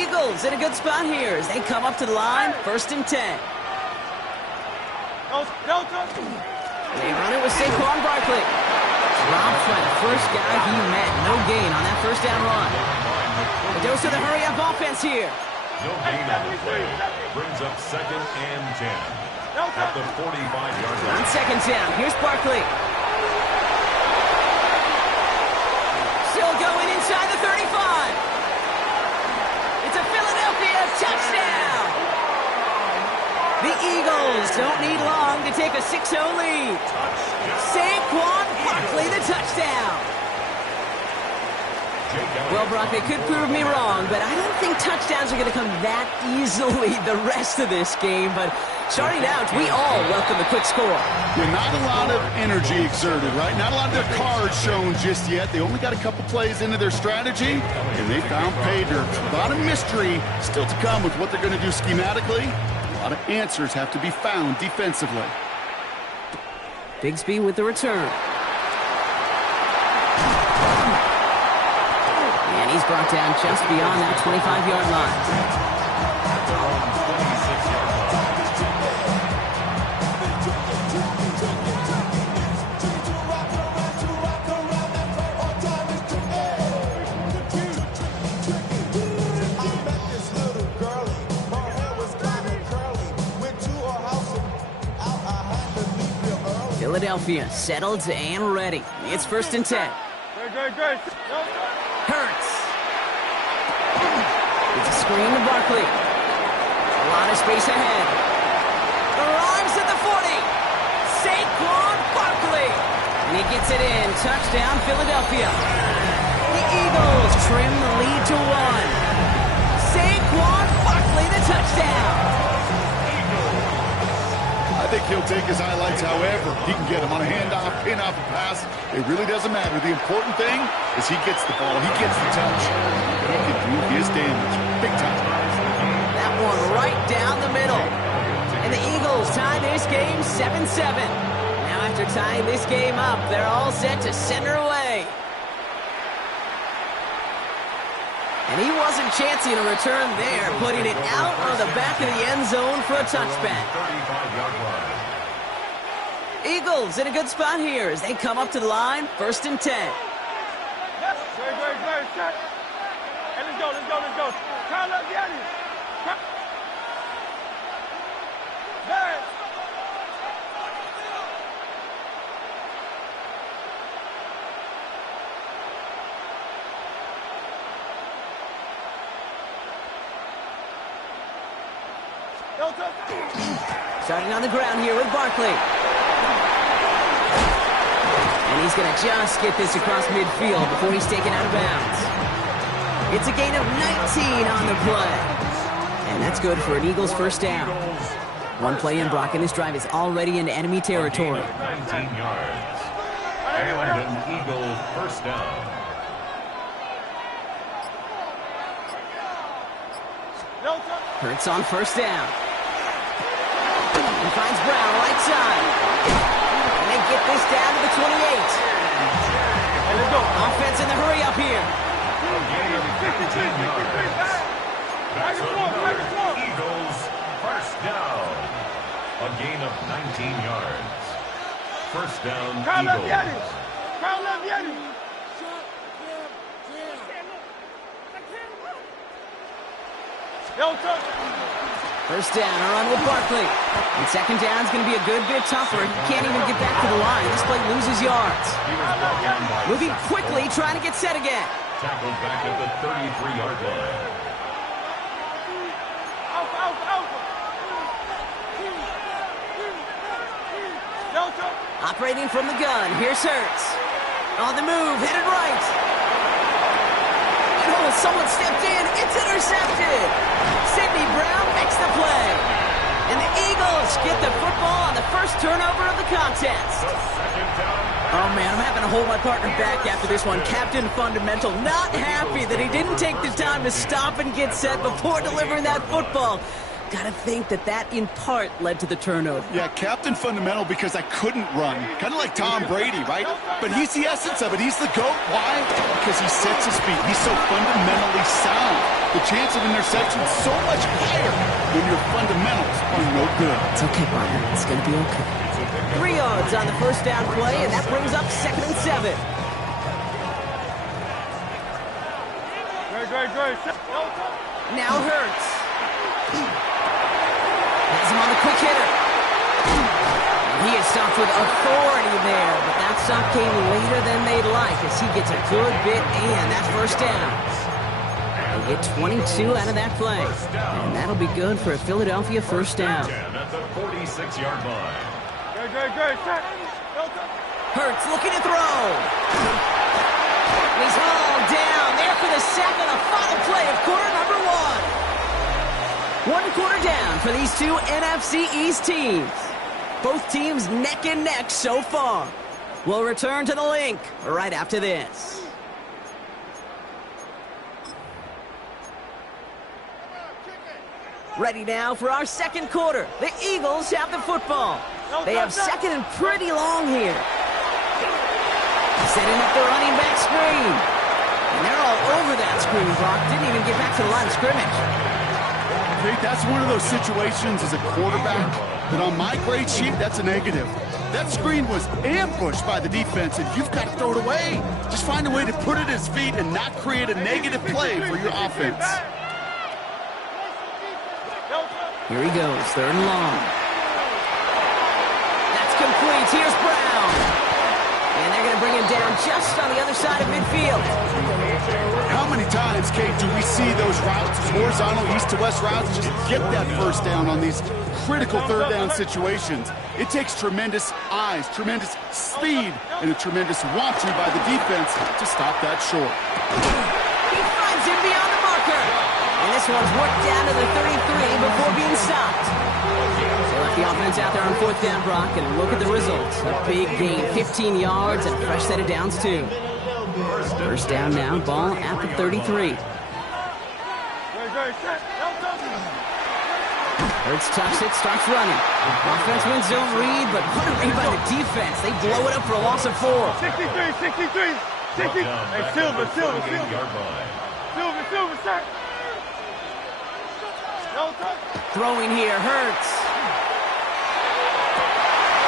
Eagles in a good spot here as they come up to the line, 1st and 10. They run it with Saquon Barkley. Dropped by the first guy he met. No gain on that first down run. A dose of the hurry-up offense here. No gain on the play. Brings up 2nd and 10. At the 45-yard line. On 2nd down, here's Barkley. Still going inside the 35. It's a Philadelphia touchdown. The Eagles don't need long to take a 6-0 lead. Saquon Barkley, the touchdown. Well, Brock, they could prove me wrong, but I don't think touchdowns are going to come that easily the rest of this game. But starting out, we all welcome the quick score. Yeah, not a lot of energy exerted, right? Not a lot of their cards shown just yet. They only got a couple plays into their strategy, and they found pay dirt. A lot of mystery still to come with what they're going to do schematically. A lot of answers have to be found defensively. Bigsby with the return. And he's brought down just beyond that 25-yard line. Philadelphia settled and ready. It's 1st and 10. Hurts. It's a screen to Barkley. A lot of space ahead. Arrives at the 40. Saquon Barkley. And he gets it in. Touchdown, Philadelphia. The Eagles trim the lead to 1. Saquon Barkley, the touchdown. I think he'll take his highlights however he can get them on a handoff, pin-off, a pass. It really doesn't matter. The important thing is he gets the ball. He gets the touch. He can do his damage. Big time. That one right down the middle. And the Eagles tie this game 7-7. Now after tying this game up, they're all set to send her away. And he wasn't chancing a return there, putting it out on the back of the end zone for a touchback. Eagles in a good spot here as they come up to the line, 1st and 10. Hey, let's go. Count up the onions. Hey. Starting on the ground here with Barkley. And he's going to just get this across midfield before he's taken out of bounds. It's a gain of 19 on the play. And that's good for an Eagles 1st down. One play in, Brock, and this drive is already into enemy territory. 19 yards. And an Eagle 1st down. Hurts on 1st down. He finds Brown right side. And they get this down to the 28. Offense in the hurry up here. Eagles 1st down. A gain of 19 yards. 1st down, Eagles. First down, a run with Barkley. And 2nd down is going to be a good bit tougher. He can't even get back to the line. This play loses yards. Moving quickly, trying to get set again. Tackled back at the 33-yard line. Operating from the gun, here's Hurts. On the move, headed right. Oh, someone stepped in. It's intercepted. Sidney Brown makes the play. And the Eagles get the football on the first turnover of the contest. Oh, man, I'm having to hold my partner back after this one. Captain Fundamental not happy that he didn't take the time to stop and get set before delivering that football. Gotta think that in part led to the turnover. Yeah, captain fundamental because I couldn't run. Kind of like Tom Brady, right? But he's the essence of it. He's the GOAT. Why? Because he sets his feet. He's so fundamentally sound. The chance of interception is so much higher when your fundamentals are no good. It's okay, partner. It's going to be okay. 3 yards on the first down play, and that brings up 2nd and 7. Now Hurts. Has him on the quick hitter. He is stopped with authority there, but that stop came later than they'd like as he gets a good bit, and that's first down. They get 22 out of that play, and that'll be good for a Philadelphia first down. At the 46-yard line. Hurts looking to throw. He's hauled down there for the sack on the final play of quarter number 1. 1 quarter down for these two NFC East teams. Both teams neck and neck so far. We'll return to the link right after this. Ready now for our second quarter. The Eagles have the football. They have second and pretty long here. Setting up the running back screen. And they're all over that screen, Brock. Didn't even get back to the line of scrimmage. Okay, that's one of those situations as a quarterback that on my grade sheet, that's a negative. That screen was ambushed by the defense, and you've got to throw it away. Just find a way to put it at his feet and not create a negative play for your offense. Here he goes, 3rd and long. That's complete. Here's Brown. And they're going to bring him down just on the other side of midfield. How many times, Kate, do we see those routes, horizontal east-to-west routes, just get that first down on these critical third down situations? It takes tremendous eyes, tremendous speed, and a tremendous want-to by the defense to stop that short. He finds him beyond the marker. And this one's worked down to the 33 before being stopped. They left the offense out there on 4th down, Brock, and look at the results. A big gain, 15 yards, and a fresh set of downs, too. First down now, ball at the 33. Hurts tucks it, starts running. Offense wins zone read, but what a read by the defense. They blow it up for a loss of 4. 63. Hey, Silver, sir. Throwing here, Hurts.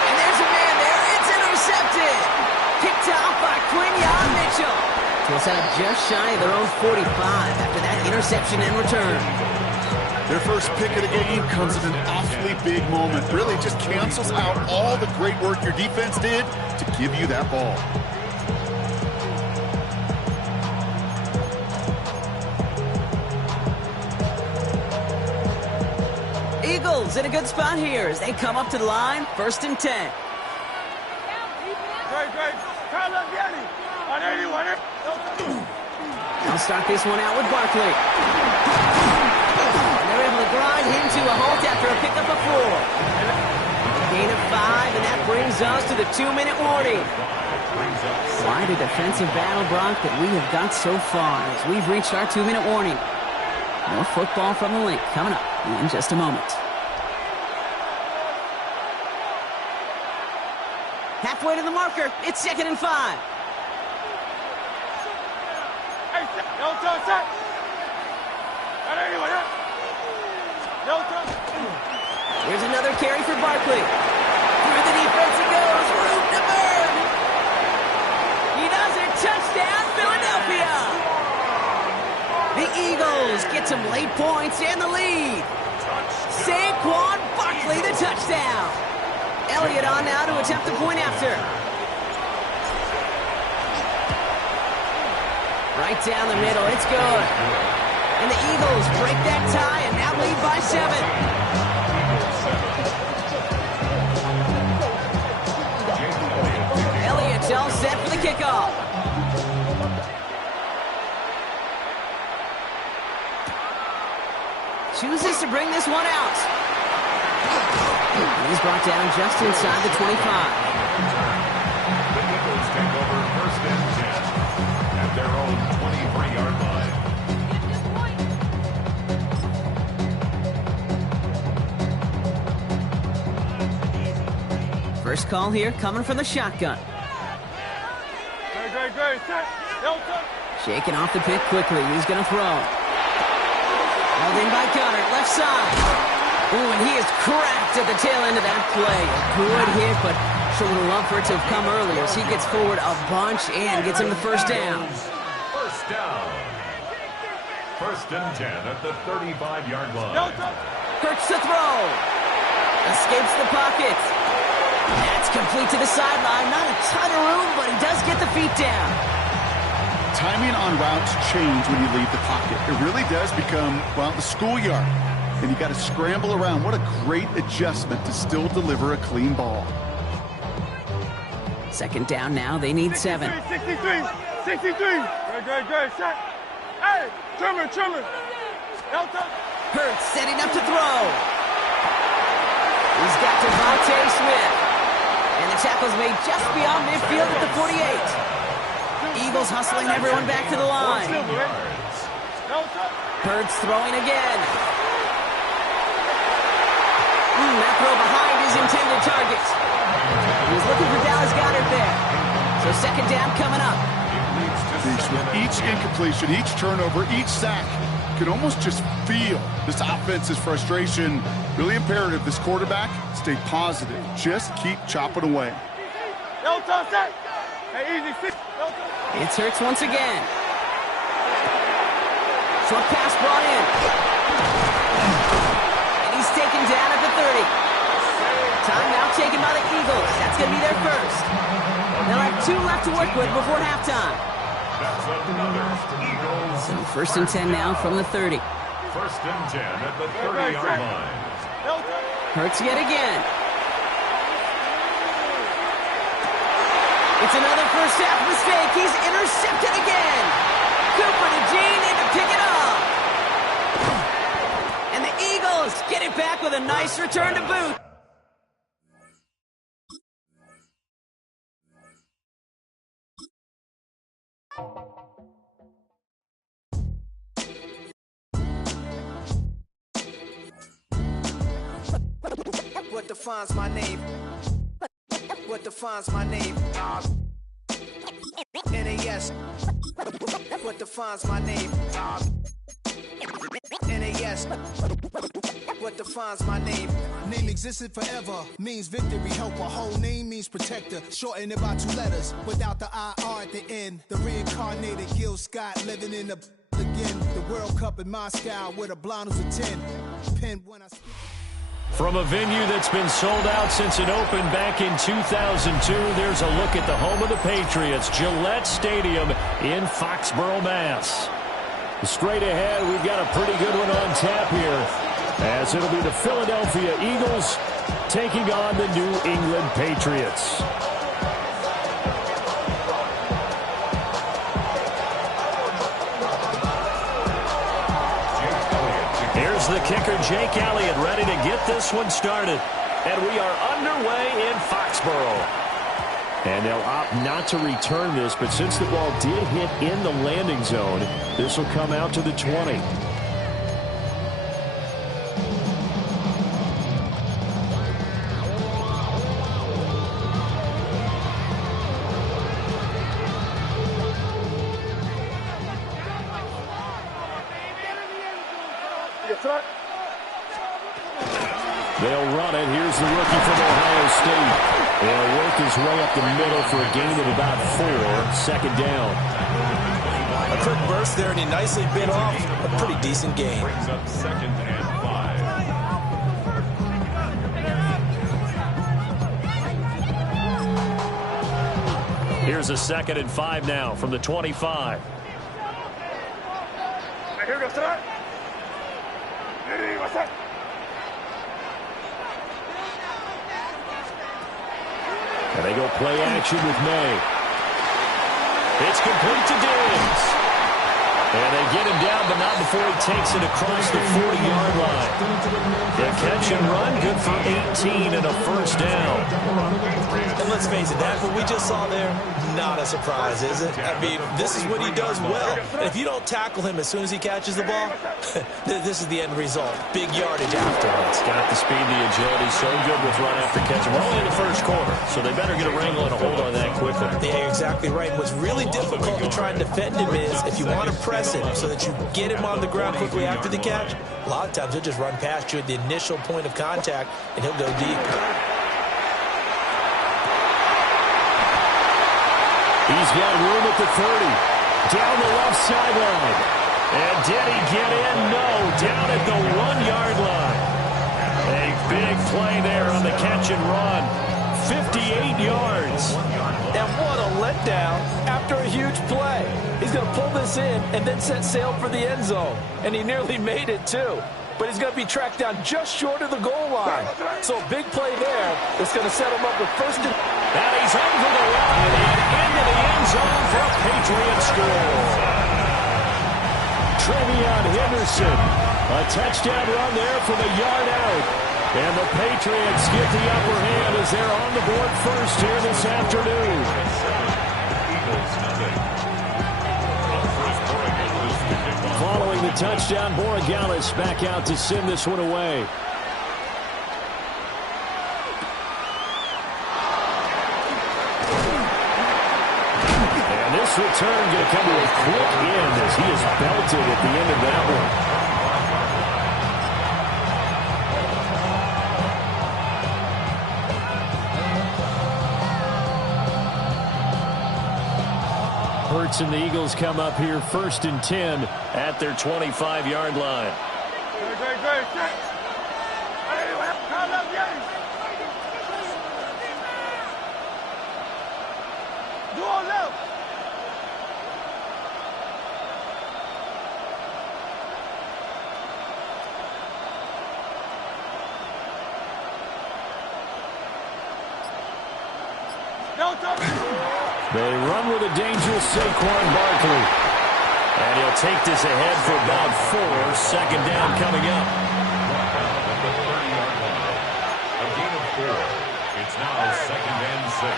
And there's a man there. It's intercepted. Picked off by Quinyon Mitchell. To set up just shy of their own 45 after that interception and return. Their first pick of the game comes at an awfully big moment. Really just cancels out all the great work your defense did to give you that ball. Eagles in a good spot here as they come up to the line, 1st and 10. They'll start this one out with Barkley. And they're able to grind him to a halt after a pickup of 4. Gain of 5, and that brings us to the 2-minute warning. Quite a defensive battle, Brock, that we have got so far as we've reached our 2-minute warning. More football from the link coming up in just a moment. Halfway to the marker, it's 2nd and 5. Here's another carry for Barkley. Through the defense he goes, room to burn. He does it, touchdown Philadelphia. The Eagles get some late points and the lead. Saquon Barkley the touchdown. Elliott on now to attempt the point after. Right down the middle, it's good. And the Eagles break that tie and now lead by 7. Elliott's all set for the kickoff. Chooses to bring this one out. He's brought down just inside the 25. The Eagles take over 1st and 10 at their own 23-yard line. First call here coming from the shotgun. Great. Set. Shaking off the pick quickly. He's going to throw. Held in by Gunner, left side. Ooh, and he is cracked at the tail end of that play. A good hit, but sure would have loved for it to have come earlier as he gets forward a bunch and gets him the first down. First down. First and 10 at the 35-yard line. Hurts to throw. Escapes the pocket. That's complete to the sideline. Not a ton of room, but he does get the feet down. Timing on routes change when you leave the pocket. It really does become, well, the schoolyard. And you got to scramble around. What a great adjustment to still deliver a clean ball. Second down now. They need 7. 63. Great. Set. Hey, trimmer. Hurts setting up to throw. He's got Devontae Smith. And the tackle's made just beyond midfield at the 48. Eagles hustling everyone back to the line. Hurts throwing again. That throw behind his intended target. He was looking for Dallas Goedert there. So second down coming up. With each incompletion, each turnover, each sack, you can almost just feel this offense's frustration. Really imperative this quarterback stay positive. Just keep chopping away. It's Hurts once again. Short pass brought in. And he's taken down at the 30. Timeout taken by the Eagles. That's going to be their first. They'll have 2 left to work with before halftime. That's another Eagles. So first and 10 now from the 30. First and 10 at the 30-yard line. Hurts yet again. It's another first half mistake. He's intercepted again. Cooper to Gene in to pick it up. And the Eagles get it back with a nice return to boot. What defines my name? What defines my name? NAS. What defines my name? NAS. What defines my name? Name existed forever, means victory, helper. Whole name means protector. Shorten it by 2 letters, without the IR at the end. The reincarnated Gil Scott living in the again. The World Cup in Moscow with a blonde who's a 10. Pen when I speak. From a venue that's been sold out since it opened back in 2002, there's a look at the home of the Patriots, Gillette Stadium in Foxborough, Mass. Straight ahead, we've got a pretty good one on tap here, as it'll be the Philadelphia Eagles taking on the New England Patriots. Here's the kicker, Jake Elliott, ready to get this one started. And we are underway in Foxborough. And they'll opt not to return this, but since the ball did hit in the landing zone, this will come out to the 20. They'll run it. Here's the rookie from Ohio State. They'll work his way up the middle for a gain of about 4. Second down. A quick burst there, and he nicely bit off a pretty decent gain. Brings up second and 5. Here's a 2nd and 5 now from the 25. Here goes that. What's that? And they go play action with May. It's complete to Diggs. And they get him down, but not before he takes it across the 40-yard line. The catch and run, good for 18 and a first down. And let's face it, that what we just saw there, not a surprise, is it? I mean, this is what he does well. And if you don't tackle him as soon as he catches the ball, this is the end result. Big yardage afterwards. Got the speed, the agility, so good with run after catch. We're only in the first quarter, so they better get a wrangle and a hold on that quickly. Yeah, you're exactly right. What's really difficult to try and defend him is if you want to press him so that you get him on the ground quickly after the catch, a lot of times he'll just run past you at the initial point of contact, and he'll go deep. He's got room at the 30. Down the left sideline. And did he get in? No. Down at the 1-yard line. A big play there on the catch and run. 58 yards. And what a letdown after a huge play. He's going to pull this in and then set sail for the end zone. And he nearly made it, too. But he's going to be tracked down just short of the goal line. So a big play there that's going to set him up with first and... And he's over the line and into the end zone for a Patriot score. Trevion Henderson. A touchdown run there from a yard out. And the Patriots get the upper hand as they're on the board first here this afternoon. Following the touchdown, Borregales back out to send this one away. And this return going to come to a quick end as he is belted at the end of that one. Hurts and the Eagles come up here first and 10 at their 25-yard line. They run with a dangerous Saquon Barkley. And he'll take this ahead for about 4. Second down coming up. A gain of 4. It's now second and 6.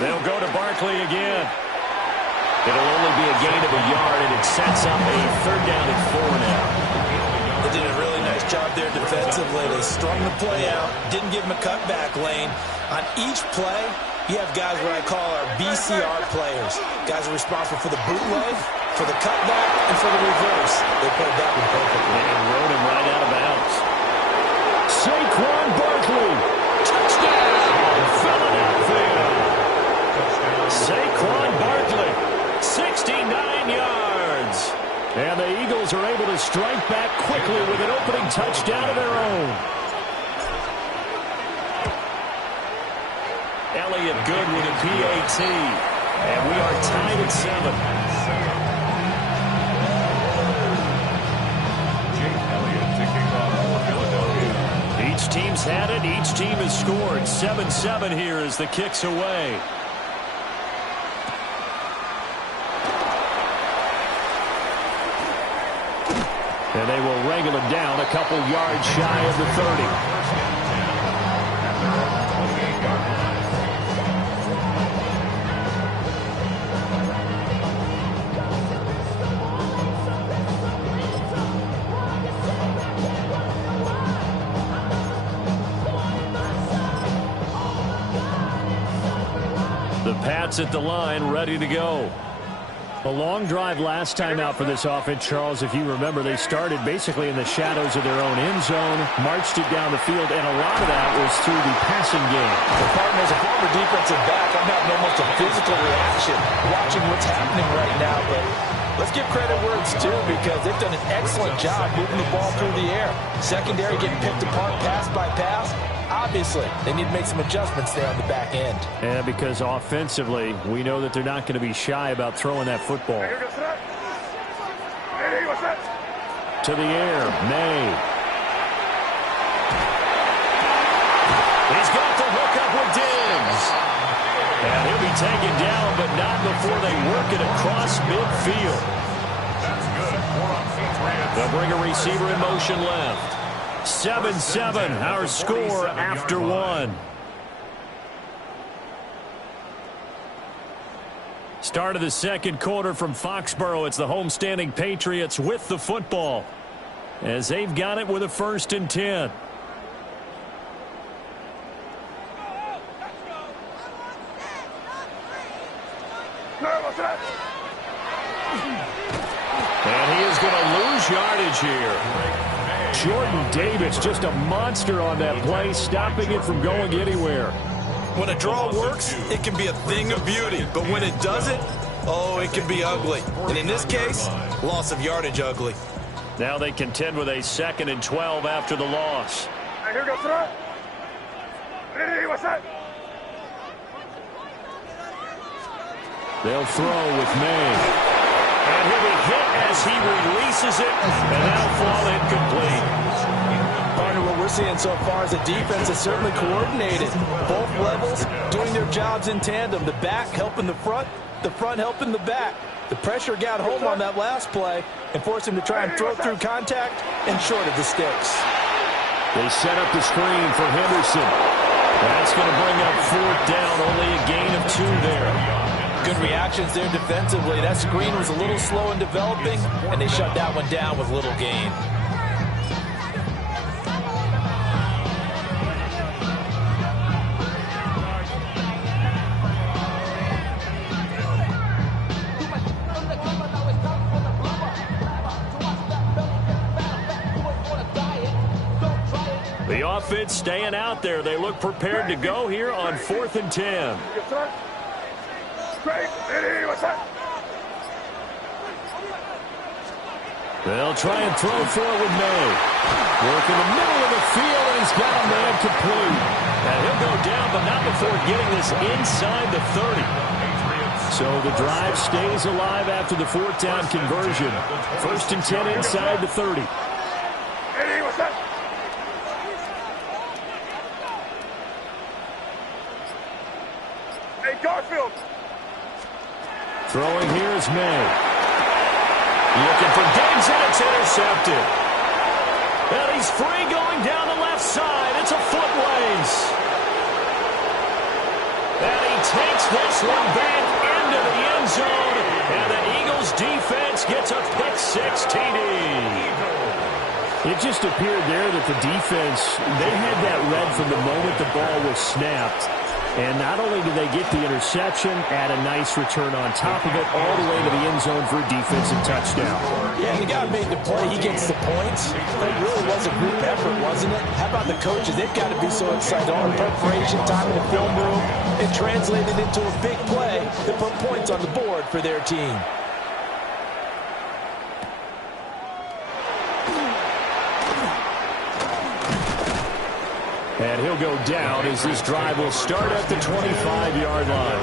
They'll go to Barkley again. It'll only be a gain of a yard, and it sets up a third down and 4 now. They did a really nice job there defensively. They strung the play out, didn't give him a cutback lane. On each play, you have guys what I call our BCR players. Guys are responsible for the bootleg, for the cutback, and for the reverse. They played that one perfectly. And rode him right out of bounds. Saquon Barkley. Touchdown, Philadelphia. Saquon Barkley, 69 yards. And the Eagles are able to strike back quickly with an opening touchdown of their own. Elliott good with a PAT. And we are tied at 7. Each team's had it. Each team has scored. 7-7 here as the kick's away. And they will wrangle him down a couple yards shy of the 30. The Pats at the line, ready to go. A long drive last time out for this offense, Charles. If you remember, they started basically in the shadows of their own end zone, marched it down the field, and a lot of that was through the passing game. The partner, as a former defensive back, I'm having almost a physical reaction watching what's happening right now. But let's give credit where it's due because they've done an excellent job moving the ball through the air. Secondary getting picked apart pass by pass. Obviously, they need to make some adjustments there on the back end. And because offensively, we know that they're not going to be shy about throwing that football. To the air, May. He's got the hookup with Diggs. And he'll be taken down, but not before they work it across midfield. That's good. They'll bring a receiver in motion left. 7-7, our score after one. Start of the second quarter from Foxborough. It's the homestanding Patriots with the football, as they've got it with a 1st and 10. And he is going to lose yardage here. Jordan Davis, just a monster on that play, stopping it from going anywhere. When a draw works, it can be a thing of beauty. But when it doesn't, oh, it can be ugly. And in this case, loss of yardage ugly. Now they contend with a 2nd and 12 after the loss. Hey, here goes front. Hey, what's that? They'll throw with May. And he'll be hit as he releases it, and that'll fall incomplete. Partner, what we're seeing so far is the defense is certainly coordinated. Both levels doing their jobs in tandem. The back helping the front helping the back. The pressure got home on that last play and forced him to try and throw through contact and short of the sticks. They set up the screen for Henderson. That's going to bring up 4th down, only a gain of 2 there. Good reactions there defensively. That screen was a little slow in developing, and they shut that one down with little gain. The offense staying out there. They look prepared to go here on 4th and 10. They'll try and throw for it with May. Work in the middle of the field, and he's got a man complete. And he'll go down, but not before getting this inside the 30. So the drive stays alive after the 4th down conversion. 1st and 10 inside the 30. Hey, what's that? Hey, Garfield. Throwing here is May. Looking for Diggs, and it's intercepted. And he's free going down the left side. It's a foot race. And he takes this one back into the end zone. And the Eagles defense gets a pick-6 TD. It just appeared there that the defense, they had that read from the moment the ball was snapped. And not only did they get the interception, add a nice return on top of it, all the way to the end zone for a defensive touchdown. Yeah, the guy made the play. He gets the points. It really was a group effort, wasn't it? How about the coaches? They've got to be so excited. All the preparation time in the film room, it translated into a big play that put points on the board for their team. And he'll go down as this drive will start at the 25-yard line.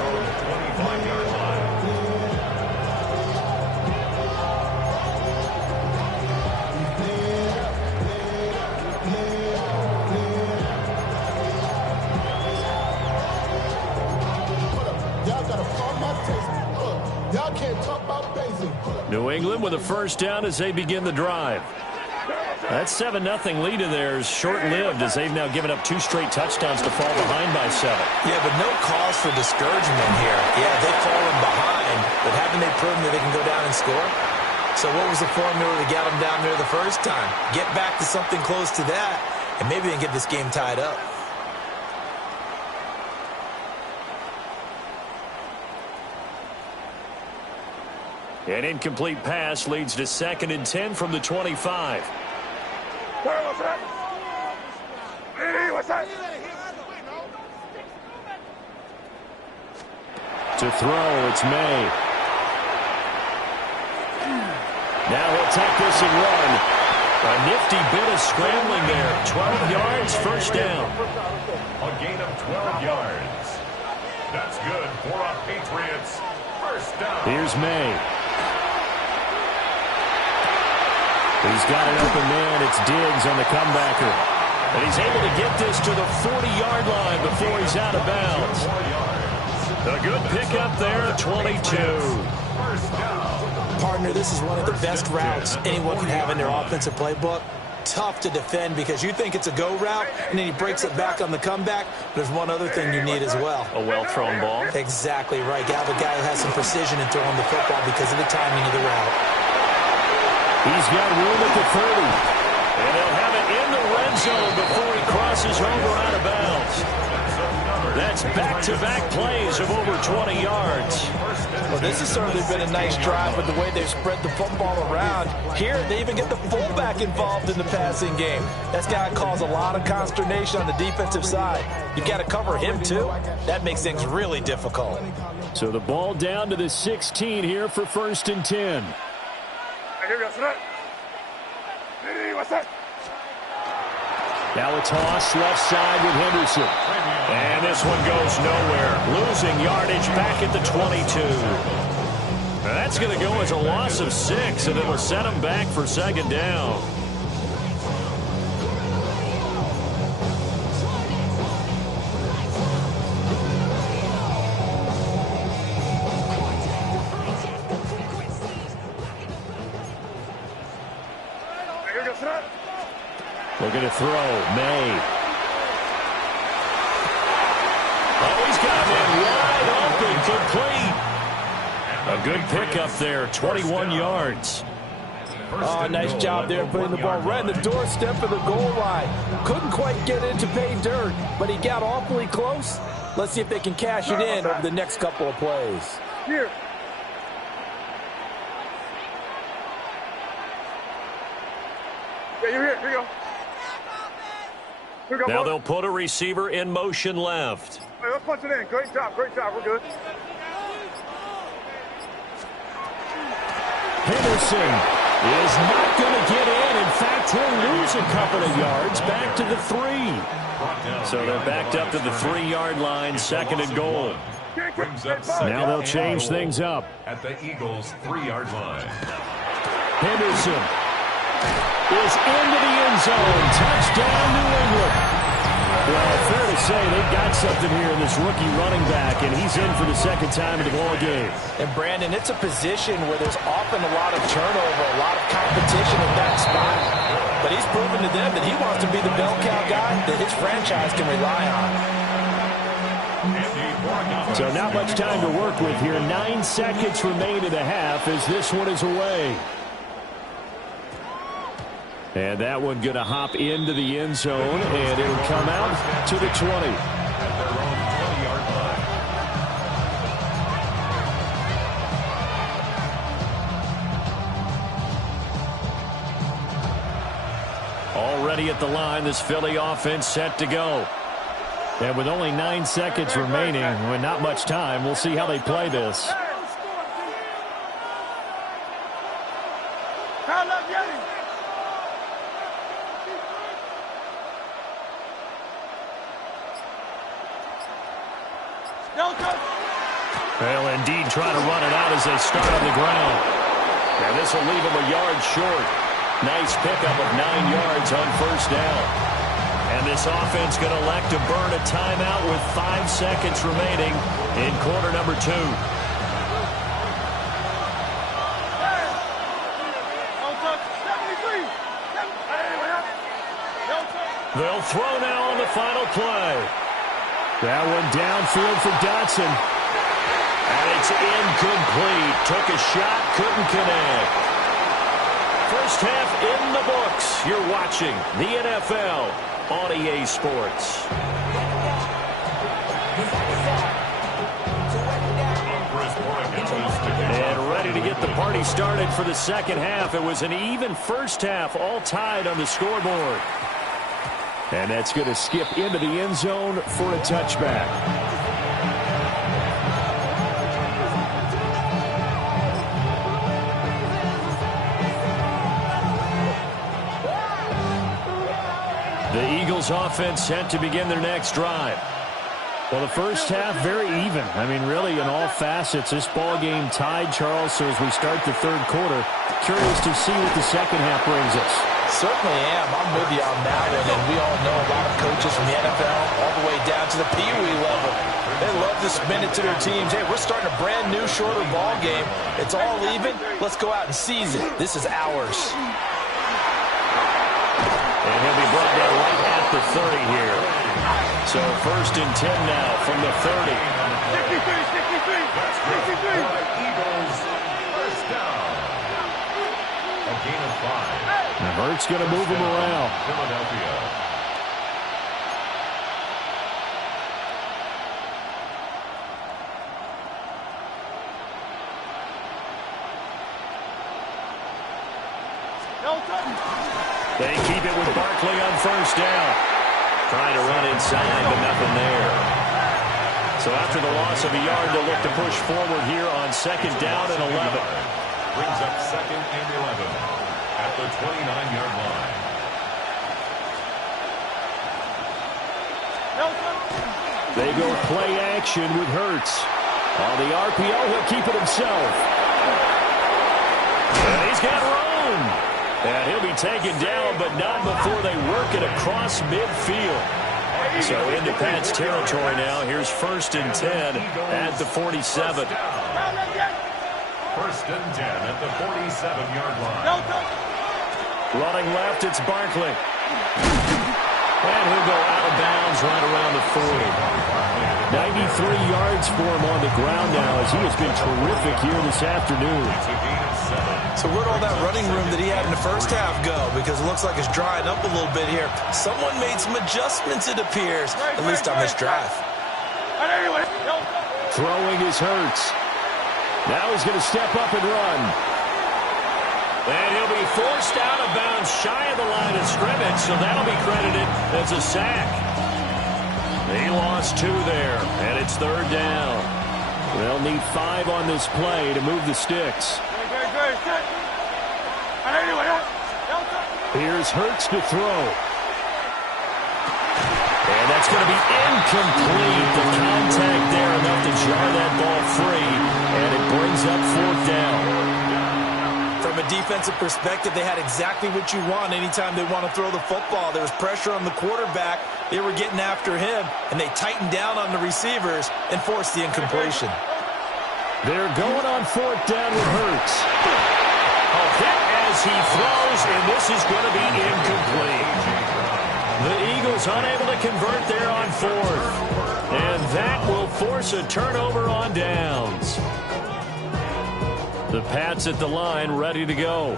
New England with a 1st down as they begin the drive. That 7-0 lead of theirs short-lived as they've now given up 2 straight touchdowns to fall behind by 7. Yeah, but no cause for discouragement here. Yeah, they've fallen behind, but haven't they proven that they can go down and score? So what was the formula that got them down there the first time? Get back to something close to that, and maybe they can get this game tied up. An incomplete pass leads to 2nd and 10 from the 25. What's that? Hey, what's that? To throw, it's May. Now he'll take this and run. A nifty bit of scrambling there. 12 yards, 1st down. A gain of 12 yards. That's good for our Patriots. 1st down. Here's May. He's got an open man. It's Diggs on the comebacker. And he's able to get this to the 40-yard line before he's out of bounds. A good pickup there at 22. Partner, this is one of the best routes anyone can have in their offensive playbook. Tough to defend because you think it's a go route, and then he breaks it back on the comeback. There's one other thing you need as well. A well-thrown ball. Exactly right. You have a guy who has some precision in throwing the football because of the timing of the route. He's got room at the 30. And they'll have it in the red zone before he crosses over out of bounds. That's back-to-back plays of over 20 yards. Well, this has certainly been a nice drive with the way they've spread the football around. Here, they even get the fullback involved in the passing game. That's got to cause a lot of consternation on the defensive side. You got to cover him, too. That makes things really difficult. So the ball down to the 16 here for 1st and 10. Now a toss left side with Henderson. And this one goes nowhere. Losing yardage back at the 22. That's going to go as a loss of 6, and it'll set him back for 2nd down. Looking to throw. May. Oh, he's got him in wide open. Complete. A good pickup there. 21 yards. Oh, nice job there putting the ball right in the doorstep of the goal line. Couldn't quite get it to pay dirt, but he got awfully close. Let's see if they can cash it in over the next couple of plays. Here. Yeah, you're here. Here you go. Now they'll put a receiver in motion left. Hey, let's punch it in. Great job. Great job. We're good. Henderson is not going to get in. In fact, he'll lose a couple of yards back to the 3. So they're backed up to the 3-yard line, 2nd and goal. Now they'll change things up. At the Eagles' 3-yard line. Henderson is into the end zone. Touchdown, New England. Well, fair to say they've got something here in this rookie running back, and he's in for the 2nd time in the ball game. And, Brandon, it's a position where there's often a lot of turnover, a lot of competition in that spot. But he's proven to them that he wants to be the bell cow guy that his franchise can rely on. So not much time to work with here. 9 seconds remain in the half as this one is away. And that one going to hop into the end zone, and it'll come out to the 20. Already at the line, this Philly offense set to go. And with only 9 seconds remaining, with not much time, we'll see how they play this. They'll indeed try to run it out as they start on the ground. And this will leave them a yard short. Nice pickup of 9 yards on 1st down. And this offense going to elect to burn a timeout with 5 seconds remaining in quarter number 2. They'll throw now on the final play. That one downfield for Dotson. And it's incomplete. Took a shot, couldn't connect. First half in the books. You're watching the NFL on EA Sports. And ready to get the party started for the 2nd half. It was an even first half, all tied on the scoreboard. And that's going to skip into the end zone for a touchback. The Eagles offense set to begin their next drive. Well, the first half, very even. I mean, really, in all facets, this ball game tied, Charles. So as we start the 3rd quarter, curious to see what the 2nd half brings us. Certainly am. I'm with you on that one. And we all know a lot of coaches from the NFL all the way down to the Pee Wee level. They love to spin it to their teams. Hey, we're starting a brand new, shorter ball game. It's all even. Let's go out and seize it. This is ours. And he'll be brought down right at the 30 here. So 1st and 10 now from the 30. 63. Eagles, first down. A gain of 5. Now Hurts going to move him around. Philadelphia. They keep it with Barkley on 1st down. Trying to run inside, but nothing there. So after the loss of a yard, they'll look to push forward here on 2nd down and 11. Brings up 2nd and 11 at the 29-yard line. They go play action with Hurts. On the RPO, he'll keep it himself. And he's got room. And he'll be taken down, but not before they work it across midfield. So into Pat's territory now. Here's 1st and 10 at the 47. 1st and 10 at the 47-yard line. Running left, it's Barkley. And he'll go out of bounds right around the 40. 93 yards for him on the ground now as he has been terrific here this afternoon. So where'd all that running room that he had in the first half go? Because it looks like it's drying up a little bit here. Someone made some adjustments, it appears, at least on this drive. Throwing is Hurts. Now he's going to step up and run. And he'll be forced out of bounds shy of the line of scrimmage, so that'll be credited as a sack. He lost 2 there, and it's 3rd down. They'll need 5 on this play to move the sticks. Here's Hurts to throw. And that's going to be incomplete. The contact there enough to jar that ball free, and it brings up 4th down. From a defensive perspective, they had exactly what you want anytime they want to throw the football. There was pressure on the quarterback. They were getting after him, and they tightened down on the receivers and forced the incompletion. They're going on 4th down with Hurts. A hit as he throws, and this is going to be incomplete. The Eagles unable to convert there on 4th. And that will force a turnover on downs. The Pats at the line ready to go.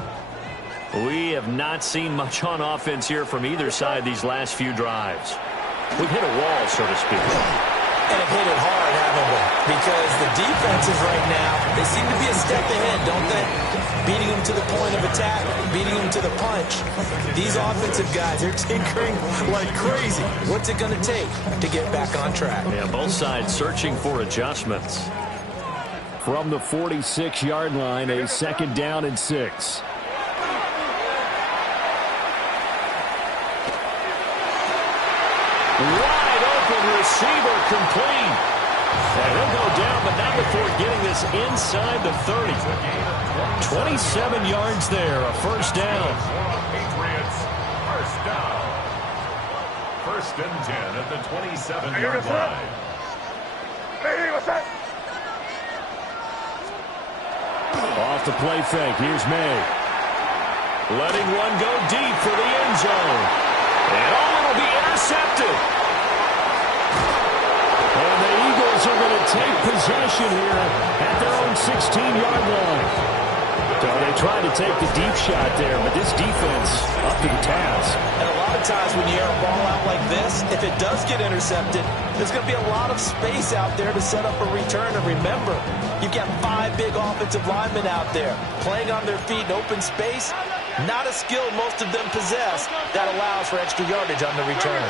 We have not seen much on offense here from either side these last few drives. We've hit a wall, so to speak. And have hit it hard, haven't we? Because the defenses right now, they seem to be a step ahead, don't they? Beating them to the point of attack, beating them to the punch. These offensive guys, they're tinkering like crazy. What's it going to take to get back on track? Yeah, both sides searching for adjustments. From the 46-yard line, a 2nd down and 6. Wide open receiver complete. And he'll go down, but not before getting this inside the 30. 27 yards there, a 1st down. Patriots, 1st down. 1st and 10 at the 27-yard line. Off the play fake, here's May. Letting one go deep for the end zone. And it'll be intercepted. And the Eagles are going to take possession here at their own 16-yard line. So they tried to take the deep shot there, but this defense up to the task. And a lot of times when you air a ball out like this, if it does get intercepted, there's going to be a lot of space out there to set up a return. And remember, you've got 5 big offensive linemen out there playing on their feet in open space. Not a skill most of them possess that allows for extra yardage on the return.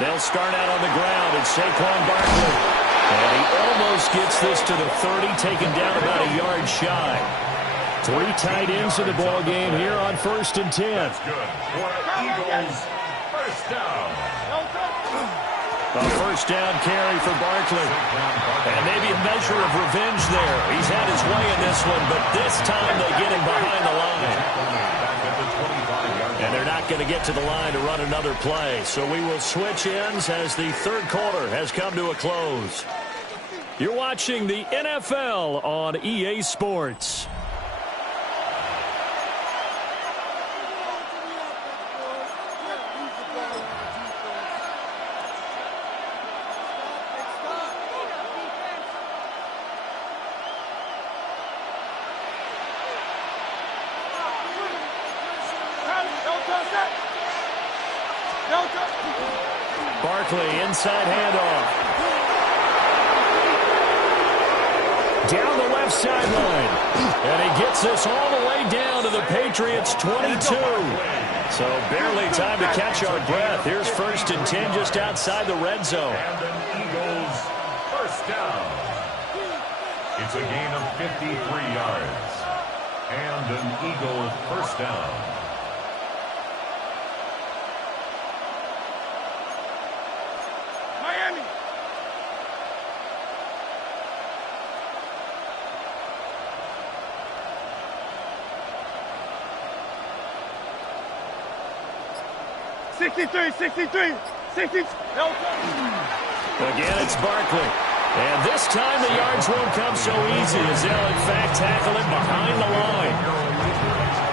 They'll start out on the ground. It's Saquon Barkley. And he almost gets this to the 30, taken down about a yard shy. 3 tight ends in the ball game here on 1st and 10. That's good for Eagles. 1st down. A first down carry for Barkley. And maybe a measure of revenge there. He's had his way in this one, but this time they get him behind the line. And they're not going to get to the line to run another play. So we will switch ends as the third quarter has come to a close. You're watching the NFL on EA Sports. Barkley, inside handoff. Down the left sideline. And he gets this all the way down to the Patriots' 22. So barely time to catch our breath. Here's 1st and 10 just outside the red zone. And an Eagles first down. It's a gain of 53 yards. And an Eagle first down. Miami. Again, it's Barkley. And this time the yards won't come so easy as they'll, in fact, tackle him behind the line.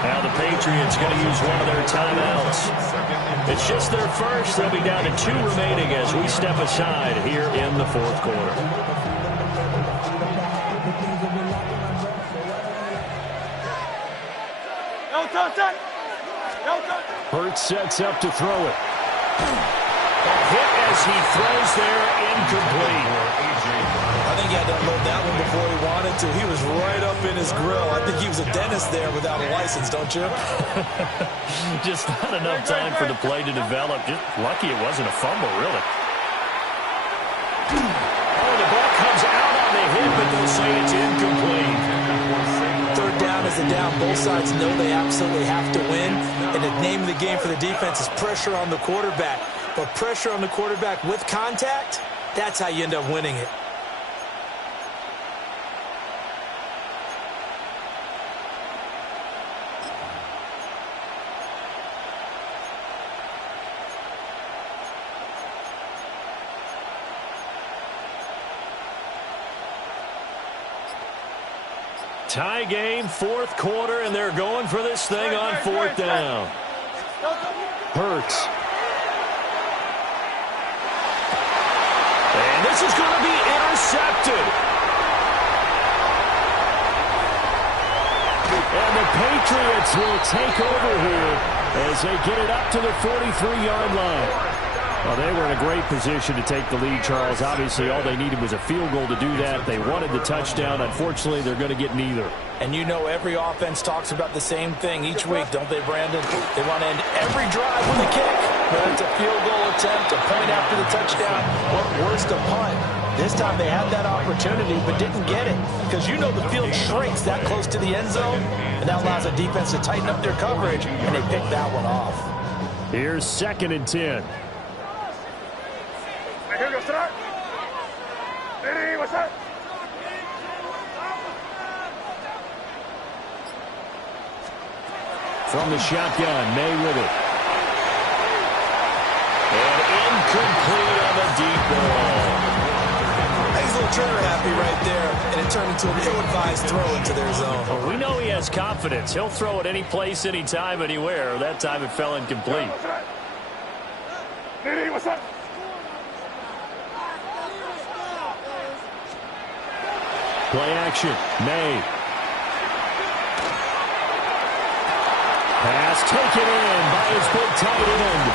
Now the Patriots going to use one of their timeouts. It's just their first. They'll be down to 2 remaining as we step aside here in the fourth quarter. Hurts sets up to throw it. Hit as he throws there, incomplete. I think he had to unload that one before he wanted to. He was right up in his grill. I think he was a dentist there without a license, don't you? Just not enough time for the play to develop. Just lucky it wasn't a fumble, really. Oh, the ball comes out on the hit, but they'll say it's incomplete. Third down is the down. Both sides know they absolutely have to win. And the name of the game for the defense is pressure on the quarterback. But pressure on the quarterback with contact, that's how you end up winning it. Tie game, fourth quarter, and they're going for this thing on 4th down. Hurts. And this is going to be intercepted. And the Patriots will take over here as they get it up to the 43-yard line. Well, they were in a great position to take the lead, Charles. Obviously, all they needed was a field goal to do that. They wanted the touchdown. Unfortunately, they're going to get neither. And you know every offense talks about the same thing each week, don't they, Brandon? They want to end every drive with a kick. Whether it's a field goal attempt, a point after the touchdown, or worse, a punt. This time they had that opportunity but didn't get it because you know the field shrinks that close to the end zone, and that allows the defense to tighten up their coverage, and they picked that one off. Here's 2nd and 10. From the shotgun, May with it. And incomplete on the deep ball. He's a little trigger happy right there, and it turned into an ill-advised throw into their zone. Well, we know he has confidence. He'll throw it any place, anytime, anywhere. That time it fell incomplete. Play action. May. Pass taken in by his big tight end.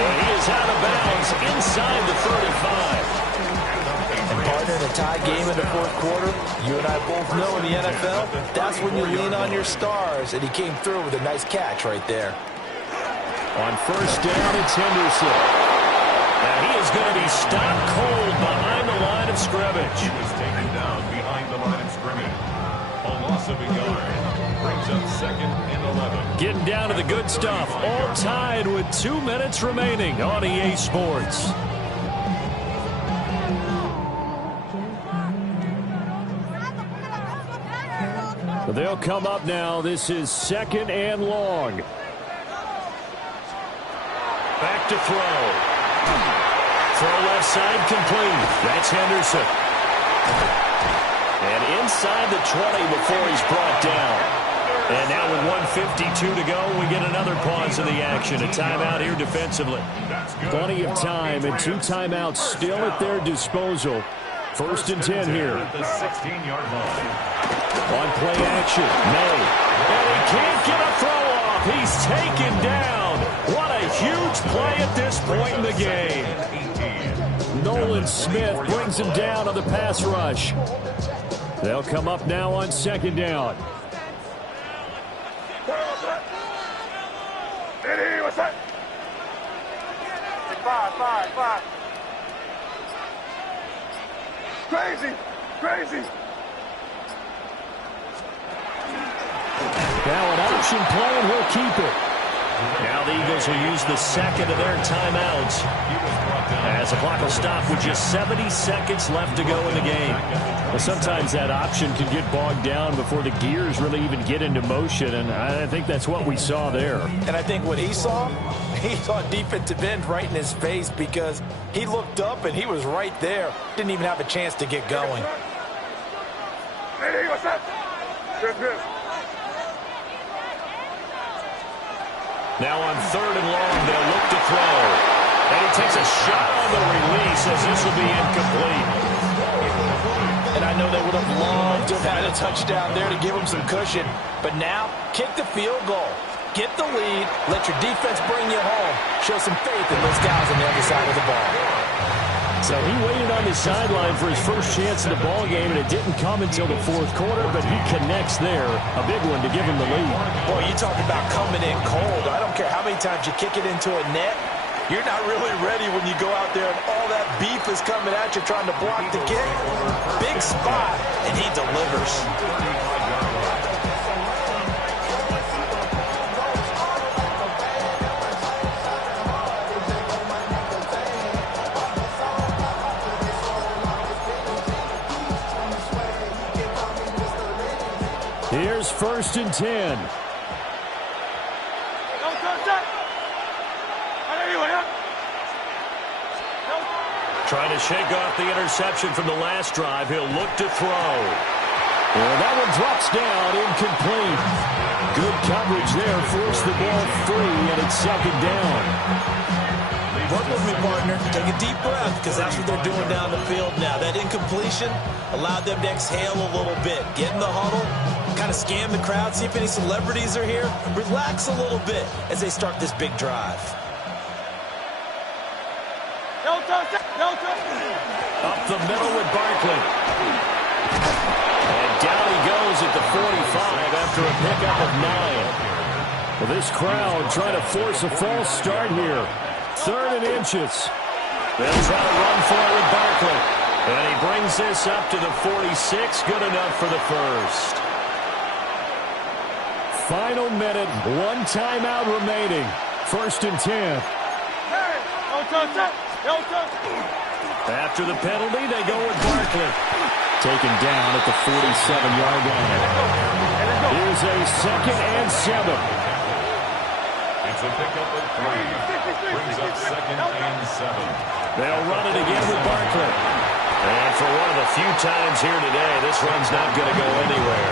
And he is out of bounds inside the 35. And partner, in a tie game in the fourth quarter, you and I both know in the NFL, that's when you lean on your stars. And he came through with a nice catch right there. On 1st down, it's Henderson. And he is going to be stopped cold behind the line of scrimmage. He was taken down behind the line of scrimmage. A loss of a yard. Brings up 2nd and 11. Getting down to the good stuff. All tied with 2 minutes remaining on EA Sports. They'll come up now. This is 2nd and long. Back to throw. Throw left side complete. That's Henderson. And inside the 20 before he's brought down. And now with 1:52 to go, we get another pause in the action. A timeout here defensively. Plenty of time and 2 timeouts still at their disposal. 1st and 10 here. At the 16-yard line. On play action, May. And he can't get a throw off. He's taken down. What a huge play at this point in the game. Nolan Smith brings him down on the pass rush. They'll come up now on 2nd down. What's that? 5. Crazy. Now an option play, and he'll keep it. Now the Eagles will use the 2nd of their timeouts as the clock will stop with just 70 seconds left to go in the game. Well, sometimes that option can get bogged down before the gears really even get into motion, and I think that's what we saw there. And I think what he saw defensive end right in his face because he looked up and he was right there. Didn't even have a chance to get going. Hey, what's up? Good. Now on 3rd and long, they'll look to throw. And he takes a shot on the release as this will be incomplete. And I know they would have loved to have had a touchdown there to give them some cushion. But now, kick the field goal. Get the lead. Let your defense bring you home. Show some faith in those guys on the other side of the ball. So he waited on the sideline for his first chance in the ball game, and it didn't come until the 4th quarter, but he connects there. A big one to give him the lead. Boy, you talk about coming in cold. I don't care how many times you kick it into a net. You're not really ready when you go out there and all that beef is coming at you trying to block the kick. Big spot, and he delivers. Here's 1st and 10. Trying to shake off the interception from the last drive. He'll look to throw. Well, that one drops down, incomplete. Good coverage there. Forced the ball free, and it's 2nd down. Work with me, partner. Take a deep breath, because that's what they're doing down the field now. That incompletion allowed them to exhale a little bit. Get in the huddle, kind of scan the crowd, see if any celebrities are here. Relax a little bit as they start this big drive. Up the middle with Barkley. And down he goes at the 45 after a pickup of 9. Well, this crowd trying to force a false start here. 3rd and inches. They'll try to run for it with Barkley. And he brings this up to the 46. Good enough for the first. Final minute. 1 timeout remaining. 1st and 10. After the penalty, they go with Barkley. Taken down at the 47-yard line. Here's a 2nd and 7. It's a pickup of 3. Brings up 2nd and 7. They'll run it again with Barkley. And for one of the few times here today, this run's not going to go anywhere.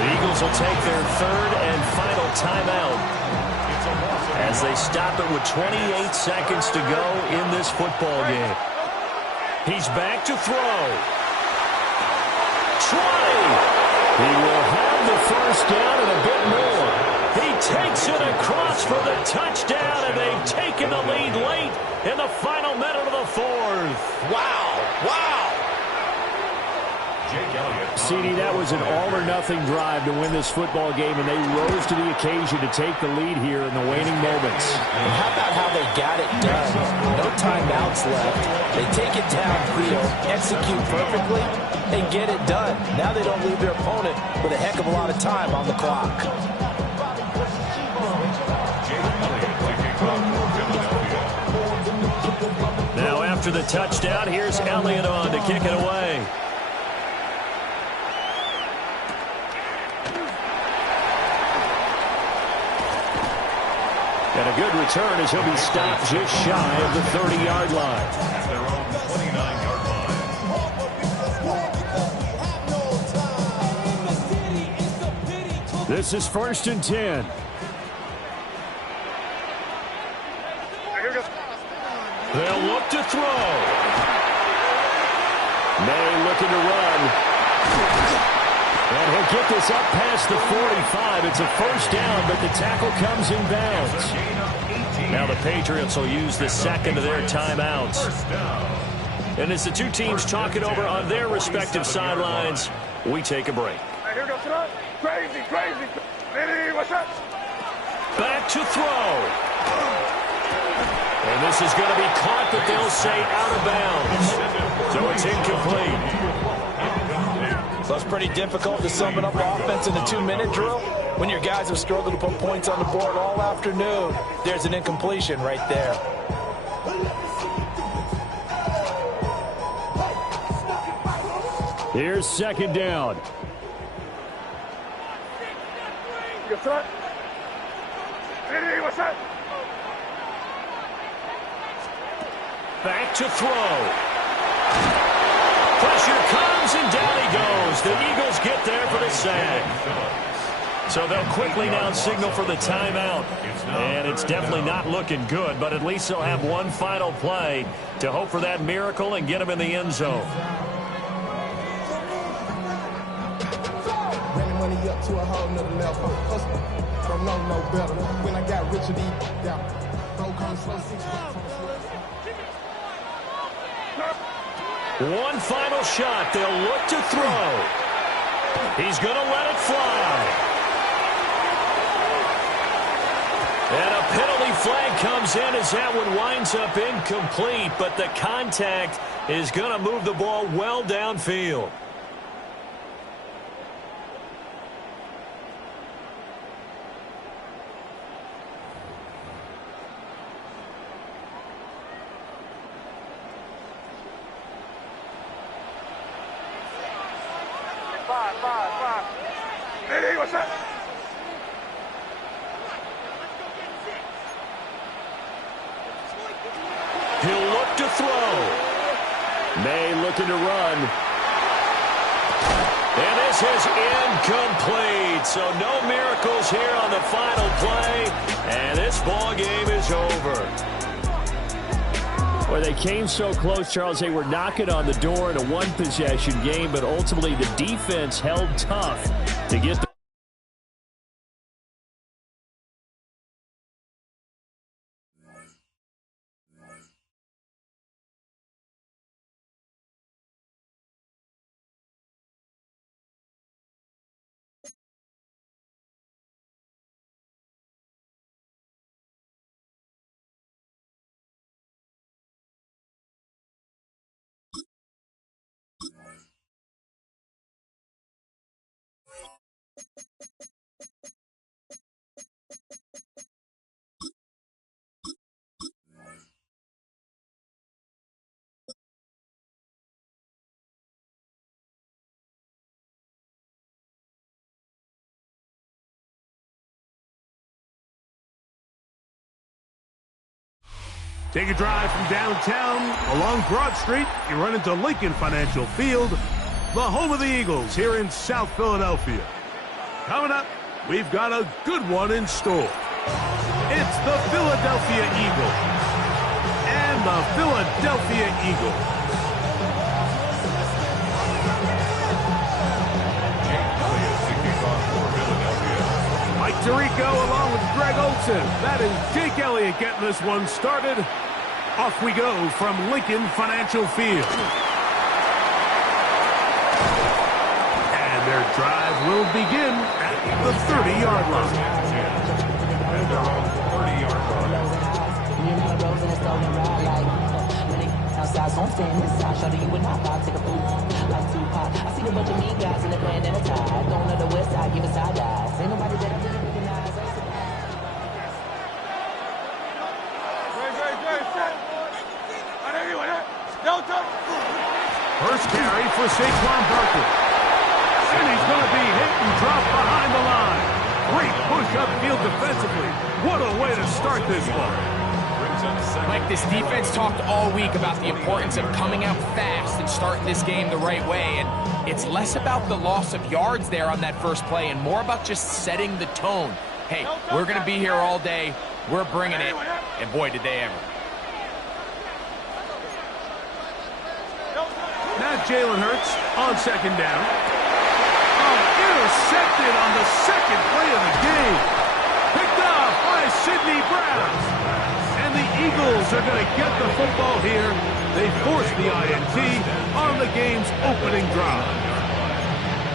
The Eagles will take their 3rd and final timeout as they stop it with 28 seconds to go in this football game. He's back to throw. Try! He will have the first down and a bit more. He takes it across for the touchdown, and they've taken the lead late in the final minute of the 4th. Wow. CD, that was an all-or-nothing drive to win this football game, and they rose to the occasion to take the lead here in the waning moments. And how about how they got it done? No timeouts left. They take it downfield, execute perfectly, and get it done. Now they don't leave their opponent with a heck of a lot of time on the clock. Now after the touchdown, here's Elliott on to kick it away. good return as he'll be stopped just shy of the 30-yard line. At their own 29-yard line. This is 1st and 10. They'll look to throw. May looking to run. And he'll get this up past the 45. It's a first down, but the tackle comes in bounds. Now the Patriots will use the second of their timeouts. And as the two teams talk it over on their respective sidelines, we take a break. Here goes tonight. Crazy, crazy. Hey, what's up? Back to throw. And this is going to be caught, but they'll say out of bounds. So it's incomplete. So it's pretty difficult to sum it up offense in a 2-minute drill. When your guys have struggled to put points on the board all afternoon, there's an incompletion right there. Here's 2nd down. What's up? Hey, what's up? Back to throw. Pressure comes, and down he goes. The Eagles get there for the sack. So they'll quickly now signal for the timeout. And it's definitely not looking good, but at least they'll have one final play to hope for that miracle and get them in the end zone. Money up to a whole nother level. Don't know no better. When I got rich of these down. One final shot. They'll look to throw. He's going to let it fly. And a penalty flag comes in as that one winds up incomplete, but the contact is going to move the ball well downfield. Five. Hey, what's up? He'll look to throw. May looking to run. And this is incomplete. So no miracles here on the final play. And this ball game is over. Well, they came so close, Charles. They were knocking on the door in a one-possession game, but ultimately the defense held tough to get the Take a drive from downtown along Broad Street. You run into Lincoln Financial Field, the home of the Eagles here in South Philadelphia. Coming up, we've got a good one in store. It's the Philadelphia Eagles and the Philadelphia Eagles. Mike Tirico along with Greg Olson. That is Jake Elliott getting this one started. Off we go from Lincoln Financial Field. And their drive will begin at the 30-yard line. First carry for Saquon Barkley. And he's going to be hit and dropped behind the line. Great push upfield defensively. What a way to start this one. Mike, this defense talked all week about the importance of coming out fast and starting this game the right way, and it's less about the loss of yards there on that first play and more about just setting the tone. Hey, we're going to be here all day. We're bringing it, and boy, did they ever. Now Jalen Hurts on second down. Oh, intercepted on the second play of the game. Picked off by Sidney Brown. And the Eagles are going to get the football here. They force the INT on the game's opening drive.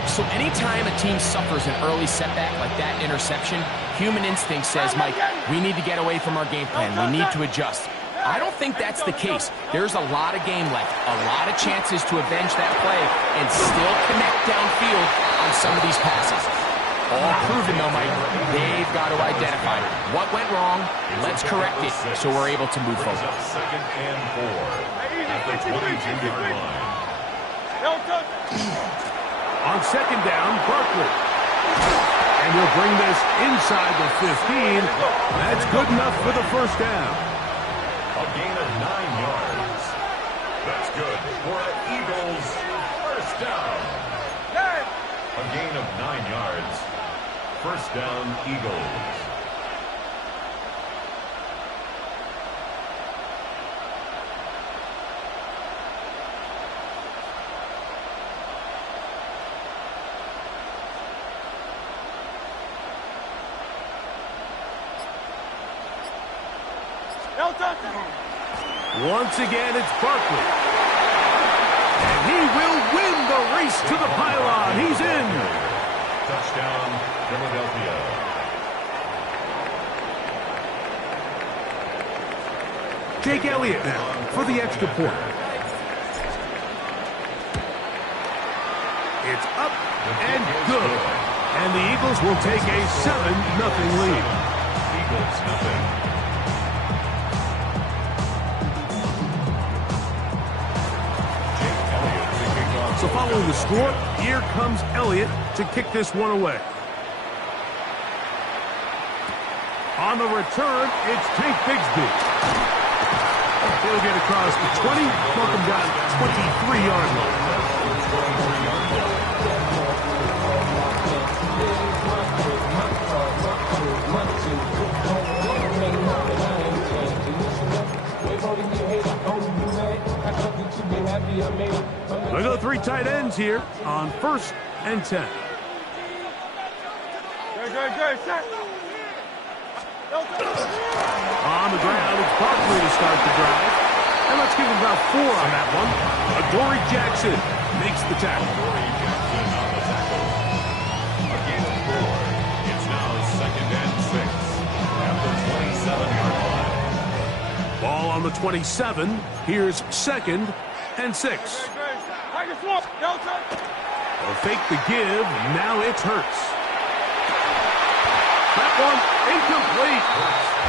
So anytime a team suffers an early setback like that interception, human instinct says, Mike, we need to get away from our game plan. We need to adjust. I don't think that's the case. There's a lot of game left, a lot of chances to avenge that play and still connect downfield on some of these passes. All proven, though, Mike, they've got to identify what went wrong. Let's correct it so we're able to move forward. Second and 4 at the 22-yard line. On second down, Barkley. And he'll bring this inside the 15. That's good enough for the first down. A gain of 9 yards. That's good for an Eagles first down. A gain of 9 yards. First down, Eagles. Once again, it's Barkley. And he will win the race to the pylon. He's in. Touchdown, Philadelphia. Jake Elliott now for the extra point. It's up and good. And the Eagles will take a 7-0 lead. Eagles nothing. So following the score, here comes Elliott to kick this one away. On the return, it's Tank Bigsby. He'll get across the 20, welcome down 23-yard line. Look at the 3 tight ends here on 1st and 10. On the ground, it's Barkley to start the drive. And let's give him about 4 on that one. Adoree Jackson makes the tackle. Adoree Jackson on the tackle. A gain of 4. It's now 2nd and 6 at the 27-yard line. Ball on the 27. Here's 2nd and 6. They'll fake the give. Now it's Hurts. That one incomplete.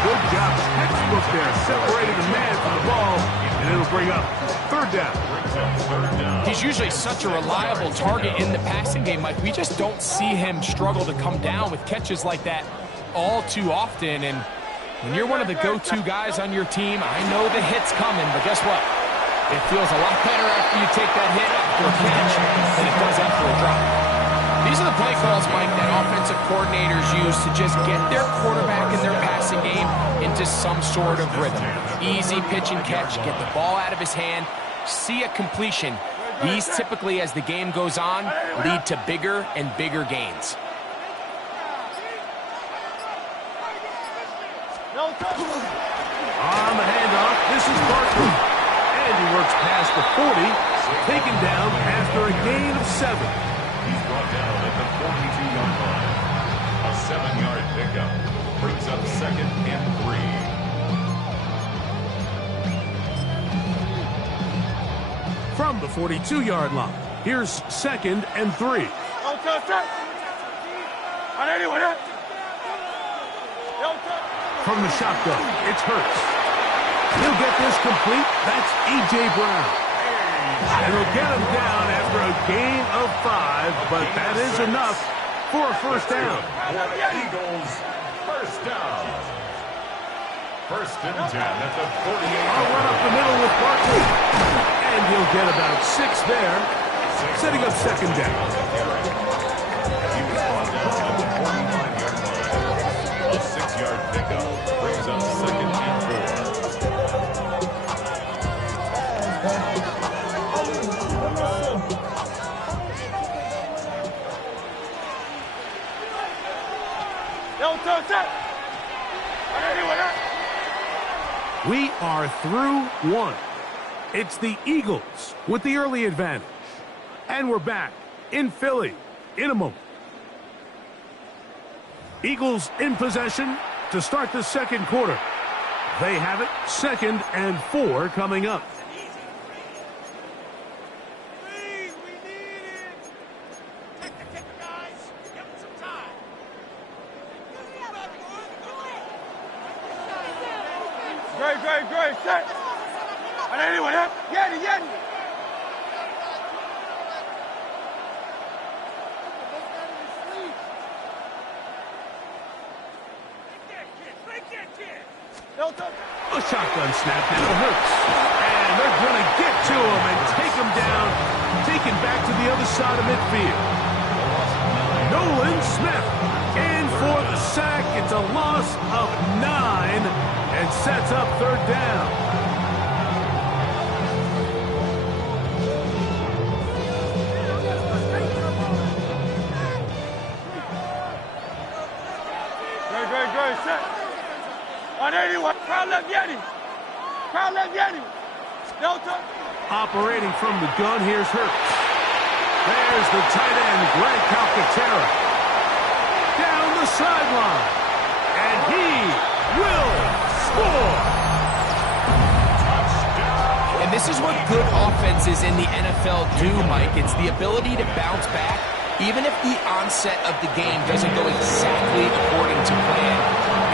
Good job. Textbook there. Separated the man from the ball. And it'll bring up 3rd down. He's usually such a reliable target in the passing game, Mike. We just don't see him struggle to come down with catches like that all too often. And when you're one of the go-to guys on your team, I know the hit's coming, but guess what? It feels a lot better after you take that hit after a catch than it does after a drop. These are the play calls, Mike, that offensive coordinators use to just get their quarterback and their passing game into some sort of rhythm. Easy pitch and catch, get the ball out of his hand, see a completion. These typically, as the game goes on, lead to bigger and bigger gains. On the handoff, this is Barkley. And he works past the 40, taken down after a gain of 7. He's brought down at the 42-yard line. A 7-yard pickup brings up 2nd and 3. From the 42-yard line, here's 2nd and 3. From the shotgun, it's Hurts. He'll get this complete. That's A.J. Brown. And he'll get him down after a gain of 5, but that is enough for a first down. Eagles, first down. First and 10 at the 48. I'll run up the middle with Barkley. And he'll get about 6 there, setting up second down. He was brought down at the 45-yard line. A 6-yard pickup brings up second and 4. We are through one. It's the Eagles with the early advantage. And we're back in Philly in a moment. Eagles in possession to start the second quarter. They have it, 2nd and 4 coming up. Great, set. And anyone up? Yeti. A shotgun snap now to Hurts. And they're going to get to him and take him down, taken back to the other side of midfield. Nolan Smith in for the sack. It's a loss of 9 and sets up third down. Great, set. On 81, crowd left Yeti. Delta. Operating from the gun, here's Hurts. There's the tight end, Greg Calcaterra. Down the sideline. And he will score. And this is what good offenses in the NFL do, Mike. It's the ability to bounce back, even if the onset of the game doesn't go exactly according to plan.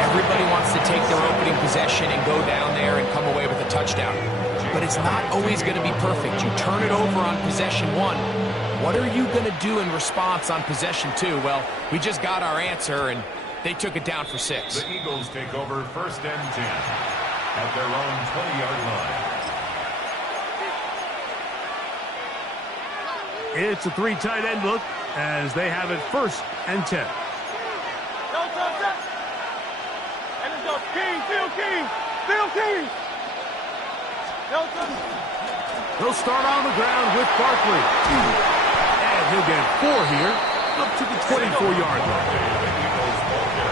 Everybody wants to take their opening possession and go down there and come away with a touchdown. But it's not always going to be perfect. You turn it over on possession 1. What are you going to do in response on possession 2? Well, we just got our answer, and they took it down for 6. The Eagles take over 1st and 10 at their own 20-yard line. It's a 3 tight end look as they have it 1st and 10. And let's go. Phil King. They'll start on the ground with Barkley. And he'll get 4 here, up to the 24-yard line.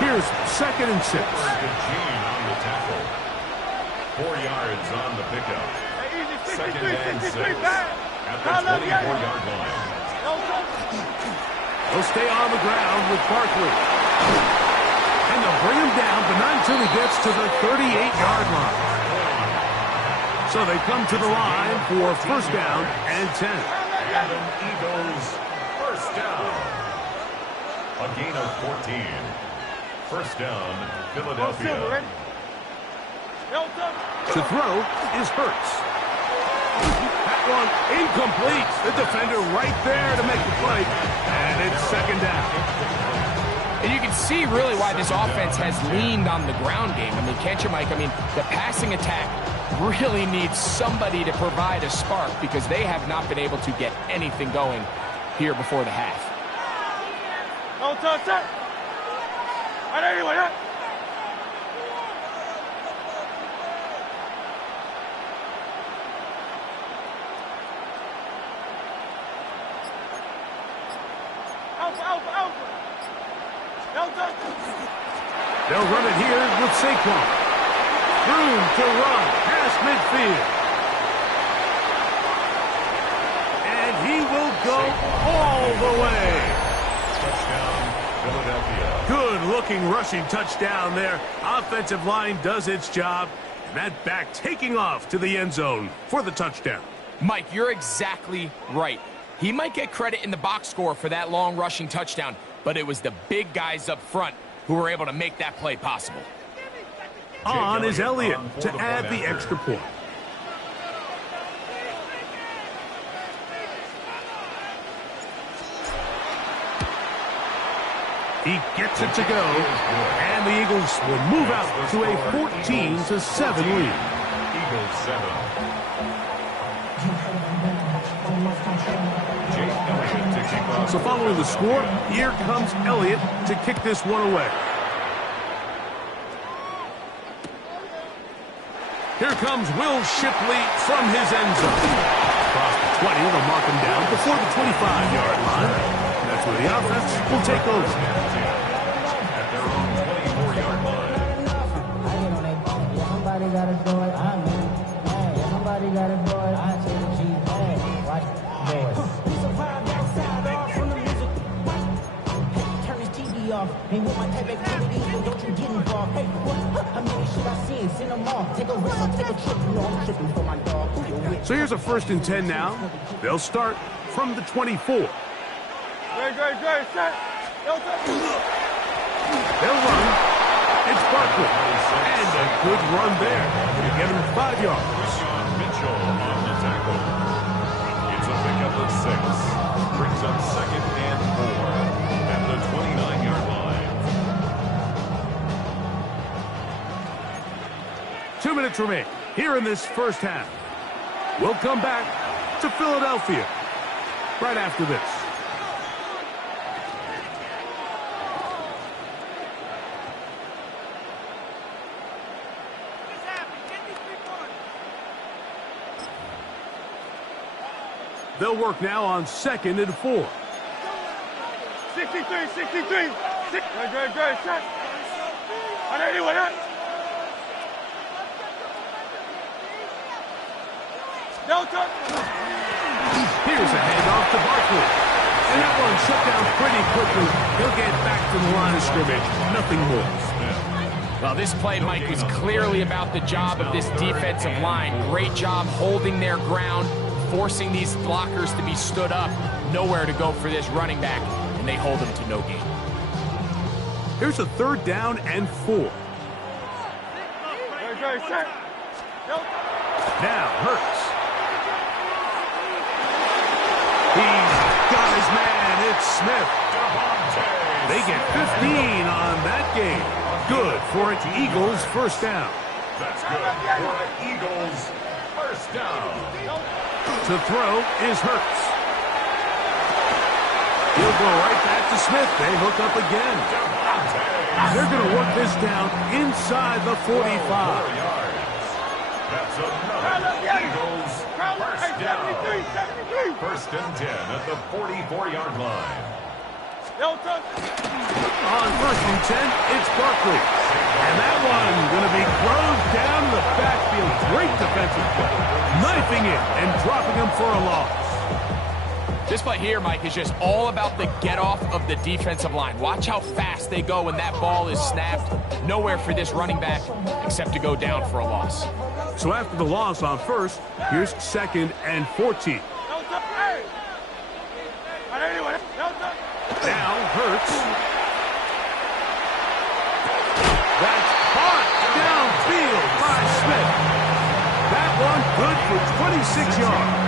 Here's 2nd and 6. On the tackle. 4 yards on the pickup. 2nd and 6 at the 24-yard line. They'll stay on the ground with Barkley. And they'll bring him down, but not until he gets to the 38-yard line. So they come to the line for 1st down and 10. And an Eagles first down. A gain of 14. 1st down, Philadelphia. To throw is Hurts. That one incomplete. The defender right there to make the play. And it's 2nd down. And you can see really why this offense has leaned on the ground game. I mean, can't you, Mike? I mean, the passing attack really needs somebody to provide a spark because they have not been able to get anything going here before the half. They'll run it here with Saquon. Room to run past midfield. And he will go all the way. Touchdown, Philadelphia. Good-looking rushing touchdown there. Offensive line does its job. And that back taking off to the end zone for the touchdown. Mike, you're exactly right. He might get credit in the box score for that long rushing touchdown, but it was the big guys up front who were able to make that play possible. On is Elliott to add the extra point. He gets it to go, and the Eagles will move out to a 14-7 lead. Eagles 7. So following the score, here comes Elliott to kick this one away. Here comes Will Shipley from his end zone. Across the 20, they'll mark him down before the 25-yard line. That's where the offense will take over. At their own 24-yard line. Somebody got to do it. I'm in. Hey, somebody got to do it. I take the G. Hey, watch it. We survived outside off from the music. Hey, turn this TV off. Ain't with my type activities, but don't you get involved. Hey, what? How many should I see? Send them off. Take a risk, I'll take a trip. You know I'm tripping for my dog. So here's a 1st and 10 now. They'll start from the 24. Great, set. They'll run. It's Barkley. And a good run there. To get him 5 yards. Mitchell on the tackle. It's a pickup of 6. Brings up 2nd and 4 at the 29-yard line. 2 minutes remain here in this first half. We'll come back to Philadelphia right after this. They'll work now on 2nd and 4. 63. Great, set. On 81, huh? Delta. Here's a handoff to Barkley. And that one shut down pretty quickly. He'll get back to the line of scrimmage. Nothing more. Well, this play, Mike, was clearly about the job of this defensive line. Great job holding their ground, forcing these blockers to be stood up. Nowhere to go for this running back, and they hold him to no gain. Here's a 3rd down and 4. Great, set. Now, Hurts. He's got his man. It's Smith. They get 15 on that game. Good for an Eagles 1st down. That's good for an Eagles 1st down. To throw is Hurts. He'll go right back to Smith. They hook up again. They're going to work this down inside the 45. That's another Eagles 1st down. 1st and 10 at the 44-yard line. On 1st and 10, it's Barkley. And that one going to be closed down in the backfield. Great defensive play. Knifing it and dropping him for a loss. This play here, Mike, is just all about the get-off of the defensive line. Watch how fast they go when that ball is snapped. Nowhere for this running back except to go down for a loss. So after the loss on 1st, here's 2nd and 14. Now Hurts. That's caught downfield by Smith. That one good for 26 yards.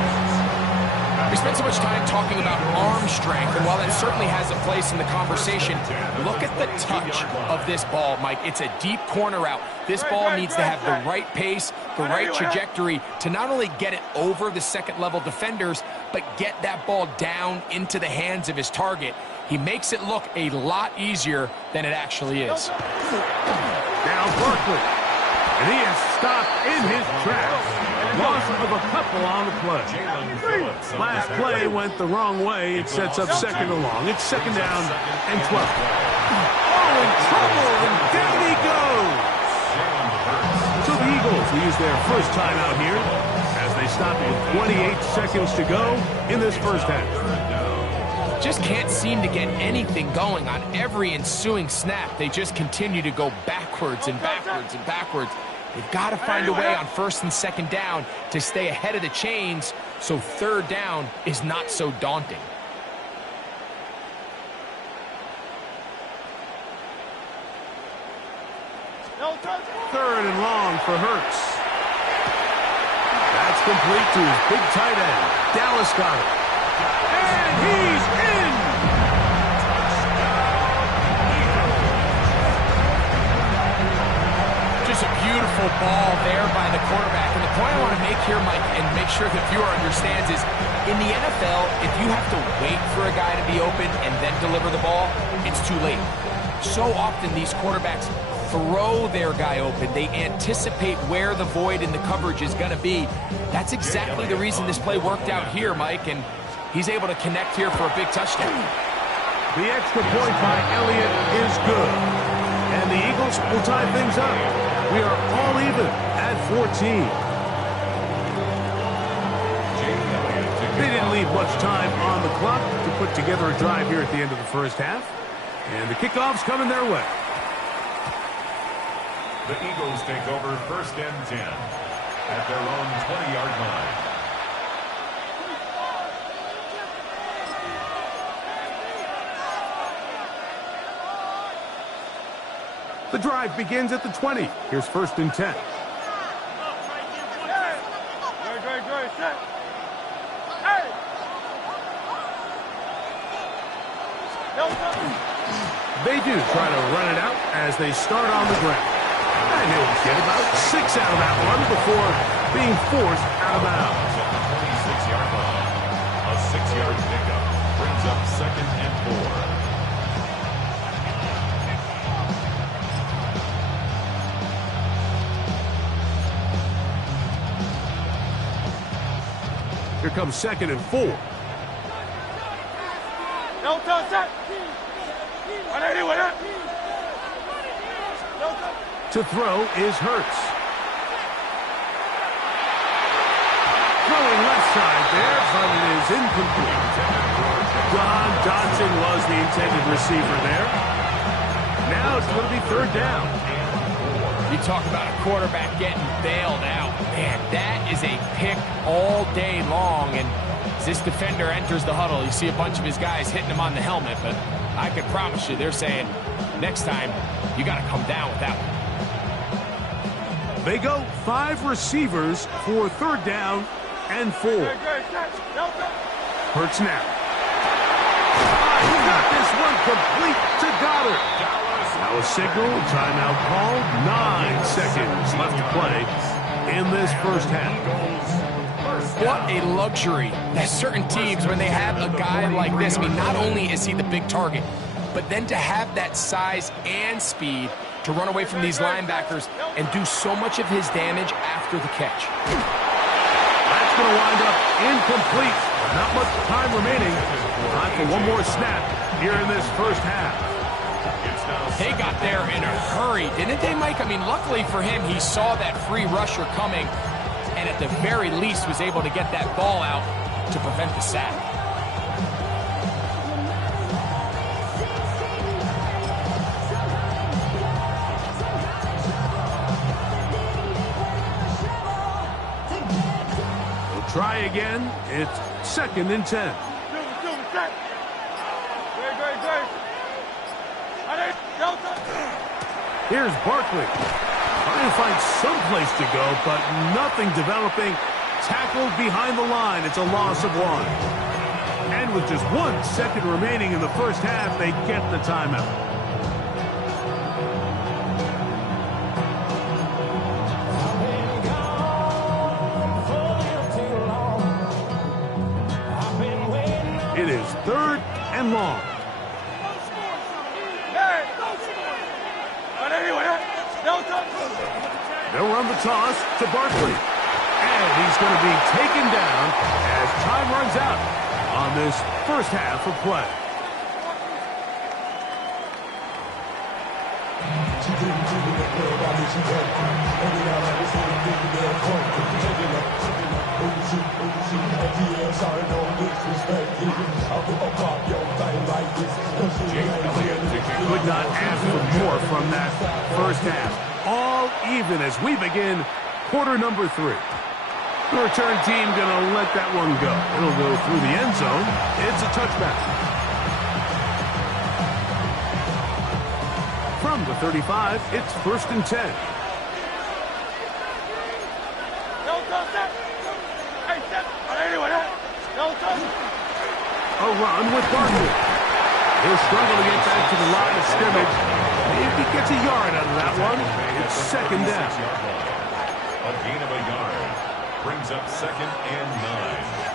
We spent so much time talking about arm strength, and while that certainly has a place in the conversation, look at the touch of this ball, Mike. It's a deep corner route. This ball needs to have the right pace, the right trajectory to not only get it over the second-level defenders, but get that ball down into the hands of his target. He makes it look a lot easier than it actually is. Now Barkley, and he is stopped in his tracks. Loss of a couple on the play. Last play went the wrong way. It sets up 2nd and long. It's 2nd down and 12. Oh, in trouble, and down he goes. So the Eagles will use their first timeout here as they stop with 28 seconds to go in this first half. Just can't seem to get anything going on every ensuing snap. They just continue to go backwards and backwards and backwards. They've got to find a way on 1st and 2nd down to stay ahead of the chains so 3rd down is not so daunting. Third and long for Hurts. That's complete to his big tight end, Dallas Goedert. And he's in! beautiful ball there by the quarterback. And the point I want to make here, Mike, and make sure the viewer understands is, in the NFL, if you have to wait for a guy to be open and then deliver the ball, it's too late. So often these quarterbacks throw their guy open. They anticipate where the void in the coverage is going to be. That's exactly the reason this play worked out here, Mike, and he's able to connect here for a big touchdown. The extra point by Elliott is good. And the Eagles will tie things up. We are all even at 14. They didn't leave much time on the clock to put together a drive here at the end of the first half. And the kickoff's coming their way. The Eagles take over 1st and 10 at their own 20-yard line. The drive begins at the 20. Here's 1st and 10. They do try to run it out as they start on the ground. And he'll get about 6 out of that one before being forced out of bounds. At the 26-yard line, a 6-yard pickup brings up 2nd and 4. Here comes 2nd and 4. To throw is Hurts. Throwing left side there, but it is incomplete. John Dodson was the intended receiver there. Now it's going to be 3rd down. You talk about a quarterback getting bailed out. Man, that is a pick all day long. And as this defender enters the huddle, you see a bunch of his guys hitting him on the helmet. But I can promise you, they're saying, next time, you got to come down with that one. They go 5 receivers for 3rd down and 4. Hurts now. He got this one complete to Goddard. Now a signal, timeout called. 9 seconds left to play in this first half. What a luxury that certain teams, when they have a guy like this, I mean, not only is he the big target, but then to have that size and speed to run away from these linebackers and do so much of his damage after the catch. That's going to wind up incomplete. Not much time remaining. Time for one more snap here in this first half. They got there in a hurry, didn't they, Mike? I mean, luckily for him, he saw that free rusher coming and at the very least was able to get that ball out to prevent the sack. Try again. It's 2nd and 10. Here's Barkley. Trying to find some place to go, but nothing developing. Tackled behind the line. It's a loss of 1. And with just 1 second remaining in the first half, they get the timeout. It is 3rd and long. They'll run the toss to Barkley. And he's going to be taken down as time runs out on this first half of play. Could not ask for more from that first half. All even as we begin quarter number 3. The return team going to let that one go. It'll go through the end zone. It's a touchback. From the 35, it's 1st and 10. A run with Barkley. He'll struggle to get back to the line of scrimmage. If he gets a yard out of that one, it's second down. A gain of a yard brings up 2nd and 9.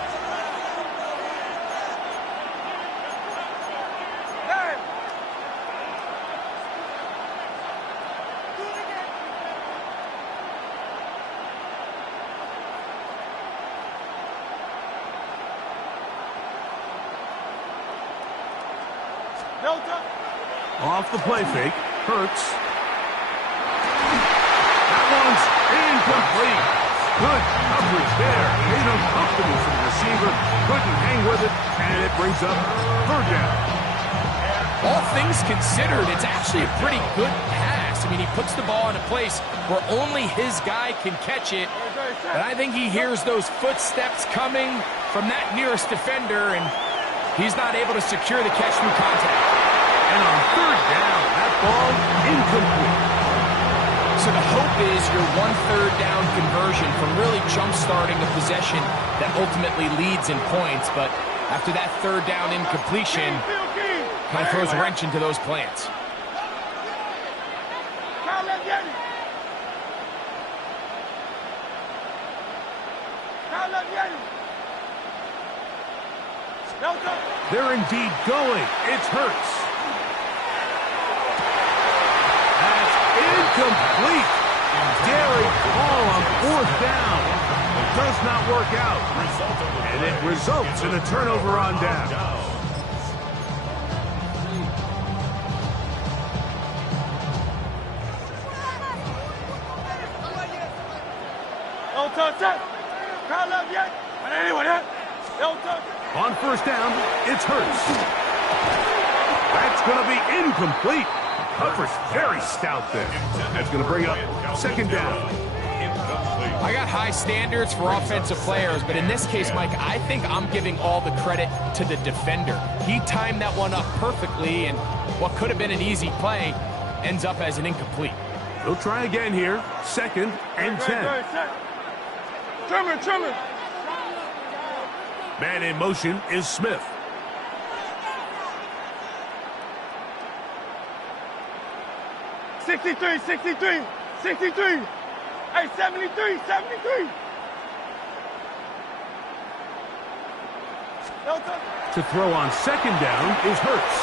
Off the play fake. Hurts. That one's incomplete. Good coverage there. Made uncomfortable for the receiver. Couldn't hang with it, and it brings up 3rd down. All things considered, it's actually a pretty good pass. I mean, he puts the ball in a place where only his guy can catch it. But I think he hears those footsteps coming from that nearest defender, and he's not able to secure the catch through contact. And on 3rd down, that ball incomplete. So the hope is your 1/3 down conversion from really jump-starting a possession that ultimately leads in points. But after that 3rd down incompletion, kind of throws a wrench into those plans. They're indeed going. It's Hurts. Incomplete. Derek Hall on 4th down. It does not work out. And it results in a turnover on down. On 1st down, it's Hurts. That's going to be incomplete. Coverage very stout there. That's going to bring up 2nd down. I got high standards for offensive players, but in this case, Mike, I think I'm giving all the credit to the defender. He timed that one up perfectly, and what could have been an easy play ends up as an incomplete. He'll try again here. 2nd and 10. Trimmer. Man in motion is Smith. Sixty-three. Hey, 73. To throw on 2nd down is Hurts.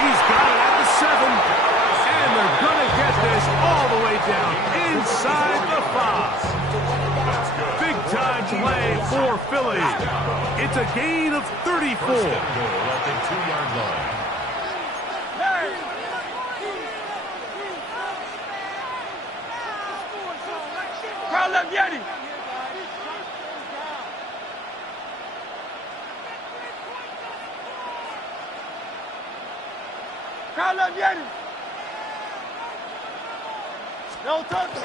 He's got it at the 7. And they're going to get this all the way down inside the 5. Big time play for Philly. It's a gain of 34. At the 2-yard line. Crowd left Yeti. No touch.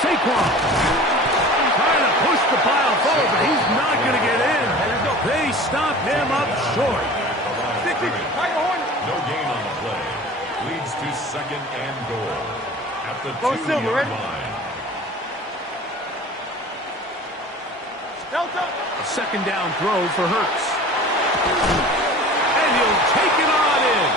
Saquon trying to push the pile forward, but he's not going to get in. They stop him up short. No gain on the play. Leads to 2nd and goal at the 2-yard line. A 2nd down throw for Hurts. And he'll take it on in.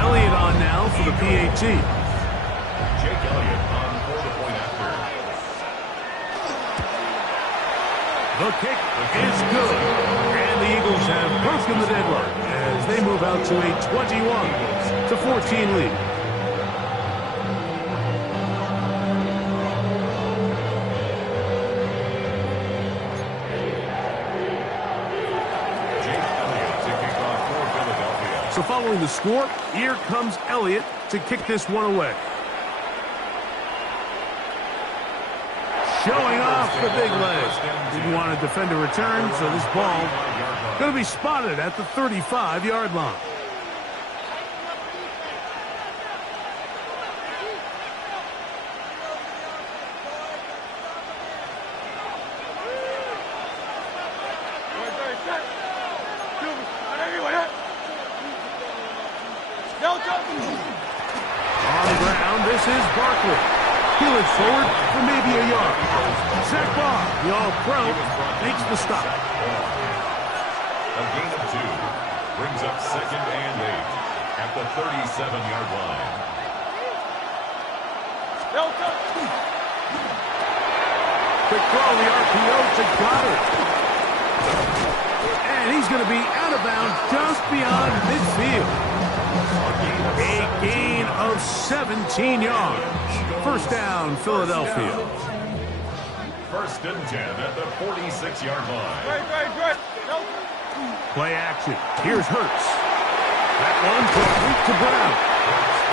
Elliott on now for the PAT. Jake Elliott on for the point after. The kick is good. And the Eagles have broken the deadlock as they move out to a 21-14 lead. So following the score, here comes Elliott to kick this one away. Showing off the big leg. Didn't want to defend a return, so this ball going to be spotted at the 35-yard line. On the ground, this is Barkley. Peeling forward for maybe a yard. Zach Barr, the all-pro, makes the stop. A gain of 2 brings up 2nd and 8 at the 37-yard line. Quick throw, the RPO to Goddard. And he's going to be out of bounds just beyond midfield. A gain of 17 yards. First down, Philadelphia. 1st and 10 at the 46-yard line. Play action. Here's Hurts. That one complete to Brown.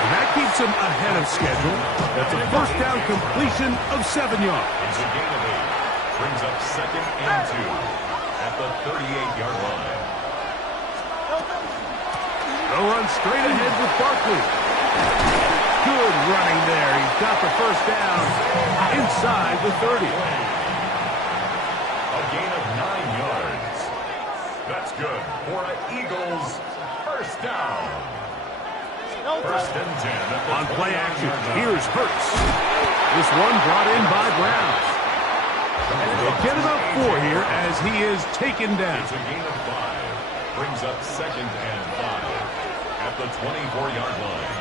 And that keeps him ahead of schedule. That's a first down completion of 7 yards. It's a gain of 8. Brings up 2nd and 2 at the 38-yard line. They'll run straight ahead with Barkley. Good running there. He's got the first down inside the 30. A gain of 9 yards. That's good for an Eagles first down. 1st and 10. On play action, here's Hurts. This one brought in by Brown. They get about 4 here as he is taken down. It's a gain of 5. Brings up 2nd and 5 at the 24-yard line.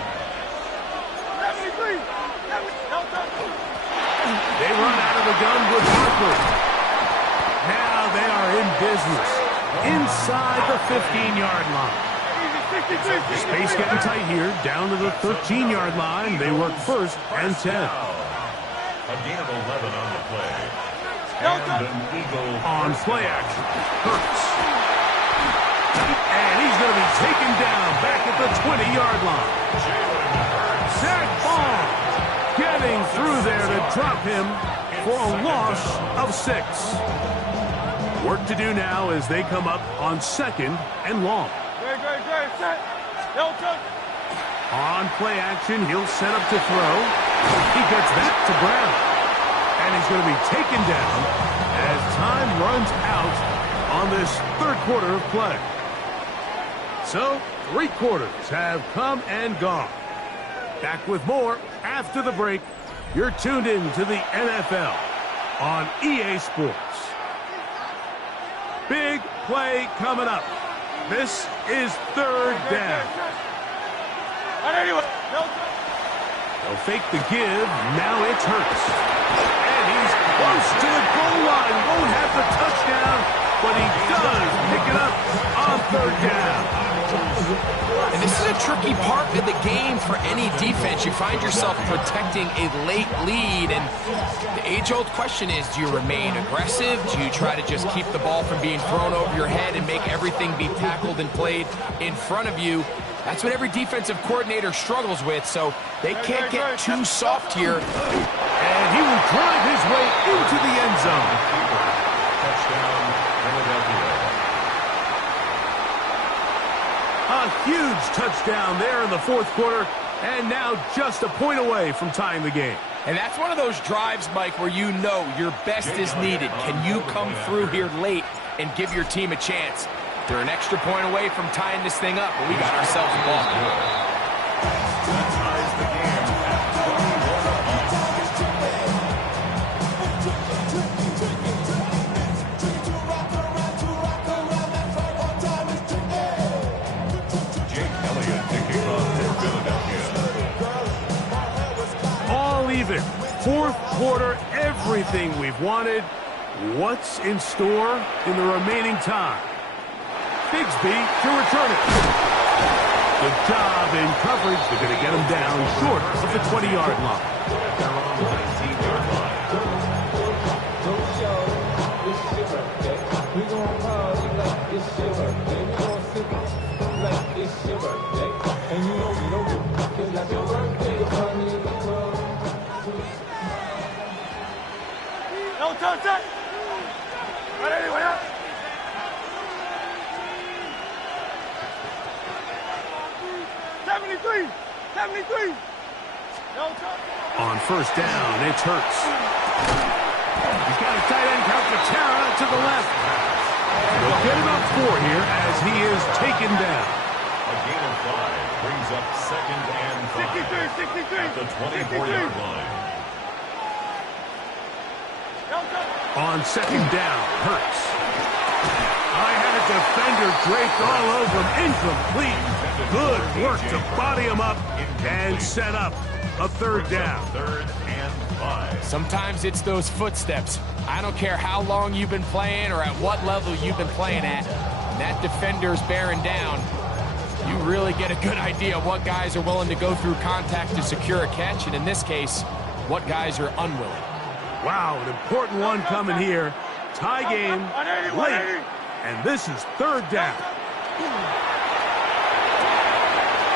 They run out of the gun with Barkley. Now they are in business inside the 15-yard line. Space getting tight here, down to the 13-yard line. They work 1st and 10. A gain of 11 on the play. And an Eagle on play action. Hurts. And he's going to be taken down back at the 20-yard line. Zach Bond getting through there to drop him for a loss of 6. Work to do now as they come up on 2nd and long. On play action, he'll set up to throw. He gets that to Brown. And he's going to be taken down as time runs out on this 3rd quarter of play. So, 3 quarters have come and gone. Back with more after the break. You're tuned in to the NFL on EA Sports. Big play coming up. This is 3rd down. They'll fake the give. Now it's Hurts. And he's close to the goal line. Won't have the touchdown, but he does pick it up on 3rd down. And this is a tricky part of the game for any defense. You find yourself protecting a late lead, and the age-old question is, do you remain aggressive? Do you try to just keep the ball from being thrown over your head and make everything be tackled and played in front of you? That's what every defensive coordinator struggles with, so they can't get too soft here. And he will drive his way into the end zone. Touchdown, Philadelphia. A huge touchdown there in the 4th quarter, and now just a point away from tying the game. And that's one of those drives, Mike, where you know your best is needed. Can you come through here late and give your team a chance? They're an extra point away from tying this thing up, but we got ourselves a ball. That ties the game at 21. Jake Elliott kicking off for Philadelphia. All even. 4th quarter, everything we've wanted. What's in store in the remaining time? Bigsby to return it. Good job in coverage. They're going to get him down short of the 20-yard line. They're on the 19-yard line. No touch. Anyone else? On 1st down, it's Hurts. He's got a tight end, Calcaterra, to the left. They'll get about 4 here as he is taken down. A gain of 5 brings up 2nd and 5 at the 24-yard line. On 2nd down, Hurts. I had a defender draped all over him. Incomplete. Good work to body him up and set up a third down. 3rd and 5. Sometimes it's those footsteps. I don't care how long you've been playing or at what level you've been playing at. When that defender's bearing down, you really get a good idea of what guys are willing to go through contact to secure a catch, and in this case, what guys are unwilling. Wow, an important one coming here. Tie game, late, and this is 3rd down.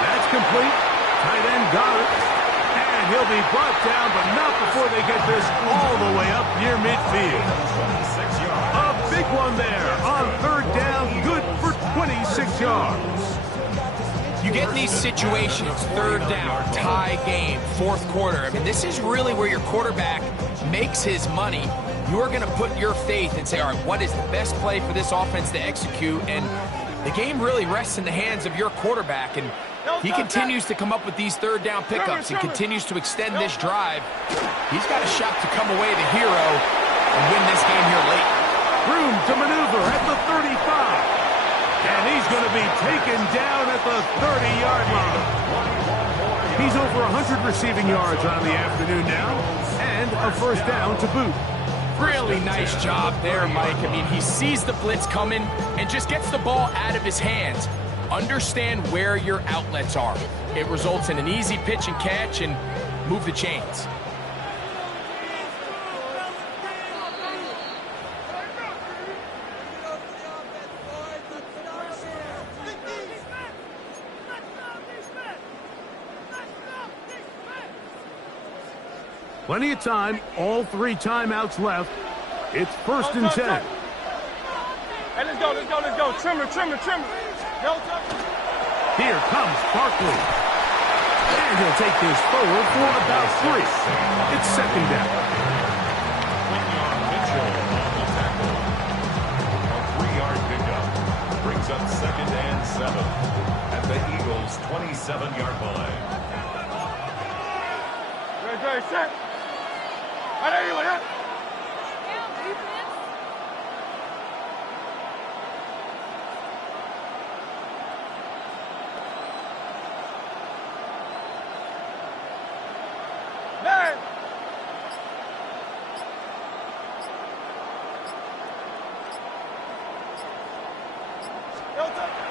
That's complete. Tight end got it. And he'll be brought down, but not before they get this all the way up near midfield. A big one there on 3rd down, good for 26 yards. You get in these situations, 3rd down, tie game, 4th quarter. I mean, this is really where your quarterback makes his money. You're going to put your faith and say, all right, what is the best play for this offense to execute? And the game really rests in the hands of your quarterback. And he continues to come up with these 3rd down pickups and continues to extend this drive. He's got a shot to come away the hero and win this game here late. Room to maneuver at the 35. And he's going to be taken down at the 30-yard line. He's over 100 receiving yards on the afternoon now, and a 1st down to boot. Really nice job there, Mike. I mean, he sees the blitz coming and just gets the ball out of his hands. Understand where your outlets are. It results in an easy pitch and catch and move the chains. Plenty of time, all 3 timeouts left. It's 1st and 10. Hey, let's go. Trimmer. Here comes Barkley. And he'll take this forward for about 3. It's 2nd down. Mitchell on the tackle. A 3-yard pickup brings up 2nd and 7 at the Eagles' 27-yard line. Great, set.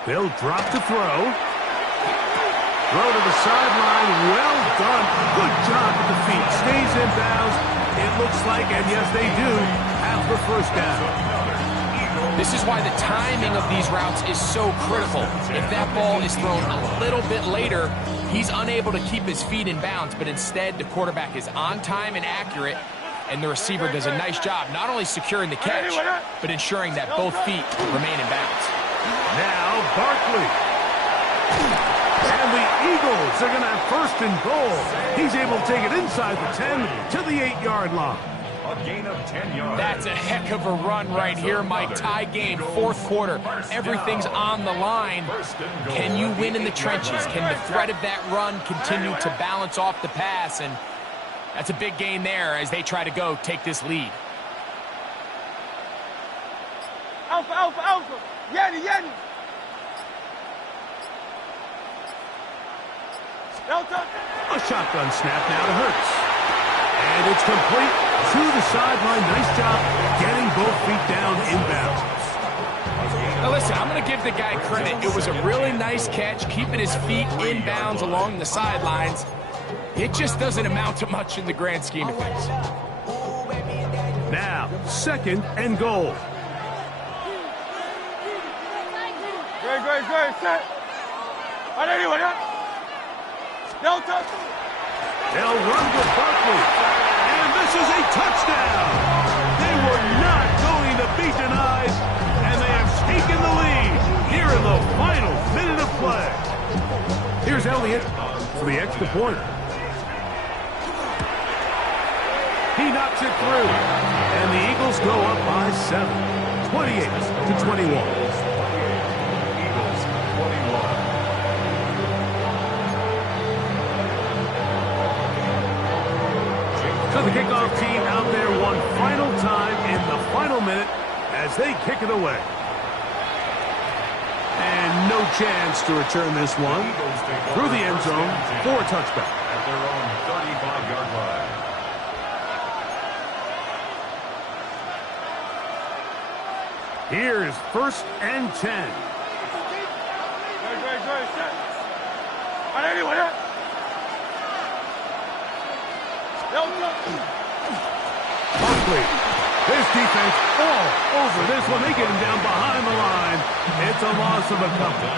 They'll drop the throw. Throw to the sideline. Well done. Good job with the feet. Stays in bounds. It looks like, and yes, they do, have the 1st down. This is why the timing of these routes is so critical. If that ball is thrown a little bit later, he's unable to keep his feet in bounds, but instead the quarterback is on time and accurate, and the receiver does a nice job not only securing the catch, but ensuring that both feet remain in bounds. Now Barkley. And the Eagles are going to have 1st and goal. He's able to take it inside the 10 to the 8-yard line. A gain of 10 yards. That's a heck of a run right here, Mike. Tie game, 4th quarter. Everything's on the line. Can you win in the trenches? Can the threat of that run continue to balance off the pass? And that's a big gain there as they try to go take this lead. Alpha. Yeti. A shotgun snap now to Hurts. And it's complete to the sideline. Nice job getting both feet down inbounds. Now listen, I'm going to give the guy credit. It was a really nice catch, keeping his feet inbounds along the sidelines. It just doesn't amount to much in the grand scheme of things. Now, 2nd and goal. Great, set. They'll run with Barkley. And this is a touchdown. They were not going to be denied, and they have taken the lead here in the final minute of play. Here's Elliott for the extra point. He knocks it through, and the Eagles go up by 7, 28-21. So the kickoff team out there one final time in the final minute as they kick it away. no chance to return this one through the end zone for a touchback. At their own 35-yard line. Here's 1st and 10. Buckley. This defense all over this one. They get him down behind the line. It's a loss of a couple.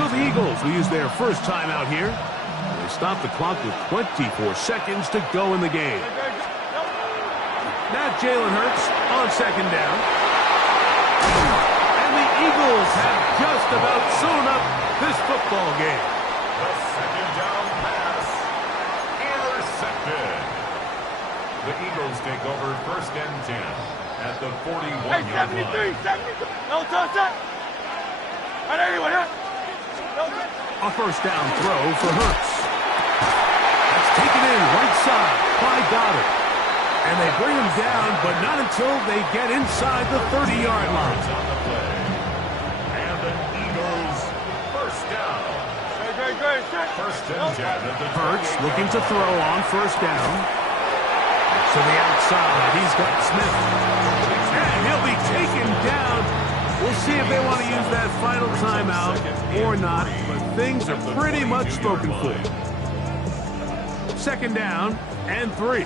So the Eagles will use their first timeout here. They stop the clock with 24 seconds to go in the game. Now Jalen Hurts on 2nd down. And the Eagles have just about sewn up this football game. The 2nd down pass. Intercepted. The Eagles take over 1st and 10 at the 41-yard line. 73. No touchdown. A 1st down throw for Hurts. That's taken in right side by Goddard. And they bring him down, but not until they get inside the 30-yard line. On the play. And the Eagles 1st down. 1st and 10 at the Hurts looking to throw on 1st down. To the outside, he's got Smith. And he'll be taken down. We'll see if they want to use that final timeout or not, but things are pretty much spoken for. 2nd down and 3.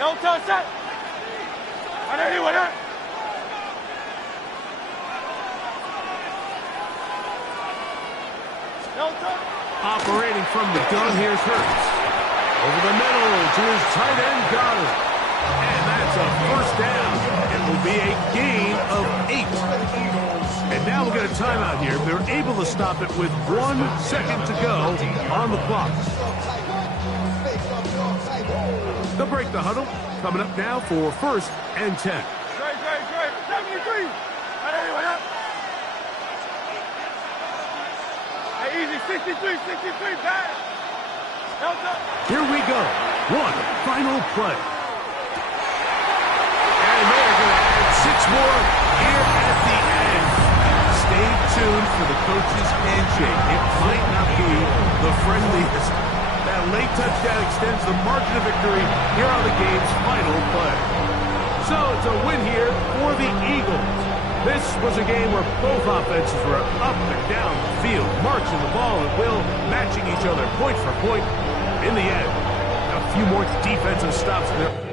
No touchdown. Operating from the gun, here's Hurts. Over the middle to his tight end, Goddard. And that's a 1st down. It will be a gain of 8. And now we'll get a timeout here. They're able to stop it with 1 second to go on the clock. They'll break the huddle. Coming up now for 1st and 10. 73. Easy, 63, bad. Here we go. One final play. And they're going to add 6 more here at the end. Stay tuned for the coach's handshake. It might not be the friendliest. That late touchdown extends the margin of victory here on the game's final play. So it's a win here for the Eagles. This was a game where both offenses were up and down the field, marching the ball at will, matching each other point for point. In the end, a few more defensive stops there.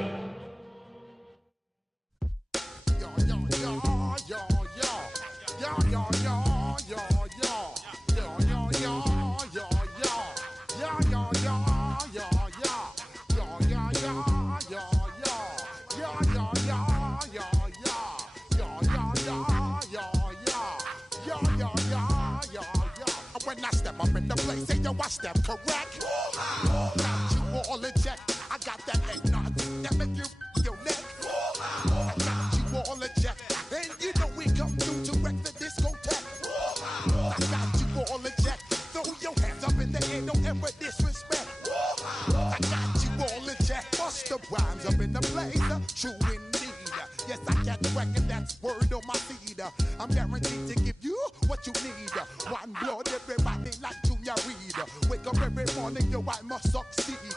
When I step up in the place, say yo, I step correct. Got you all in check. I got that eggnog that make you your neck. I got you all in check. And you know we come through to wreck the discotheque. I got you all in check. Throw your hands up in the air, don't ever disrespect. I got you all in check. Bust the rhymes up in the place, true indeed. Yes, I got the record, that's word on my feed. I'm guaranteed to give you what you need. One blood, everybody like Junior Reed. Wake up every morning, yo, I must succeed.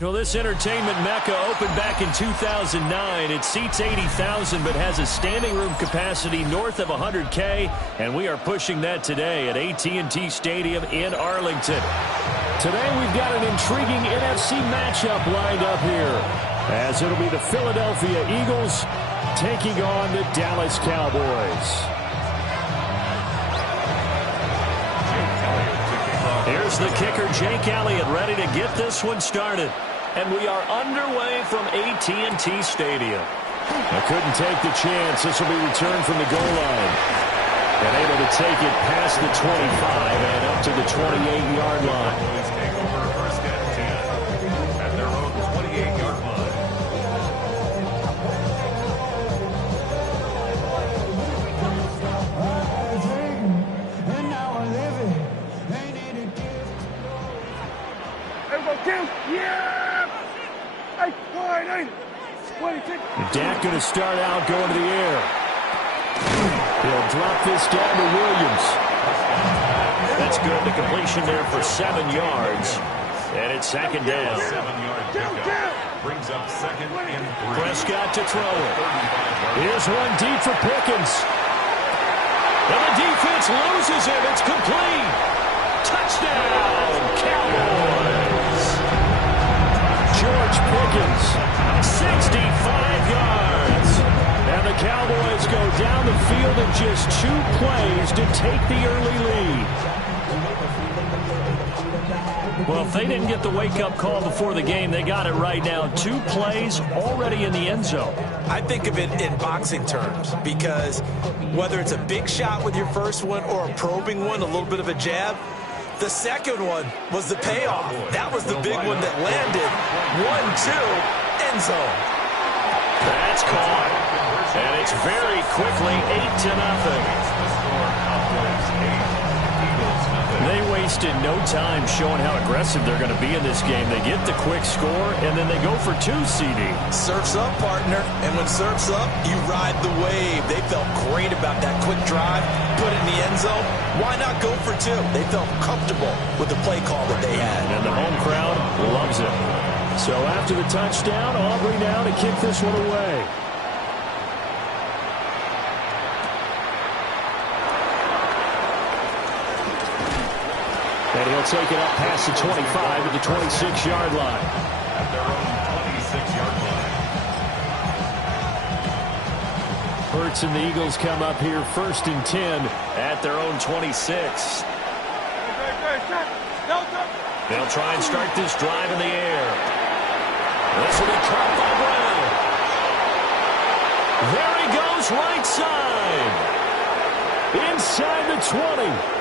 Well, this entertainment mecca opened back in 2009. It seats 80,000 but has a standing room capacity north of 100K, and we are pushing that today at AT&T Stadium in Arlington. Today we've got an intriguing NFC matchup lined up here, as it'll be the Philadelphia Eagles taking on the Dallas Cowboys. Here's the kicker, Jake Elliott, ready to get this one started. And we are underway from AT&T Stadium. I couldn't take the chance. This will be returned from the goal line. And able to take it past the 25 and up to the 28-yard line. Cowboys take over 1st and 10 at their own 28-yard line. Dak going to start out going to the air. He'll drop this down to Williams. That's good. The completion there for 7 yards. And it's second down. 7-yard pickup. Brings up second and 3. Prescott to throw it. Here's one deep for Pickens. And the defense loses him. It's complete. Touchdown, Cowboys. George Pickens, 65 yards. And the Cowboys go down the field in just 2 plays to take the early lead. Well, if they didn't get the wake-up call before the game, they got it right now. 2 plays already in the end zone. I think of it in boxing terms because whether it's a big shot with your first one or a probing one, a little bit of a jab, the second one was the payoff. That was the big one that landed. 1-2, end zone. That's caught. And it's very quickly 8-0. They wasted no time showing how aggressive they're going to be in this game. They get the quick score, and then they go for 2, CD. Surf's up, partner. And when surf's up, you ride the wave. They felt great about that quick drive, put it in the end zone. Why not go for 2? They felt comfortable with the play call that they had. And the home crowd loves it. So after the touchdown, Aubrey now to kick this one away. And he'll take it up past the 25 at the 26-yard line. At their own 26-yard line. Hurts and the Eagles come up here 1st and 10 at their own 26. They'll try and start this drive in the air. This will be caught by Brown. There he goes, right side. Inside the 20.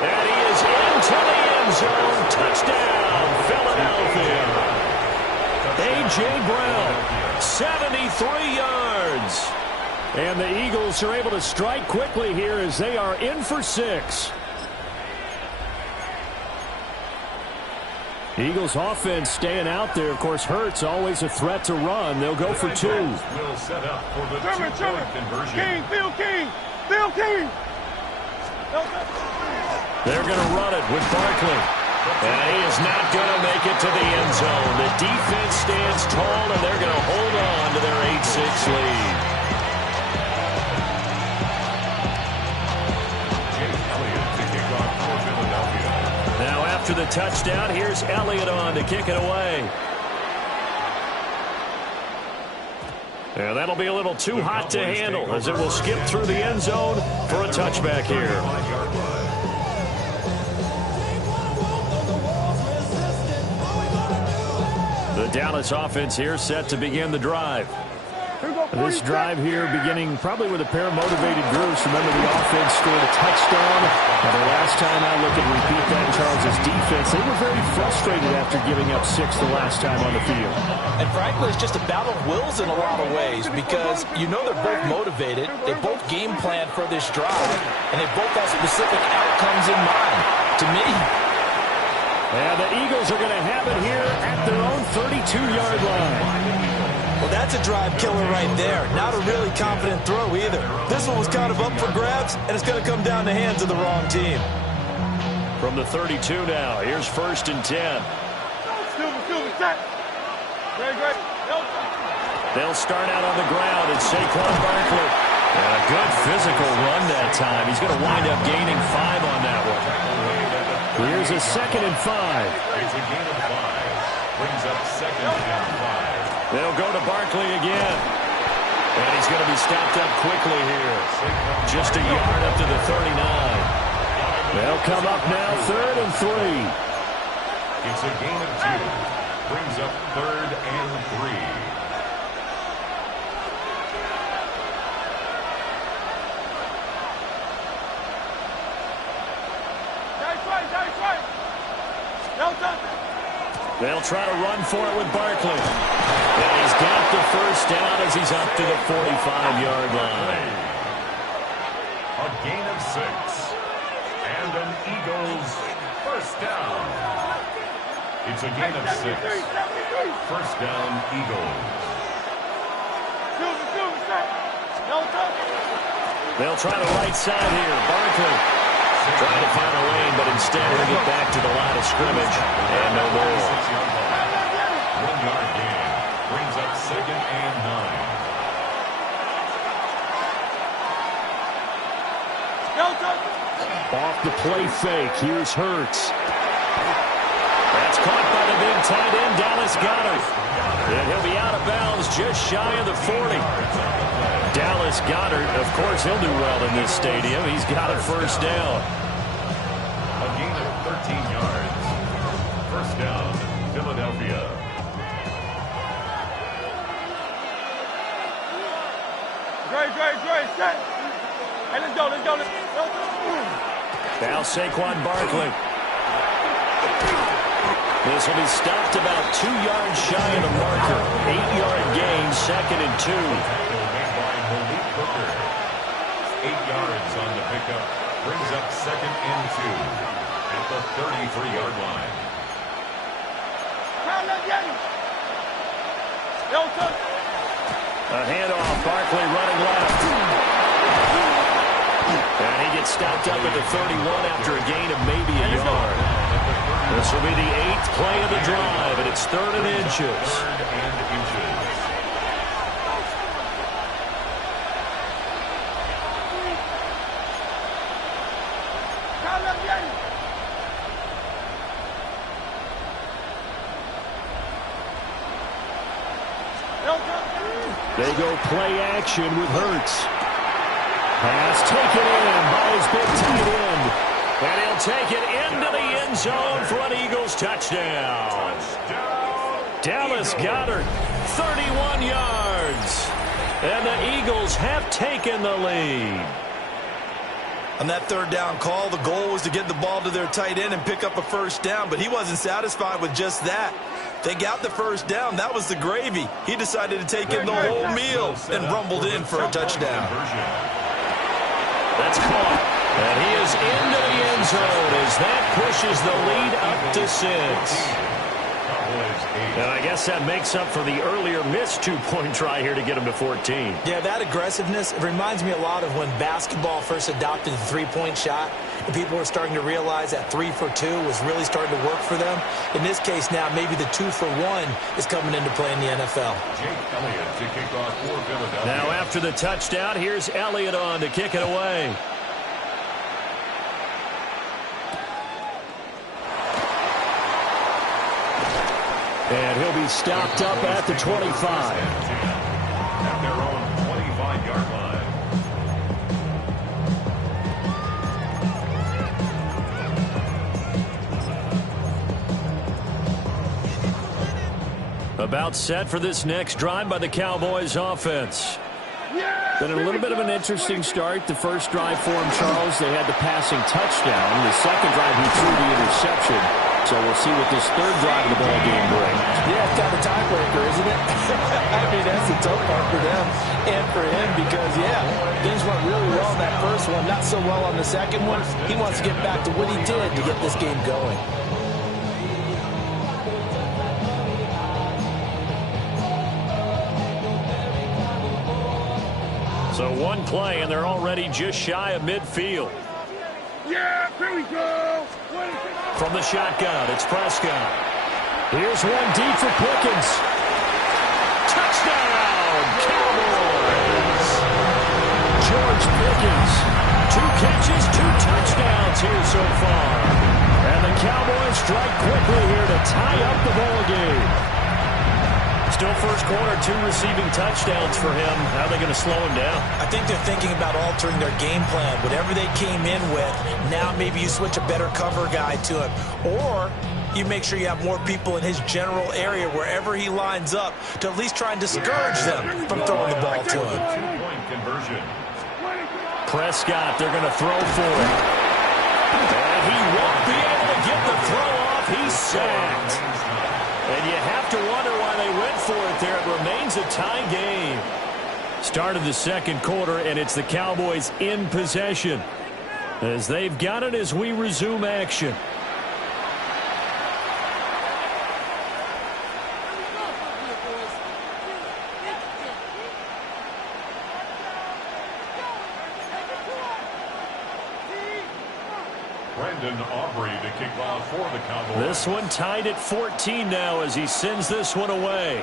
And he is into the end zone. Touchdown, Philadelphia. A.J. Brown, 73 yards. And the Eagles are able to strike quickly here as they are in for 6. Eagles offense staying out there. Of course, Hurts always a threat to run. They'll go for 2. Will set up for the 2-point conversion. King, Phil King. They're going to run it with Barkley. And he is not going to make it to the end zone. The defense stands tall, and they're going to hold on to their 8-6 lead. Now after the touchdown, here's Elliott on to kick it away. Yeah, that'll be a little too hot to handle as it will skip through the end zone for a touchback here. The Dallas offense here set to begin the drive. This drive here beginning probably with a pair of motivated groups. Remember, the offense scored a touchdown. Now, the last time I look and repeat that, Charles' defense, they were very frustrated after giving up 6 the last time on the field. And frankly, it's just a battle of wills in a lot of ways because you know they're both motivated. They both game plan for this drive, and they both have specific outcomes in mind. To me, and the Eagles are going to have it here at their own 32-yard line. Well, that's a drive killer right there. Not a really confident throw either. This one was kind of up for grabs, and it's going to come down the hands of the wrong team. From the 32 now, here's 1st and 10. They'll start out on the ground, and Saquon Barkley. And a good physical run that time. He's going to wind up gaining 5 on that one. Here's a 2nd and 5. It's a gain of 5. Brings up 2nd and 5. They'll go to Barkley again. And he's going to be stopped up quickly here. Just a yard up to the 39. They'll come up now 3rd and 3. It's a gain of 2. Brings up 3rd and 3. They'll try to run for it with Barkley. And he's got the first down as he's up to the 45-yard line. A gain of 6. And an Eagles first down. It's a gain of 6. First down, Eagles. They'll try the right side here. Barkley trying to find a lane, but instead he'll get back to the line of scrimmage. And no more. 1-yard gain. Brings up 2nd and 9. Off the play fake. Here's Hurts. That's caught by the big tight end, Dallas Goedert. And he'll be out of bounds just shy of the 40. Dallas Goedert, of course, he'll do well in this stadium. He's got a first down. A gain of 13 yards. First down, Philadelphia. Dre, set. Hey, let's go. Now Saquon Barkley. This will be stopped about 2 yards shy of the marker. 8-yard gain, 2nd and 2. 8 yards on the pickup. Brings up 2nd and 2 at the 33-yard line. A handoff. Barkley running left. And he gets stopped up at the 31 after a gain of maybe a yard. This will be the 8th play of the drive, and it's 3rd and inches. They go play action with Hurts. Pass taken in by his big tight end. And he'll take it into the end zone for an Eagles touchdown. Dallas Goedert, 31 yards. And the Eagles have taken the lead. On that 3rd down call, the goal was to get the ball to their tight end and pick up a first down, but he wasn't satisfied with just that. They got the first down. That was the gravy. He decided to take in the whole meal and rumbled in for a touchdown. That's caught. And he is into the end zone as that pushes the lead up to 6. And I guess that makes up for the earlier missed 2-point try here to get him to 14. Yeah, that aggressiveness, it reminds me a lot of when basketball first adopted the three-point shot, and people were starting to realize that 3 for 2 was really starting to work for them. In this case now, maybe the 2 for 1 is coming into play in the NFL. Now after the touchdown, here's Elliott on to kick it away. And he'll be stopped up at the 25. At their own 25-yard line. About set for this next drive by the Cowboys offense. Been a little bit of an interesting start. The first drive for him, Charles, they had the passing touchdown. The second drive, he threw the interception. So we'll see what this 3rd drive of the ball game brings. Yeah, it's kind of a tiebreaker, isn't it? I mean, that's a tough part for them and for him because, yeah, things went really well in that first one, not so well on the second one. He wants to get back to what he did to get this game going. So one play, and they're already just shy of midfield. Yeah, here we go. From the shotgun, it's Prescott. Here's one deep for Pickens. Touchdown, Cowboys! George Pickens, 2 catches, 2 touchdowns here so far. And the Cowboys strike quickly here to tie up the ball game. Still first quarter, 2 receiving touchdowns for him. How are they going to slow him down? I think they're thinking about altering their game plan. Whatever they came in with, now maybe you switch a better cover guy to him. Or you make sure you have more people in his general area wherever he lines up to at least try and discourage them from throwing the ball to him. 2-point conversion. Prescott, they're going to throw for it. And he won't be able to get the throw off. He's sacked. And you have to wonder why they went for it there. It remains a tie game. Start of the second quarter, and it's the Cowboys in possession as they've got it as we resume action. Brandon Aubrey to kick off for the Cowboys. This one tied at 14 now as he sends this one away.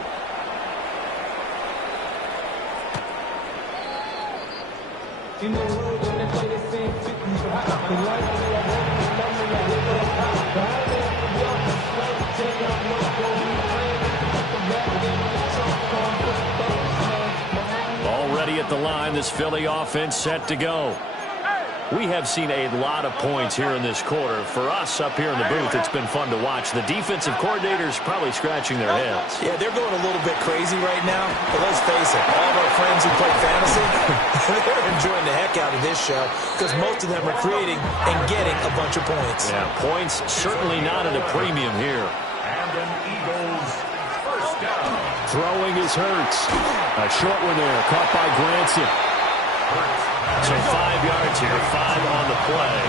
Already at the line, this Philly offense set to go. We have seen a lot of points here in this quarter. For us up here in the booth, it's been fun to watch. The defensive coordinators probably scratching their heads. Yeah, they're going a little bit crazy right now. But let's face it, all of our friends who play fantasy, they're enjoying the heck out of this show because most of them are creating and getting a bunch of points. Yeah, points certainly not at a premium here. And an Eagles first down. Throwing is Hurts. A short one there, caught by Granson. So 5 yards here, 5 on the play.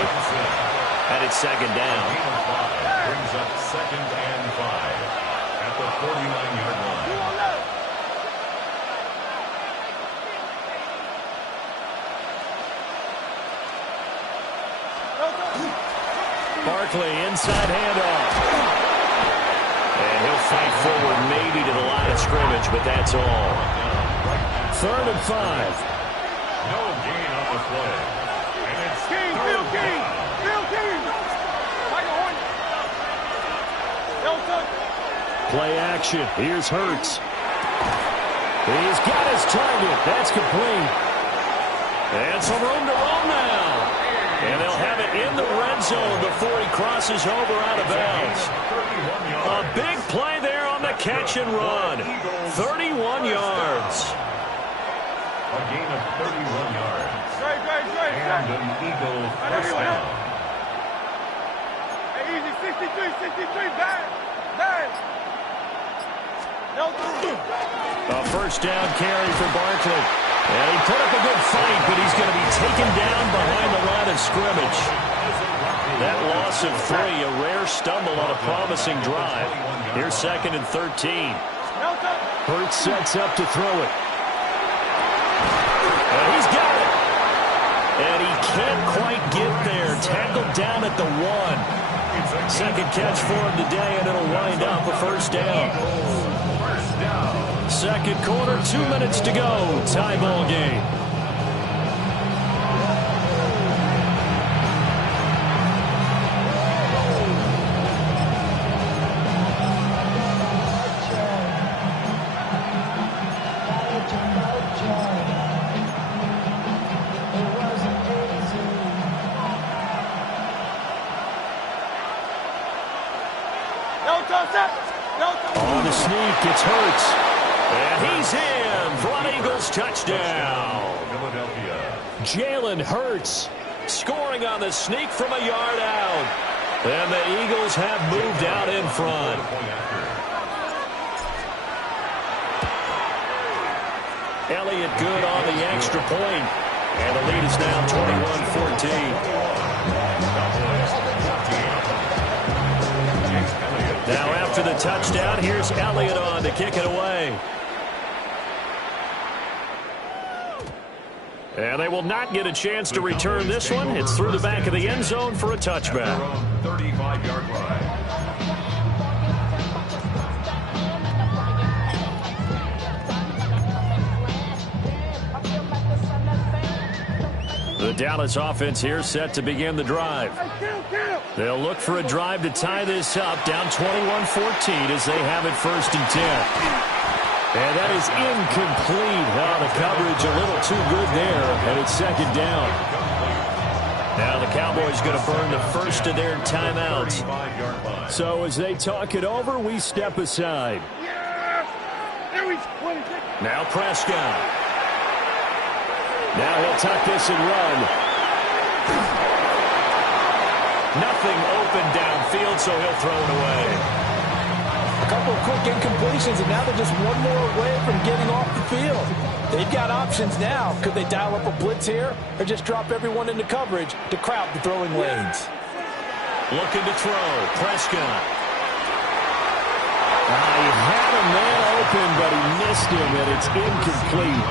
And it's second down. Brings up 2nd and 5 at the 49-yard line. Barkley inside handoff. And he'll fight forward maybe to the line of scrimmage, but that's all. 3rd and 5. No gain on the play. And it's King. Play action. Here's Hurts. He's got his target. That's complete. And some room to roll now. And they'll have it in the red zone before he crosses over out of bounds. A big play there on the catch and run. 31 yards. A gain of 31 yards. And an Eagle first down. Hey, easy, 63, bang. A first down carry for Barkley. And he put up a good fight, but he's going to be taken down behind the line of scrimmage. That loss of 3, a rare stumble on a promising drive. Here's 2nd and 13. Hurts sets up to throw it. And he's got it. And he can't quite get there. Tackled down at the 1. Second catch for him today, and it'll wind up a first down. Second quarter, 2 minutes to go. Tie ball game. On the sneak, it's Hurts. And he's in for an Eagles touchdown. Jalen Hurts scoring on the sneak from a yard out. And the Eagles have moved out in front. Elliott good on the extra point. And the lead is now 21-14. Now after the touchdown, here's Elliott on to kick it away. And they will not get a chance to return this one. It's through the back of the end zone for a touchback. 35-yard line. The Dallas offense here set to begin the drive. They'll look for a drive to tie this up, down 21-14 as they have it 1st and 10. And that is incomplete. Now the coverage a little too good there, and it's 2nd down. Now the Cowboys going to burn the first of their timeouts. So as they talk it over, we step aside. Now Prescott. Now he'll tuck this and run. Nothing open downfield, so he'll throw it away. A couple of quick incompletions, and now they're just one more away from getting off the field. They've got options now. Could they dial up a blitz here or just drop everyone into coverage to crowd the throwing lanes? Looking to throw. Prescott. He had a man open, but he missed him, and it's incomplete.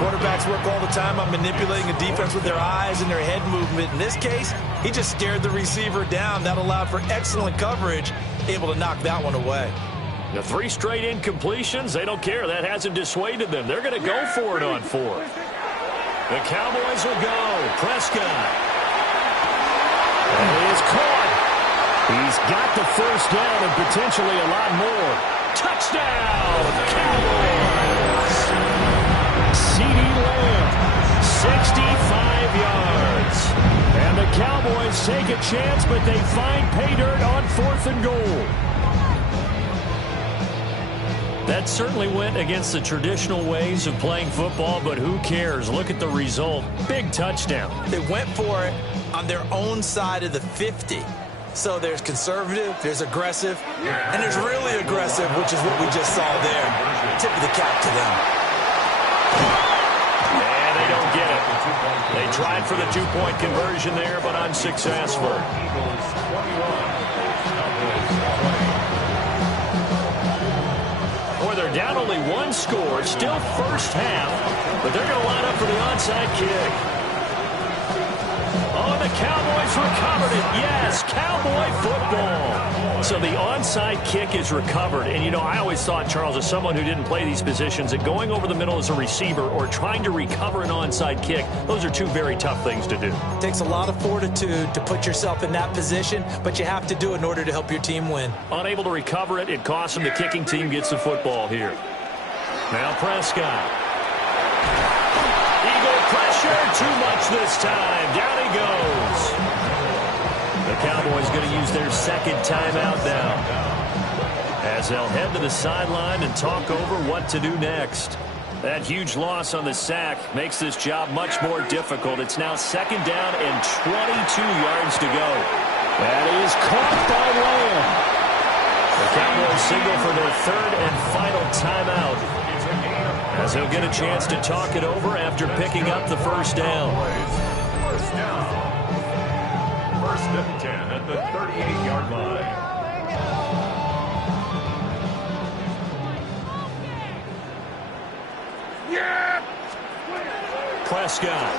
Quarterbacks work all the time on manipulating a defense with their eyes and their head movement. In this case, he just stared the receiver down. That allowed for excellent coverage, able to knock that one away. The 3 straight incompletions, they don't care. That hasn't dissuaded them. They're going to go for it on 4th. The Cowboys will go. Prescott. And he is caught. He's got the first down and potentially a lot more. Touchdown, Cowboys. CeeDee Lamb, 65 yards. And the Cowboys take a chance, but they find pay dirt on 4th and goal. That certainly went against the traditional ways of playing football, but who cares? Look at the result. Big touchdown. They went for it on their own side of the 50. So there's conservative, there's aggressive, and there's really aggressive, which is what we just saw there. Tip of the cap to them. And they don't get it. They tried for the 2-point conversion there, but unsuccessful. Boy, they're down only 1 score, still first half, but they're going to line up for the onside kick. Oh, the Cowboys recovered it. Yes, Cowboy football. So the onside kick is recovered. And, you know, I always thought, Charles, as someone who didn't play these positions, that going over the middle as a receiver or trying to recover an onside kick, those are 2 very tough things to do. It takes a lot of fortitude to put yourself in that position, but you have to do it in order to help your team win. Unable to recover it, it costs them. The kicking team gets the football here. Now Prescott. Eagle pressure, too much this time. Down he goes. The Cowboys going to use their second timeout now, as they'll head to the sideline and talk over what to do next. That huge loss on the sack makes this job much more difficult. It's now 2nd down and 22 yards to go. That is caught by Lamb. The Cowboys signal for their 3rd and final timeout, as they'll get a chance to talk it over after picking up the first down. First down. 1st and 10 at the 38-yard line. Prescott.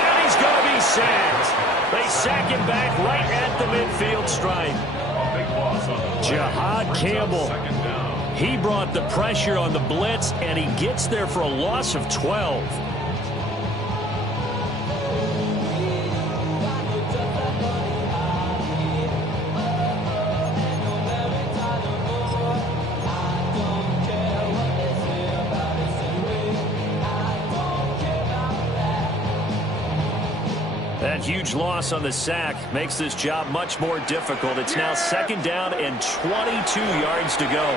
And he's going to be sacked. They sack him back right at the midfield stripe. Jahad Campbell. He brought the pressure on the blitz, and he gets there for a loss of 12. That huge loss on the sack makes this job much more difficult. It's now 2nd down and 22 yards to go.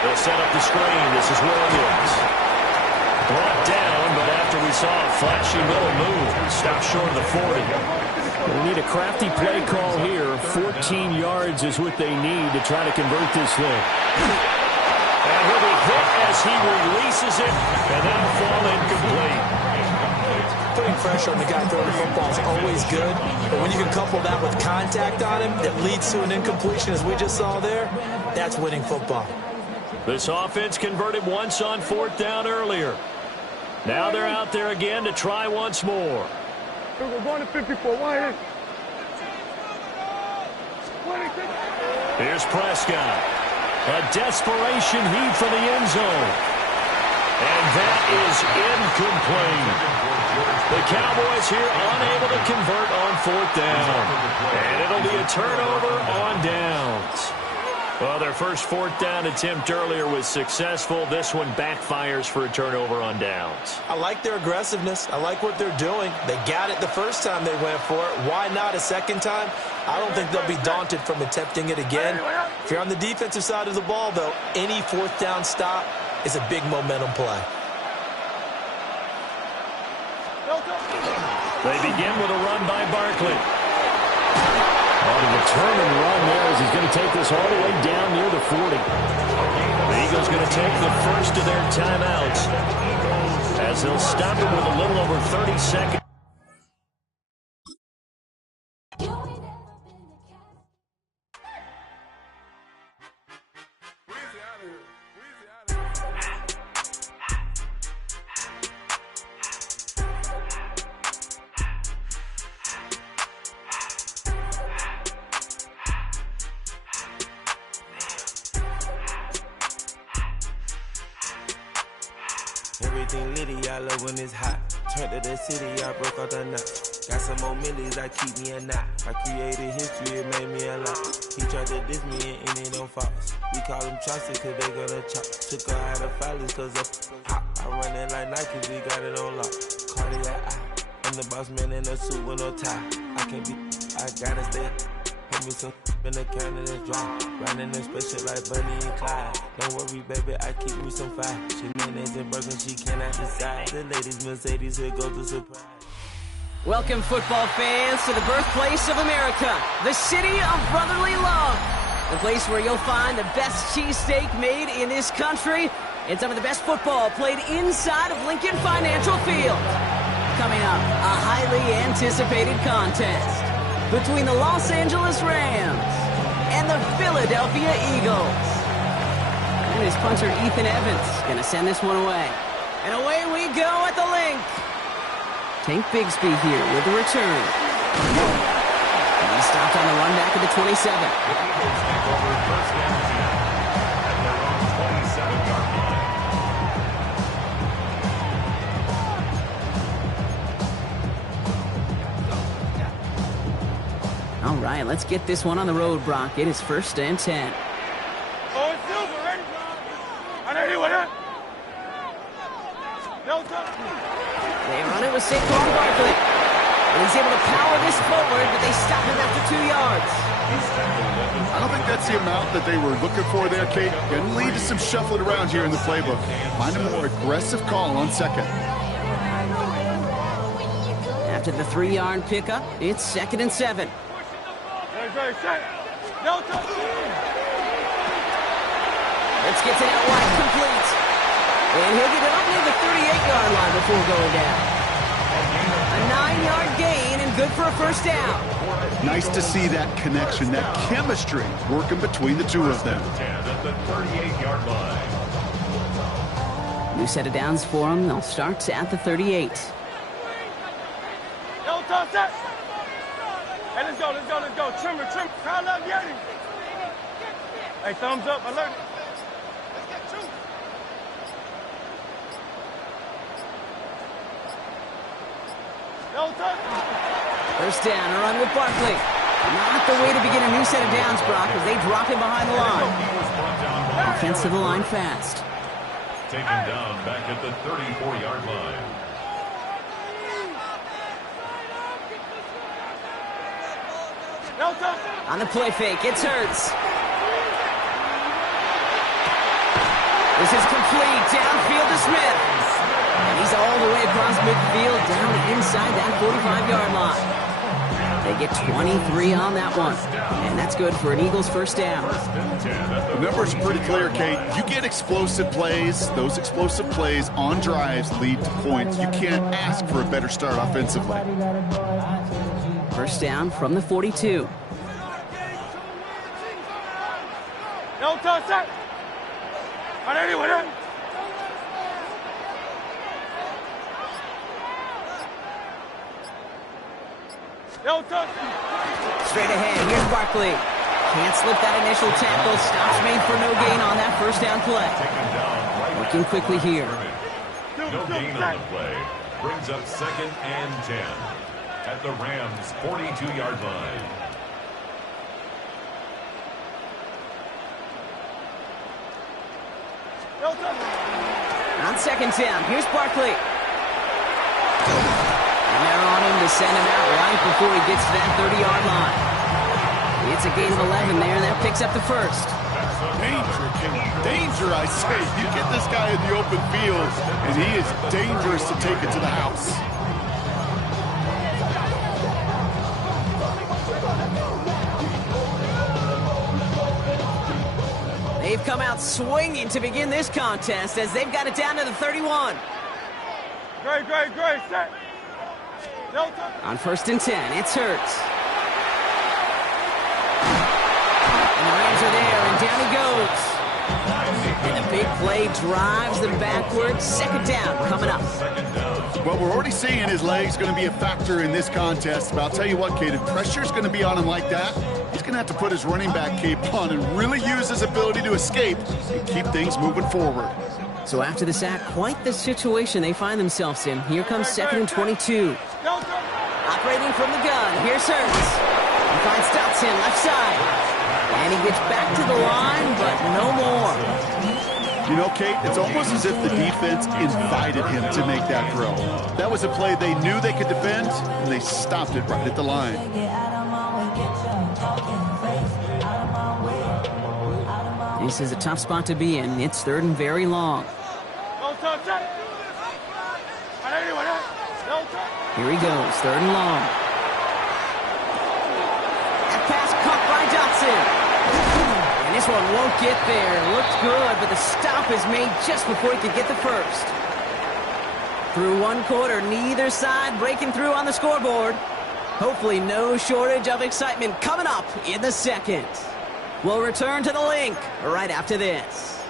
They'll set up the screen. This is Williams. Brought down, but after we saw a flashy little move, stopped short of the 40. We need a crafty play call here. 14 yards is what they need to try to convert this thing. And he'll be hit as he releases it, and that'll fall incomplete. Putting pressure on the guy throwing the football is always good, but when you can couple that with contact on him that leads to an incompletion, as we just saw there, that's winning football. This offense converted once on 4th down earlier. Now they're out there again to try once more. We're going to 54. Why here? Here's Prescott. A desperation heave for the end zone. And that is incomplete. The Cowboys here unable to convert on 4th down. And it'll be a turnover on downs. Well, their first 4th down attempt earlier was successful. This one backfires for a turnover on downs. I like their aggressiveness. I like what they're doing. They got it the first time they went for it. Why not a second time? I don't think they'll be daunted from attempting it again. If you're on the defensive side of the ball, though, any 4th down stop is a big momentum play. They begin with a run by Barkley. On a determined run there as he's going to take this all the way down near the 40. The Eagles going to take the first of their timeouts as they'll stop it with a little over 30 seconds. everything litty, I love when it's hot. Turned to the city, I broke out the knot. Got some more millies, I keep me a knot. I created history, it made me a lot. He tried to diss me and it don't false. We call them chopsticks cause they gonna chop. Took her out of filers cause of hot. I run it like Nike, we got it on lock. Cardiac eye. I'm the boss man in a suit with no tie. I can't be, I gotta stay. Put me some in the can of this dry. Riding in special like Bunny and Clyde. Don't worry, baby, I keep me some fire. She mayonnaise and burger, she cannot decide. The ladies Mercedes, here goes the surprise. Welcome, football fans, to the birthplace of America, the city of brotherly love. The place where you'll find the best cheesesteak made in this country and some of the best football played inside of Lincoln Financial Field. Coming up, a highly anticipated contest between the Los Angeles Rams and the Philadelphia Eagles. And his punter, Ethan Evans, going to send this one away. And away we go at the link. Tank Bigsby here with the return. And he stopped on the run back at the 27. The Eagles take over first and 10 at their own 27-yard line. All right, let's get this one on the road, Brock. It is first and 10. Oh, it's Silver, ready? I know you with it. No touch. They run it with Saquon Barkley. And he's able to power this forward, but they stop him after 2 yards. I don't think that's the amount that they were looking for there, Kate. Going to lead to some shuffling around here in the playbook. Find a more aggressive call on second. After the 3-yard pickup, it's 2nd and 7. No touch. Let's get to that wide complete. And he'll get it up near the 38-yard line before going down. A 9-yard gain and good for a first down. Nice to see that connection, that chemistry working between the two of them. 10 at the 38-yard line. New set of downs for them. They'll start at the 38. No touch that. Hey, let's go. Trimmer. Crowd up, Yeti. Hey, thumbs up, alert. Let's get two. No touch. First down, a run with Barkley. Not the way to begin a new set of downs, Brock, as they drop him behind the line. Offense to the line fast. Taken down back at the 34-yard line. On the play fake, it's Hurts. This is complete, downfield to Smith. And he's all the way across midfield, down inside that 45-yard line. They get 23 on that one. And that's good for an Eagles first down. The numbers are pretty clear, Kate. You get explosive plays. Those explosive plays on drives lead to points. You can't ask for a better start offensively. First down from the 42. No touch that. On anyone else. No touch. Straight ahead, here's Barkley. Can't slip that initial tackle. Stops made for no gain on that first down play. Looking quickly here. No gain on the play. Brings up 2nd and 10 at the Rams' 42-yard line. On 2nd down, here's Barkley. And they're on him to send him out right before he gets to that 30-yard line. It's a gain of 11 there, and that picks up the first. Danger, King. Danger, I say. You get this guy in the open field, and he is dangerous to take it to the house. They've come out swinging to begin this contest as they've got it down to the 31. Great, set. No touch. On 1st and 10, it's Hurts. And the Rams are there, and down he goes. And the big play drives them backwards. 2nd down coming up. Well, we're already seeing his legs going to be a factor in this contest. But I'll tell you what, Kate, if pressure's going to be on him like that, he's going to have to put his running back cape on and really use his ability to escape and keep things moving forward. So after the sack, quite the situation they find themselves in. Here comes 2nd and 22. Operating from the gun, here's Hurts. He finds Dotson left side. And he gets back to the line, but no more. You know, Kate, it's almost as if the defense invited him to make that throw. That was a play they knew they could defend, and they stopped it right at the line. This is a tough spot to be in. It's 3rd and very long. Here he goes, 3rd and long. That pass caught by Dotson. And this one won't get there. Looked good, but the stop is made just before he could get the first. Through 1 quarter, neither side breaking through on the scoreboard. Hopefully no shortage of excitement coming up in the 2nd. We'll return to the link right after this.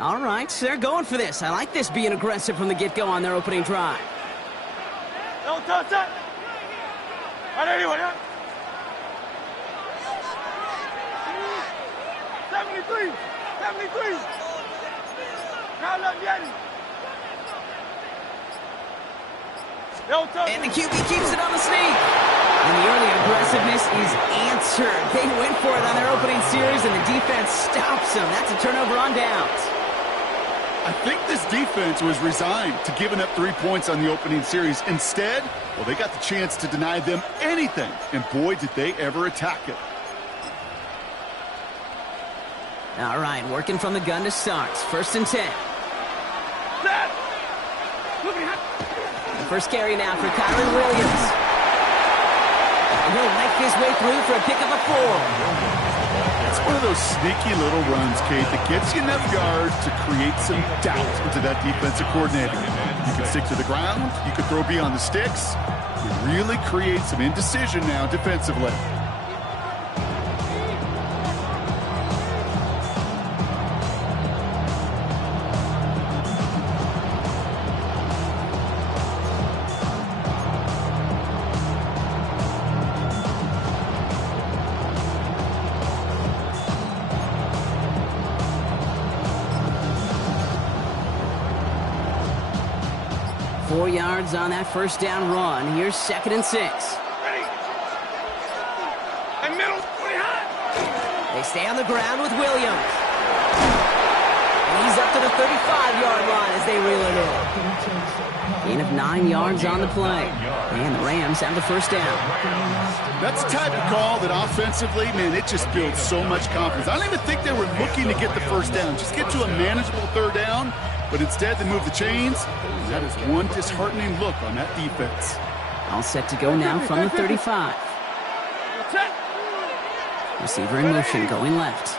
All right, they're going for this. I like this being aggressive from the get-go on their opening drive. 73. 73. And the QB keeps it on the sneak. And the early aggressiveness is answered. They went for it on their opening series, and the defense stops them. That's a turnover on downs. I think this defense was resigned to giving up 3 points on the opening series. Instead, well, they got the chance to deny them anything. And boy, did they ever attack it. All right, working from the gun to start. 1st and 10. The first carry now for Kyron Williams. And he'll make his way through for a pickup of 4. It's one of those sneaky little runs, Kate, that gets you enough yards to create some doubt into that defensive coordinator. You can stick to the ground. You can throw beyond the sticks. You really create some indecision now defensively. 4 yards on that first down run. Here's 2nd and 6. They stay on the ground with Williams. And he's up to the 35-yard line as they reel it in. Gain of 9 yards on the play. And the Rams have the first down. That's the type of call that offensively, man, it just builds so much confidence. I don't even think they were looking to get the first down. Just get to a manageable 3rd down. But instead, they move the chains. And that is one disheartening look on that defense. All set to go now from the 35. Receiver in motion, going left.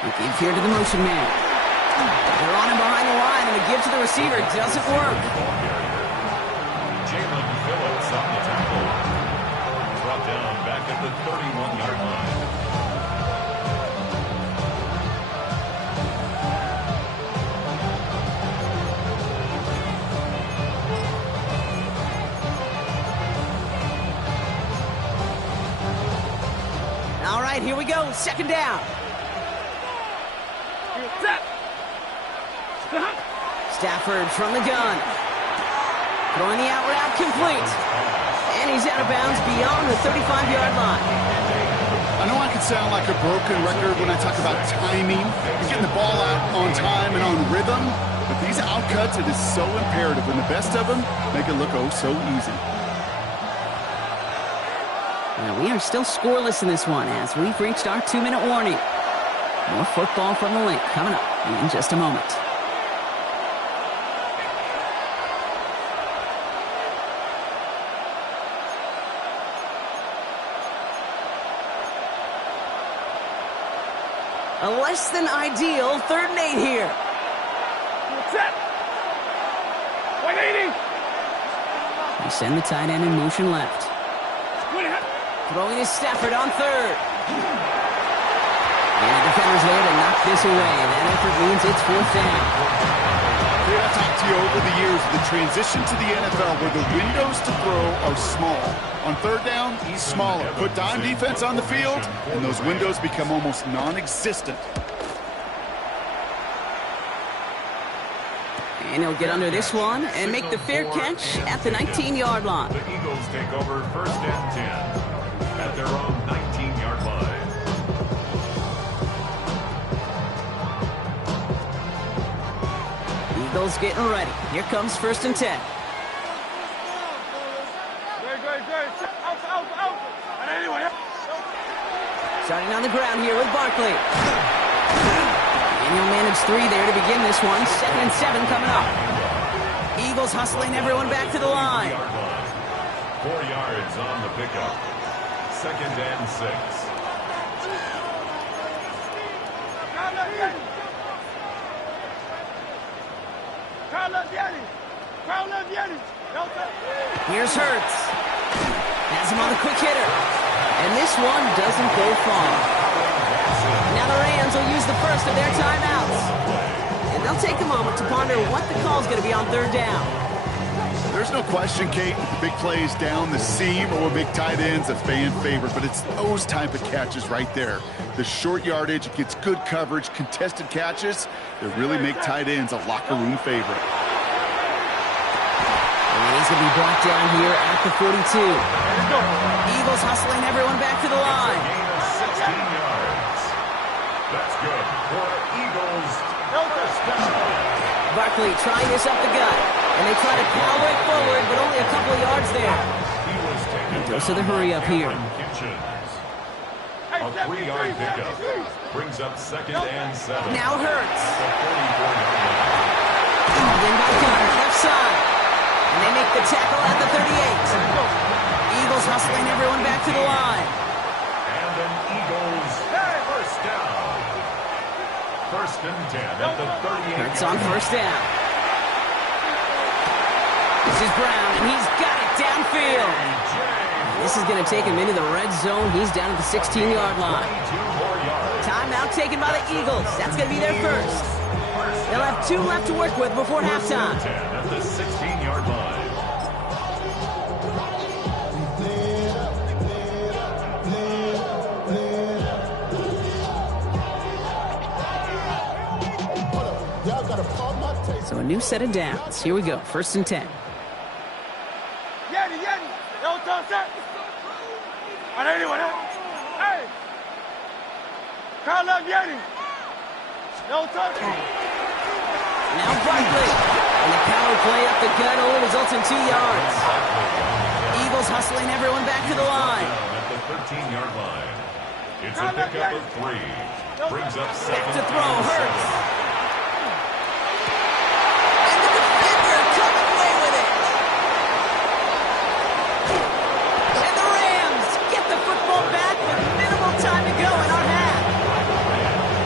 They give here to the motion man. They're on him behind the line, and the give to the receiver doesn't work. Jalen Phillips on the tackle. Brought down back at the 31-yard line. All right, here we go. 2nd down. Stafford from the gun. Throwing the out route complete. And he's out of bounds beyond the 35-yard line. I know I can sound like a broken record when I talk about timing, getting the ball out on time and on rhythm, but these outcuts, it is so imperative, and the best of them make it look oh so easy. Now, we are still scoreless in this one as we've reached our 2-minute warning. More football from the link coming up in just a moment. A less than ideal 3rd and 8 here. Set. 180. They send the tight end in motion left. Throwing is Stafford on third. And the defender's there to knock this away. That effort means it's fourth down. I've talked to you over the years of the transition to the NFL where the windows to throw are small. On third down, he's smaller. Put dime defense on the field, and those windows become almost non-existent. And he'll get under this one and make the fair catch at the 19-yard line. The Eagles take over first and 10 at their own 19-yard line. Eagles getting ready. Here comes first and 10. Starting on the ground here with Barkley. And he'll manage 3 there to begin this one. 2nd and 7 coming up. Eagles hustling everyone back to the line. 4 yards on the pickup. 2nd and 6. Here's Hurts. Has him on the quick hitter. And this one doesn't go far. Now the Rams will use the first of their timeouts. And they'll take a moment to ponder what the call's going to be on third down. There's no question, Kate, big plays down the seam or big tight ends, a fan favorite, but it's those type of catches right there. The short yardage, it gets good coverage, contested catches that really make tight ends a locker room favorite. And he's going to be brought down here at the 42. Eagles hustling everyone back to the line. 16 yards. That's good for Eagles. First down. Barkley trying this up the gut. And they try to power it forward, but only a couple of yards there. And goes to the hurry up here. A 3-yard pickup brings up 2nd and 7. Now Hurts. Then by Gunner, left side. And they make the tackle at the 38. Eagles hustling everyone back to the line. And an Eagles first down. 1st and 10 at the 38. Hurts on first down. This is Brown, and he's got it downfield. This is going to take him into the red zone. He's down at the 16-yard line. Timeout taken by the Eagles. That's going to be their first. They'll have 2 left to work with before halftime. 10 at the 16-yard line. So a new set of downs. Here we go. 1st and 10. Now Barkley. And the power play up the gut only results in 2 yards. Eagles hustling everyone back to the line. At the 13-yard line. It's a pickup of 3. Brings up 7. Back to throw. Hurts. And the defender coming away with it. And the Rams get the football back with minimal time to go in our half.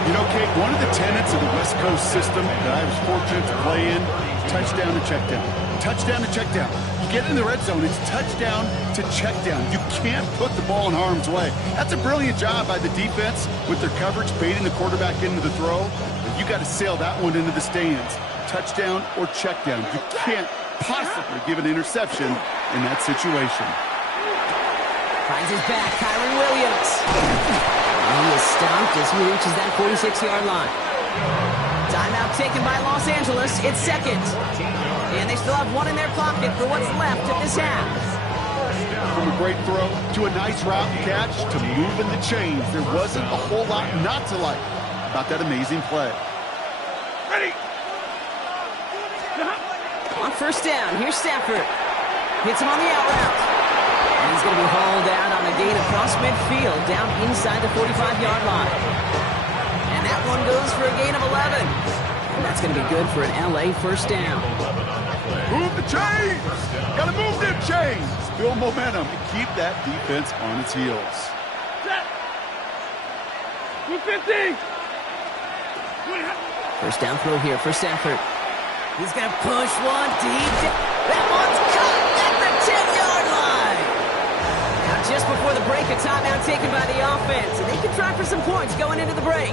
You know, Kate, one of the tenets of the West Coast system that I was fortunate to play in, touchdown to check down. Touchdown to check down. You get in the red zone, it's touchdown to check down. You can't put the ball in harm's way. That's a brilliant job by the defense with their coverage, baiting the quarterback into the throw. But you got to sail that one into the stands. Touchdown or check down. You can't possibly give an interception in that situation. Finds his back, Kyron Williams. And he is stomped as he reaches that 46-yard line. Timeout taken by Los Angeles. It's 2nd. And they still have 1 in their pocket for what's left of this half. From a great throw to a nice route catch to moving the chains, there wasn't a whole lot not to like about that amazing play. Ready. On first down, here's Stafford. Hits him on the out route. And he's going to be hauled out on a gain across midfield, down inside the 45-yard line. And that one goes for a gain of 11. And that's going to be good for an LA first down. Move the chains! Got to move them chains! Build momentum and keep that defense on its heels. 250! First down throw here for Stafford. He's going to push one deep. That one's caught at the 10-yard line. Now just before the break of timeout taken by the offense, and they can try for some points going into the break.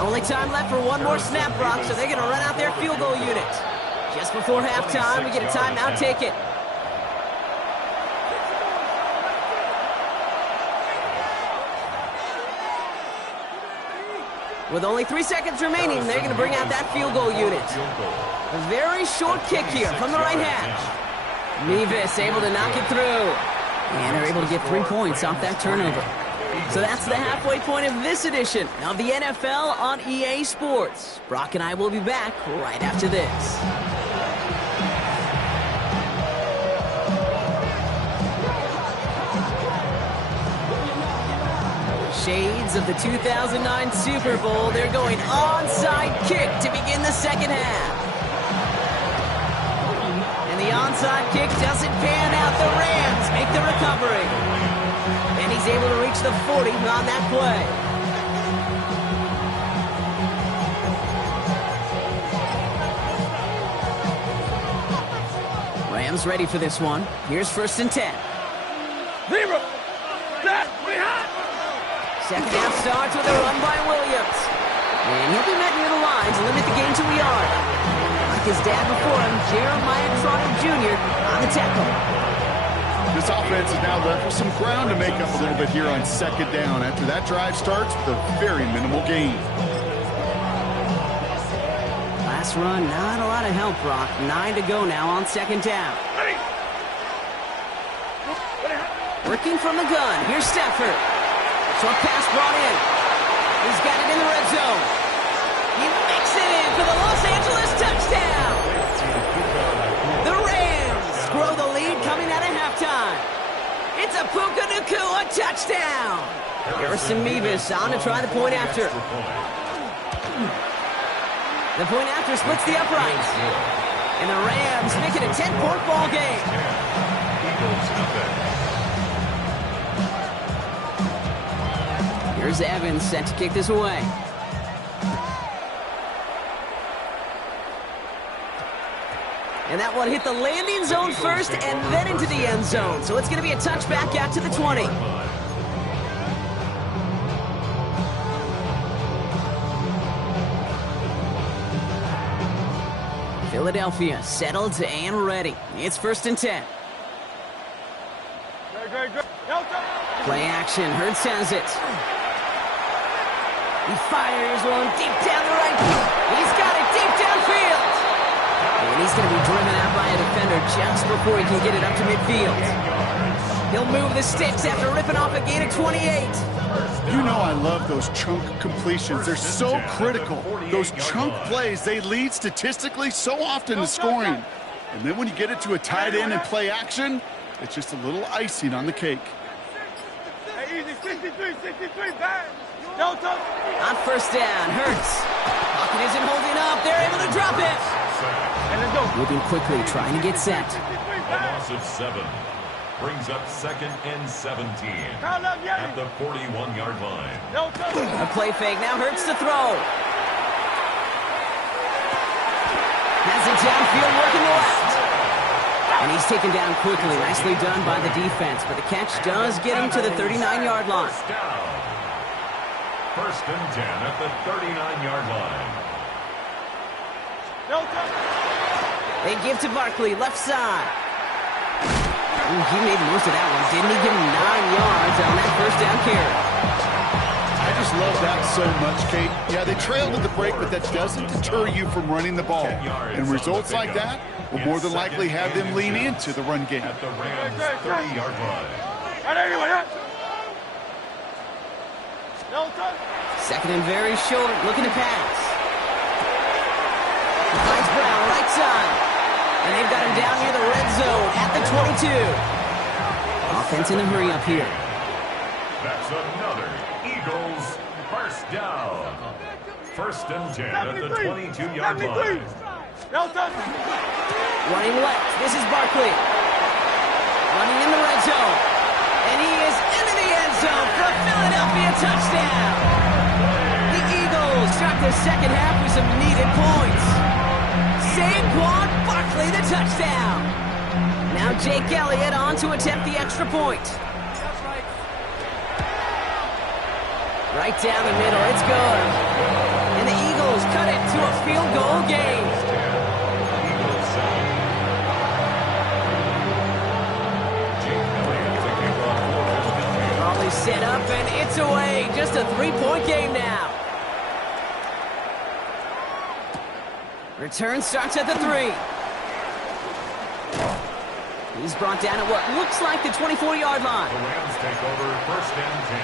Only time left for one more snap, Brock, so they're going to run out their field goal unit. Just before halftime, we get a timeout taken. With only 3 seconds remaining, they're going to bring out that field goal unit. A very short kick here from the right hash. Mevis able to knock it through. And they're able to get 3 points off that turnover. So that's the halfway point of this edition of the NFL on EA Sports. Brock and I will be back right after this. Shades of the 2009 Super Bowl. They're going onside kick to begin the second half. And the onside kick doesn't pan out. The Rams make the recovery. And he's able to reach the 40 on that play. Rams ready for this one. Here's 1st and 10. Zero. Second half starts with a run by Williams. And he'll be met near the line to limit the game to a yard. Like his dad before him, Jeremiah Trotter Jr. on the tackle. This offense is now left with some ground to make up a little bit here on 2nd down after that drive starts with a very minimal gain. Last run, not a lot of help, Brock. 9 to go now on 2nd down. Working from the gun, here's Stafford. Short pass brought in. He's got it in the red zone. He makes it in for the Los Angeles touchdown. The Rams grow the lead coming out of halftime. It's a Puka Nacua touchdown. Harrison Mevis on to try the point after. The point after splits the uprights. And the Rams make it a 10-point ball game. Here's Evans set to kick this away. And that one hit the landing zone first and then into the end zone. So it's going to be a touchback out to the 20. Philadelphia settled and ready. It's 1st and 10. Play action. Hurts has it. He fires one deep down the right. He's got it deep downfield. And he's going to be driven out by a defender just before he can get it up to midfield. He'll move the sticks after ripping off a gain of 28. You know I love those chunk completions. They're so critical. Those chunk plays, they lead statistically so often to scoring. And then when you get it to a tight end and play action, it's just a little icing on the cake. Hey, easy, 63, bang. On 1st down, Hurts. Pocket isn't holding up. They're able to drop it. Moving quickly, trying to get set. A loss of 7. Brings up 2nd and 17 at the 41-yard line. A play fake. Now Hurts to throw. Has it downfield, working the left. And he's taken down quickly. Nicely done by the defense. But the catch does get him to the 39-yard line. 1st and 10 at the 39-yard line. They give to Barkley, left side. Ooh, he made most of that one, didn't he? Give him 9 yards on that 1st down carry. I just love that so much, Kate. Yeah, they trailed at the break, but that doesn't deter you from running the ball. And results like that will more than likely have them lean into the run game. At the Rams' 30-yard line. 2nd and very short, looking to pass. He finds Brown, right side. And they've got him down near the red zone at the 22. Offense in a hurry up here. That's another Eagles 1st down. 1st and 10 at the 22-yard line. Running left, this is Barkley. Running in the red zone. And he is into the end zone for a Philadelphia touchdown. The Eagles start the second half with some needed points. Saquon Barkley, the touchdown. Now Jake Elliott on to attempt the extra point. Right down the middle, it's good. And the Eagles cut it to a field goal game. Ball is set up and it's away. Just a 3-point game now. Return starts at the 3. He's brought down at what looks like the 24-yard line. The Rams take over 1st and 10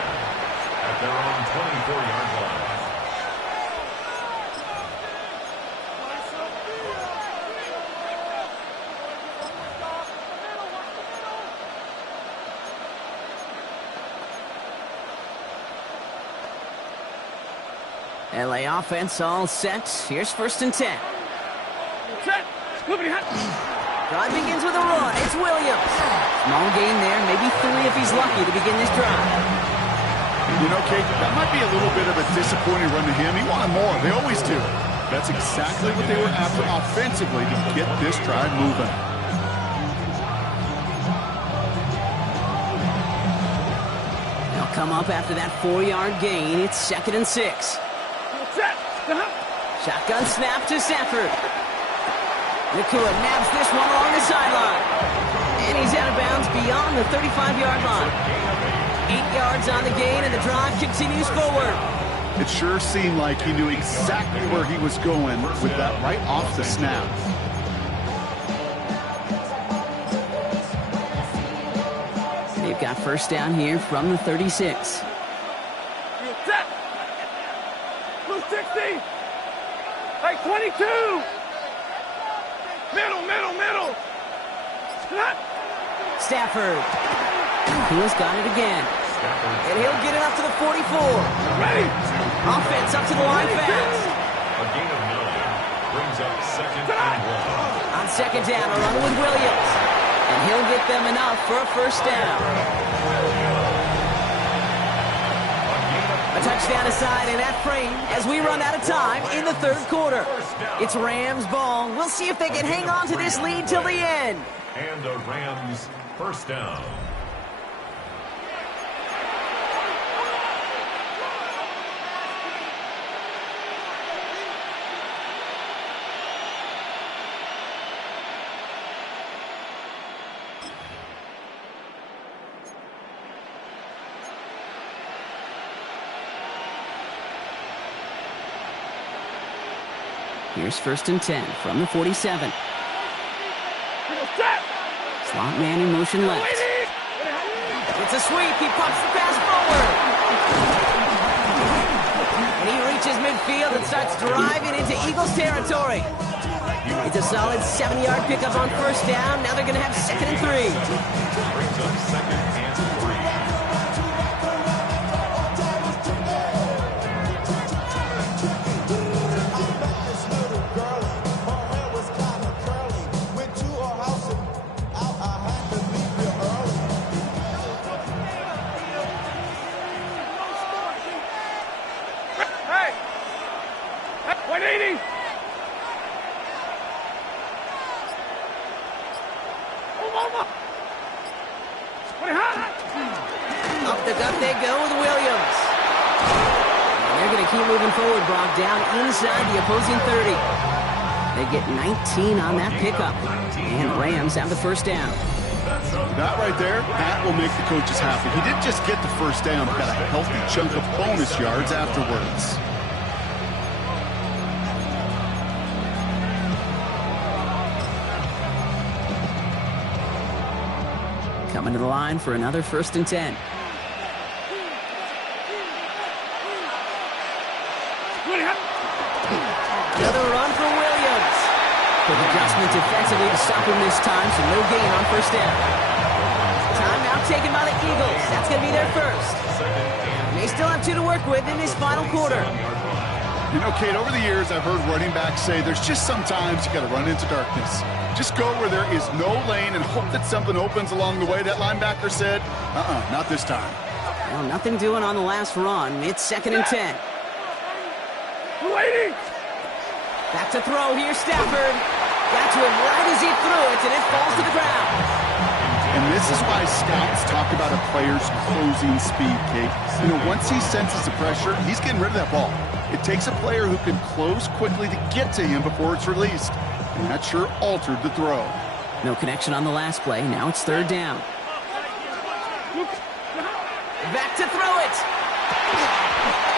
at their own 24-yard line. LA offense all set. Here's 1st and 10. Set. Drive begins with a run. It's Williams. Small gain there, maybe 3 if he's lucky to begin this drive. You know, Kate, that might be a little bit of a disappointing run to him. He wanted more. They always do. That's exactly what they were after offensively to get this drive moving. They'll come up after that 4-yard gain. It's 2nd and 6. Shotgun snap to Stafford. Nakua nabs this one along the sideline. And he's out of bounds beyond the 35-yard line. 8 yards on the gain, and the drive continues forward. It sure seemed like he knew exactly where he was going with that right off the snap. They've got 1st down here from the 36. Blue 60. Like 22. Middle. Stafford. He's got it again. And he'll get it up to the 44. Ready. Offense up to the line fast. A gain of 9 brings up 2nd and 1. On 2nd down, a run with Williams. And he'll get them enough for a 1st down. A touchdown aside in that frame as we run out of time in the 3rd quarter. It's Rams ball. We'll see if they can hang on to this lead till the end. And the Rams 1st down. Here's 1st and 10 from the 47. Slot man in motion left. It's a sweep. He pops the pass forward. And he reaches midfield and starts driving into Eagles territory. It's a solid 7-yard pickup on 1st down. Now they're going to have 2nd and 3. Brings up 2nd and 3. Up the gut they go with Williams. And they're going to keep moving forward, Brock, down inside the opposing 30. They get 19 on that pickup. And the Rams have the 1st down. That right there, that will make the coaches happy. He didn't just get the 1st down, but got a healthy chunk of bonus yards afterwards. Coming to the line for another 1st and 10. Another run for Williams. Quick adjustment defensively to stop him this time, so no gain on 1st down. Timeout taken by the Eagles. That's going to be their 1st. And they still have 2 to work with in this final quarter. You know, Kate, over the years, I've heard running backs say there's just sometimes you got to run into darkness. Just go where there is no lane and hope that something opens along the way. That linebacker said, not this time. Well, nothing doing on the last run. It's 2nd and 10. Waiting. Back to throw here, Stafford. Got to him right as he threw it, and it falls to the ground. And this is why scouts talk about a player's closing speed, Kate. You know, once he senses the pressure, he's getting rid of that ball. It takes a player who can close quickly to get to him before it's released. And that sure altered the throw. No connection on the last play. Now it's third down. Back to throw it.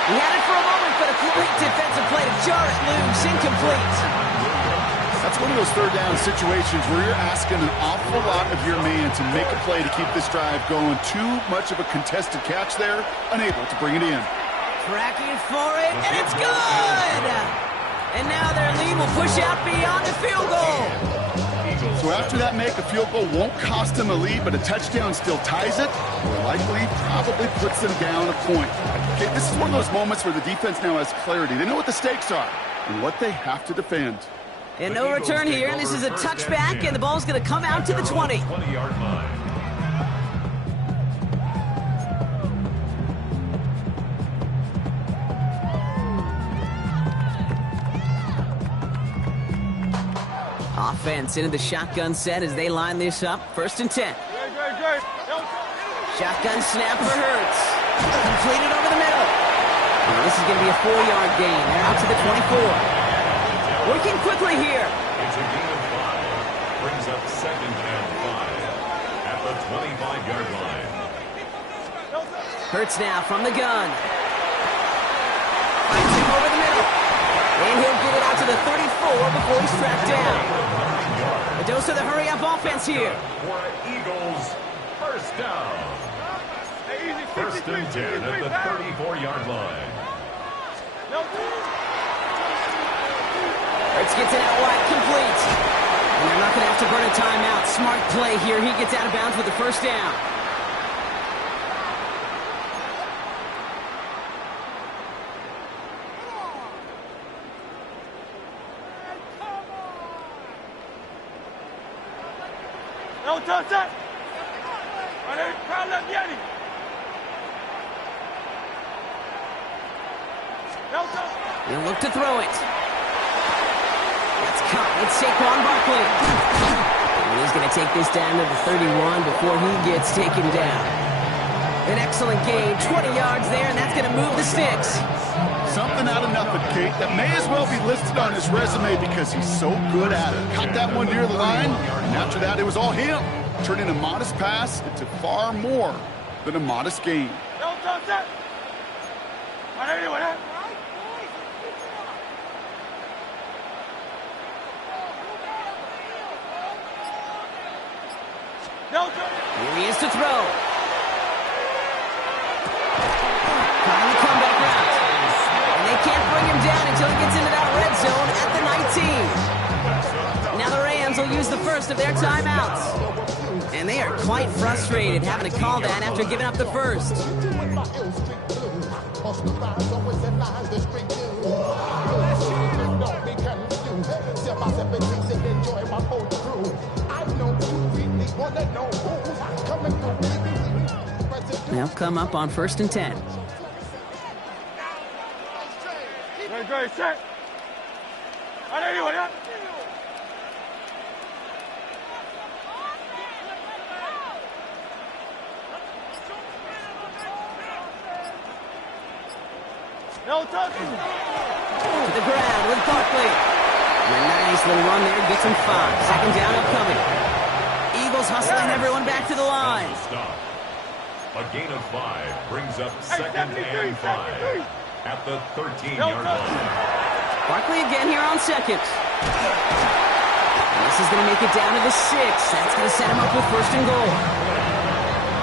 He had it for a moment, but a great defensive play to jar it loose. Incomplete. That's one of those third down situations where you're asking an awful lot of your man to make a play to keep this drive going. Too much of a contested catch there, unable to bring it in. Tracking for it, and it's good! And now their lead will push out beyond the field goal. So after that make, a field goal won't cost them a lead, but a touchdown still ties it, or likely probably puts them down a point. Okay, this is one of those moments where the defense now has clarity. They know what the stakes are and what they have to defend. And no return here, and this is a touchback, and the ball's going to come out to the 20. 20-yard line. Offense into the shotgun set as they line this up. First and 10. Shotgun snap for Hurts. Completed over the middle. Now this is going to be a 4-yard gain. They're out to the 24. Working quickly here. It's a gain of 5. Brings up 2nd and 5 at the 25-yard line. Hurts now from the gun. Finds him over the middle. And he'll get it out to the 34 before he's tracked down. A dose of the hurry-up offense here. For Eagles, first down. First and 10 at the 34-yard line. Hurts gets it out wide, complete. And they're not going to have to burn a timeout. Smart play here. He gets out of bounds with the first down. No touch that. He'll look to throw it. It's caught. It's Saquon Barkley. And he's going to take this down to the 31 before he gets taken down. An excellent gain. 20 yards there, and that's going to move the sticks. Something out of nothing, Kate, that may as well be listed on his resume because he's so good at it. Caught that one near the line, and after that, it was all him. Turning a modest pass into far more than a modest gain. Here he is to throw. Trying to come back out. And they can't bring him down until he gets into that red zone at the 19. Now the Rams will use the first of their timeouts. And they are quite frustrated having to call that after giving up the first. They'll come up on first and 10. To the ground with Barkley. And a nice little run there gets him 5. Second down upcoming. Eagles hustling everyone back to the line. A gain of 5 brings up 2nd and 5 at the 13-yard line. Barkley again here on second. And this is going to make it down to the 6. That's going to set him up with first and goal.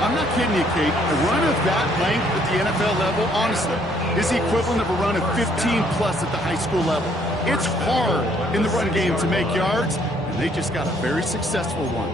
I'm not kidding you, Kate. A run of that length at the NFL level, honestly, is the equivalent of a run of 15-plus at the high school level. It's hard in the run game to make yards, and they just got a very successful one.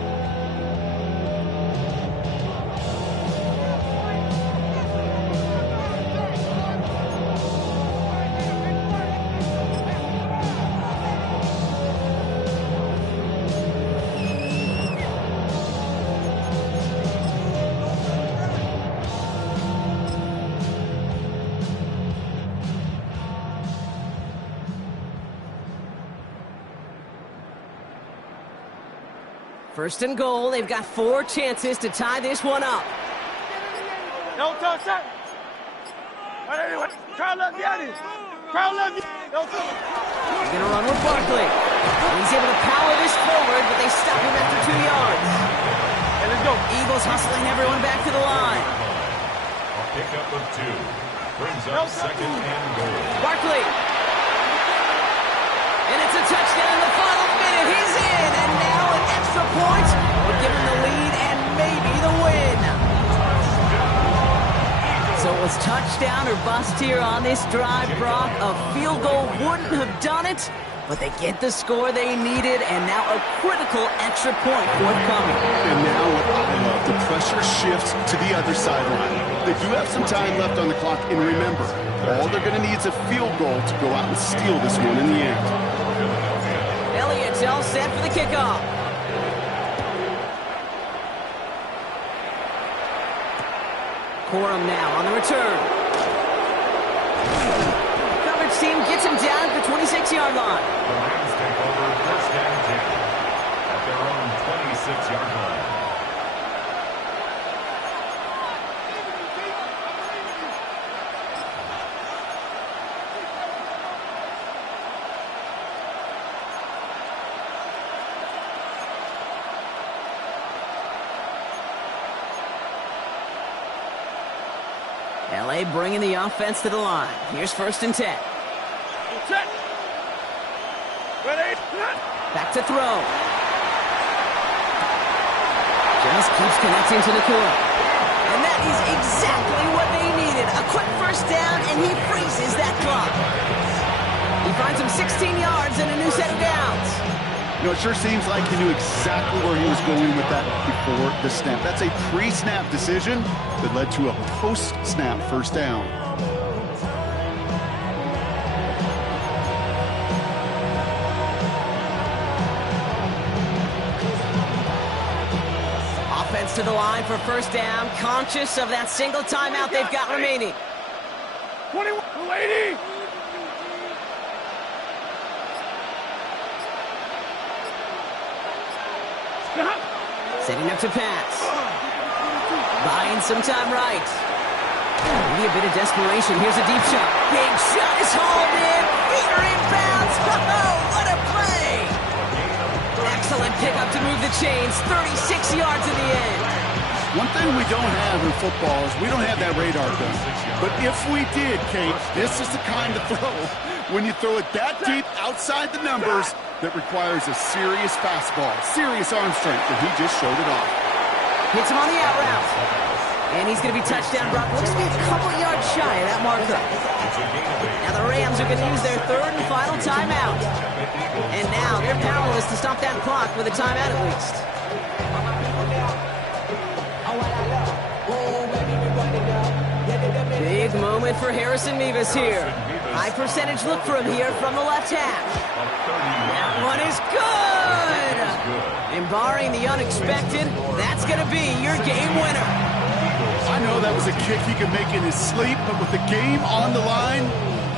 First and goal. They've got 4 chances to tie this one up. Don't touch that. But anyway, Carl left Yeti. Carl left Yeti. Don't touch. He's going to run with Barkley. He's able to power this forward, but they stop him after 2 yards. And let's go. Eagles hustling everyone back to the line. A pickup of 2. Brings up second and goal. Barkley. And it's a touchdown in the final minute. He's in, and now an extra point will give him the lead and maybe the win. So it was touchdown or bust here on this drive, Brock. A field goal wouldn't have done it, but they get the score they needed, and now a critical extra point forthcoming. And now what I love, the pressure shifts to the other sideline. They do have some time left on the clock, and remember, all they're going to need is a field goal to go out and steal this one in the end. Elliott's all set for the kickoff. Corum now on the return. Coverage team gets him down at the 26-yard line. The Rams take over first and 10 at their own 26-yard line. LA bringing the offense to the line. Here's first and 10. Back to throw. Just keeps connecting to Nakua. And that is exactly what they needed. A quick first down, and he freezes that clock. He finds him 16 yards and a new set of downs. You know, it sure seems like he knew exactly where he was going with that before the snap. That's a pre-snap decision that led to a post-snap first down. Offense to the line for first down, conscious of that single timeout they've got remaining. 21-80. Setting up to pass. Buying some time right. Maybe a bit of desperation. Here's a deep shot. Big shot is hauled in. Feet are inbounds. Oh, what a play. Excellent pickup to move the chains. 36 yards in the end. One thing we don't have in football is we don't have that radar gun. But if we did, Kate, this is the kind of throw when you throw it that deep outside the numbers that requires a serious fastball, serious arm strength, and he just showed it off. Hits him on the out route. And he's going to be touchdown. Brock looks to be a couple yards shy of that marker. Now the Rams are going to use their third and final timeout. And now they're powerless to stop that clock with a timeout at least. Big moment for Harrison Mevis here. High percentage look for him here from the left hash. That one is good. And barring the unexpected, that's going to be your game winner. I know that was a kick he could make in his sleep, but with the game on the line,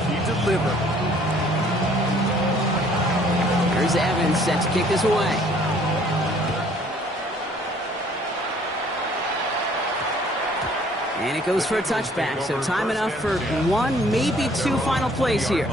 he delivered. Here's Evans set to kick this away. And it goes for a touchback, so time enough for one, maybe two final plays here.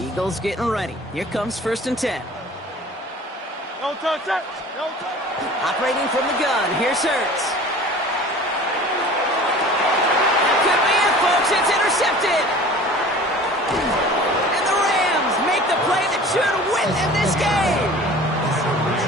Eagles getting ready. Here comes first and 10. Don't touch that. Don't touch. Operating from the gun. Here's Hurts. That could be it, folks. It's intercepted. And the Rams make the play that should win them this game.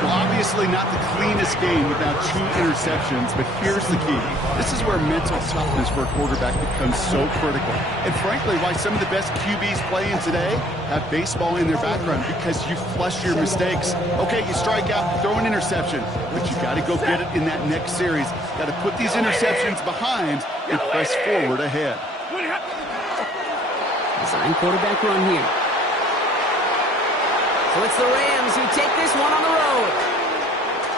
Well, obviously not the cleanest game without 2 interceptions, but here's the key. This is where mental toughness for a quarterback becomes so critical. And frankly, why some of the best QBs playing today have baseball in their background, because you flush your mistakes. Okay, you strike out, throw an interception, but you got to go get it in that next series. Got to put these interceptions behind and press forward ahead. Design quarterback run here. So it's the Rams who take this one on the road.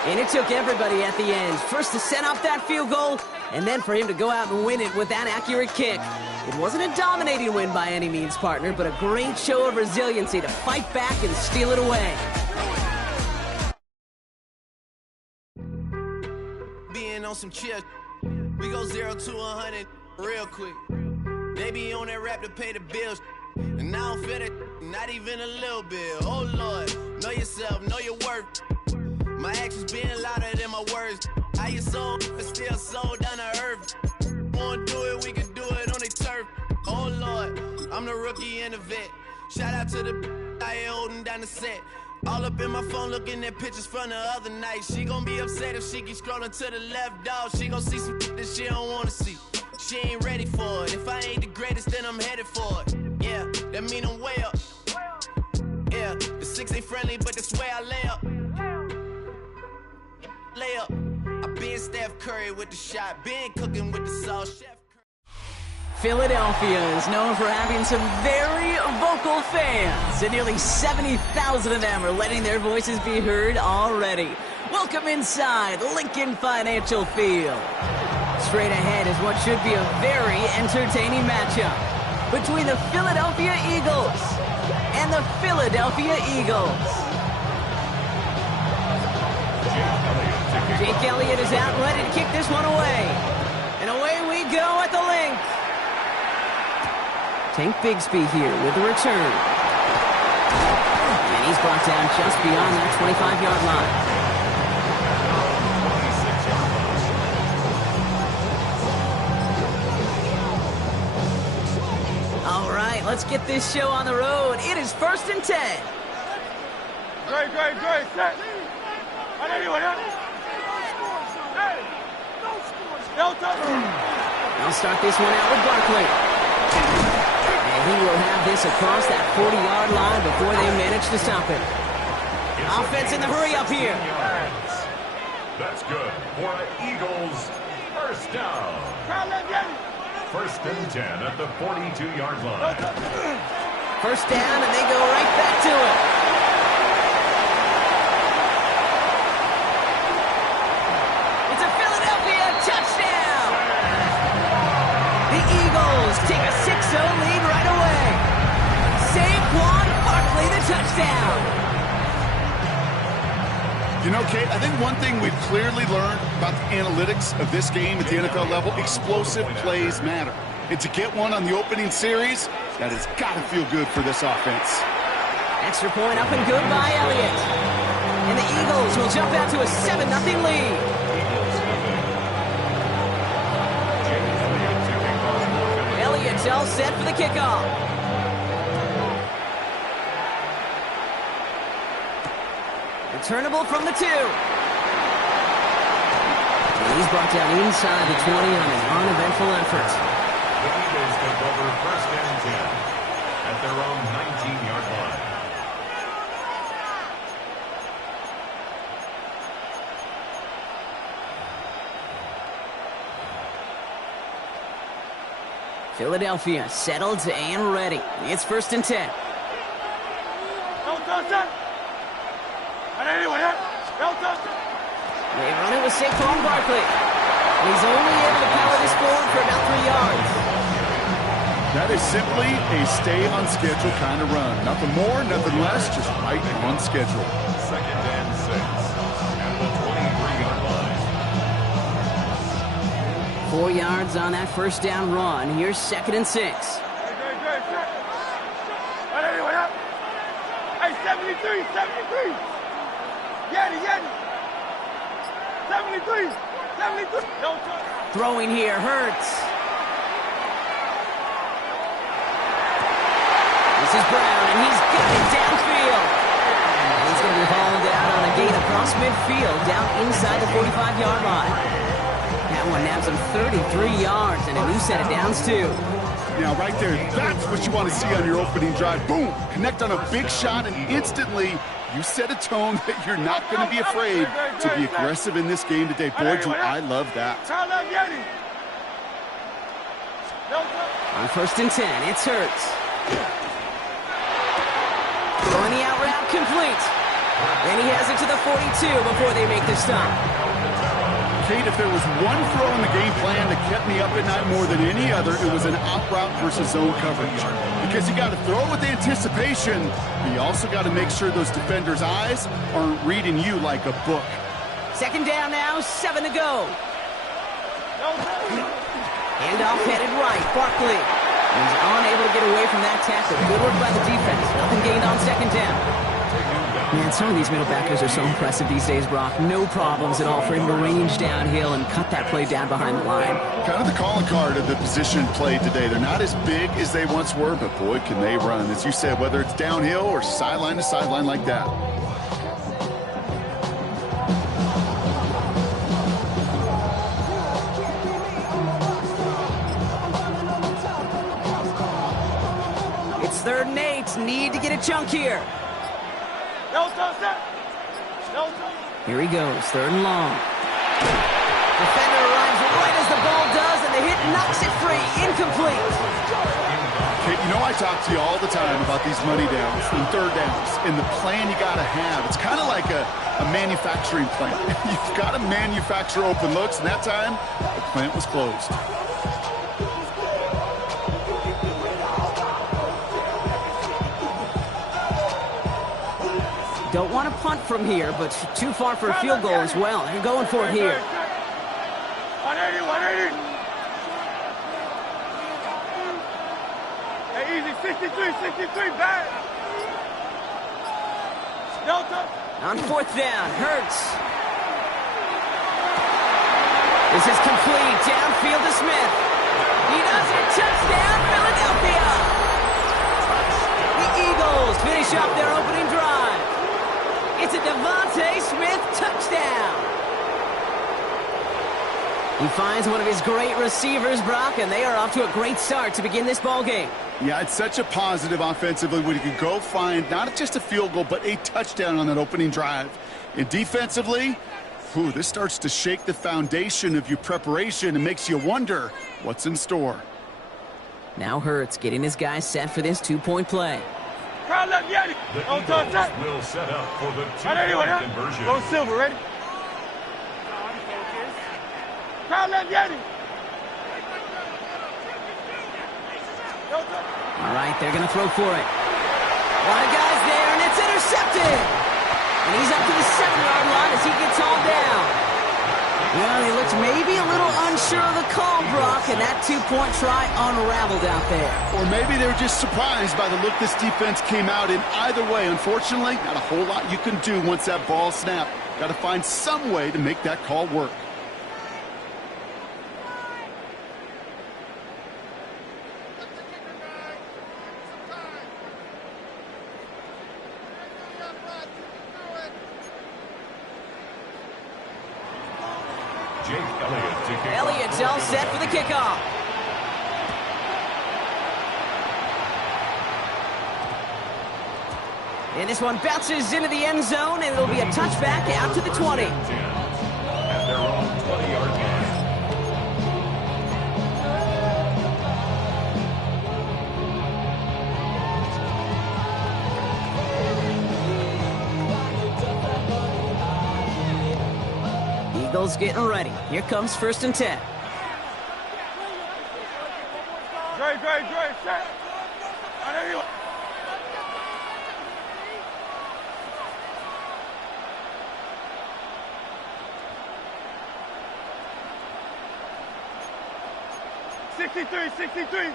And it took everybody at the end. First to set up that field goal, and then for him to go out and win it with that accurate kick. It wasn't a dominating win by any means, partner, but a great show of resiliency to fight back and steal it away. Being on some chill, we go 0 to 100 real quick. They be on that rap to pay the bills, and I don't feel it, not even a little bit. Oh Lord, know yourself, know your worth. My actions being louder than my words. How you sold, but still sold down to earth. Wanna do it, we can do it on the turf. Oh Lord, I'm the rookie and the vet. Shout out to the I ain't holding down the set. All up in my phone looking at pictures from the other night. She gon' be upset if she keep scrolling to the left, dog. She gon' see some that she don't wanna see. She ain't ready for it. If I ain't the greatest, then I'm headed for it. Yeah, that mean I'm way up. Yeah, the 6 ain't friendly, but that's where I lay up. Lay up. I been Steph Curry with the shot. Been cooking with the sauce. Chef Philadelphia is known for having some very vocal fans, and nearly 70,000 of them are letting their voices be heard already. Welcome inside Lincoln Financial Field. Straight ahead is what should be a very entertaining matchup between the Philadelphia Eagles and the Philadelphia Eagles. Jake Elliott is out ready to kick this one away. And away we go at the link. Tank Bigsby here with the return. And he's brought down just beyond that 25-yard line. All right, let's get this show on the road. It is 1st and 10. Great. Set. They'll start this one out with Barkley. And he will have this across that 40-yard line before they manage to stop him. Offense in the hurry up here. That's good for the Eagles. First down. 1st and 10 at the 42-yard line. First down, and they go right back to it. It's a Philadelphia touchdown. The Eagles take a 6-0 lead right away. Saquon Barkley, the touchdown. You know, Kate, I think one thing we've clearly learned about the analytics of this game at the NFL level, explosive plays matter. And to get one on the opening series, that has got to feel good for this offense. Extra point up and good by Elliott. And the Eagles will jump out to a 7-0 lead. Elliott's all set for the kickoff. Returnable from the 2. And he's brought down inside the 20 on an uneventful effort. The Eagles take over 1st and 10 at their own 19-yard line. Philadelphia settled and ready. It's 1st and 10. They run it with Saquon Barkley. He's only able to power this forward for about 3 yards. That is simply a stay on schedule kind of run. Nothing more, nothing less, just right on schedule. 2nd and 6 at the 23-yard line. 4 yards on that first down run. Here's 2nd and 6. Hey, 73. Get it. 73. Throwing here hurts. This is Brown, and he's got it downfield. He's going to be hauled out on a gain across midfield, down inside the 45-yard line. That one nabs him 33 yards, and a new set of downs, too. Now, right there, that's what you want to see on your opening drive. Boom! Connect on a big shot, and instantly you set a tone that you're not going to be afraid to be aggressive in this game today. Boy, do I love that. On 1st and 10, it's Hurts. Throwing the out route complete. And he has it to the 42 before they make the stop. Kate, if there was one throw in the game plan that kept me up at night more than any other, it was an out route versus zone coverage. Because you got to throw with anticipation, but you also got to make sure those defenders' eyes aren't reading you like a book. Second down now, 7 to go. Handoff headed right, Barkley. He's unable to get away from that tackle. Good work by the defense. Nothing gained on second down. Man, some of these middle backers are so impressive these days, Brock. No problems at all for him to range downhill and cut that play down behind the line. Kind of the calling card of the position played today. They're not as big as they once were, but boy, can they run. As you said, whether it's downhill or sideline to sideline like that. It's 3rd and 8. Need to get a chunk here. Here he goes, 3rd and long. Defender arrives right as the ball does, and the hit knocks it free. Incomplete. Kate, you know I talk to you all the time about these money downs and 3rd downs and the plan you got to have. It's kind of like a manufacturing plant. You've got to manufacture open looks, and that time, the plant was closed. Don't want to punt from here, but too far for a field goal as well. They're going for it here. 180, 180. Hey, easy, 63, back. Delta. On 4th down, Hurts. This is complete. Downfield to Smith. He does it. Touchdown, Philadelphia. The Eagles finish up their opening drive. It's a Devontae Smith touchdown. He finds one of his great receivers, Brock, and they are off to a great start to begin this ball game. Yeah, it's such a positive offensively when you can go find not just a field goal, but a touchdown on that opening drive. And defensively, this starts to shake the foundation of your preparation and makes you wonder what's in store. Now Hurts getting his guys set for this 2-point play. The Eagles will set up for the 2-point conversion. Go Silver, ready? Crowd left, Yeti. All right, they're going to throw for it. A lot of guys there, and it's intercepted. And he's up to the 7-yard line as he gets all down. Well, he looked maybe a little unsure of the call, Brock, and that 2-point try unraveled out there. Or maybe they were just surprised by the look this defense came out in. Either way, unfortunately, not a whole lot you can do once that ball snapped. Got to find some way to make that call work. Elliott's all set for the kickoff. And this one bounces into the end zone, and it'll be a touchback out to the 20. At their own 20-yard line. Eagles getting ready. Here comes 1st and 10. Dre, set. $63.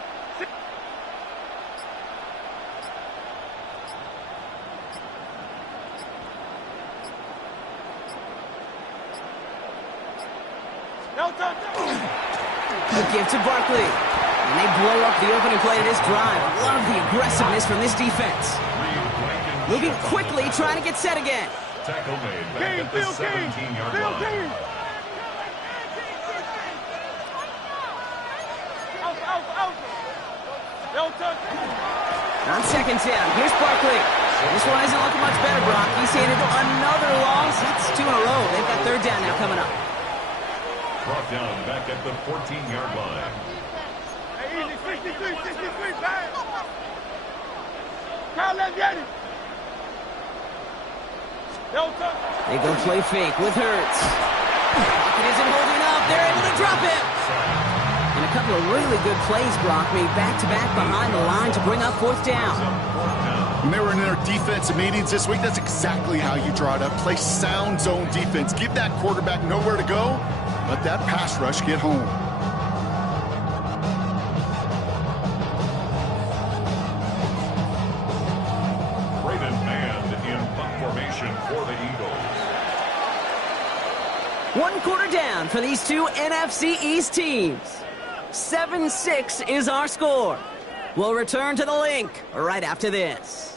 The give to Barkley. And they blow up the opening play of this drive. Love the aggressiveness from this defense. Moving quickly, trying to get set again. Tackle made back at the 17-yard line. On 2nd down, here's Barkley. This one isn't looking much better, Brock. He's handed another loss. That's 2 in a row. They've got 3rd down now coming up. Brought down back at the 14-yard line. Hey, easy, 63, 63, back. Crowd left, Yeti. They go play fake with Hurts. It isn't holding up. They're able to drop it. And a couple of really good plays, Brock, made back-to-back behind the line to bring up fourth down. When they were in their defensive meetings this week, that's exactly how you draw it up. Play sound zone defense. Give that quarterback nowhere to go. Let that pass rush get home. For the Eagles. 1 quarter down for these two NFC East teams. 7-6 is our score. We'll return to the link right after this.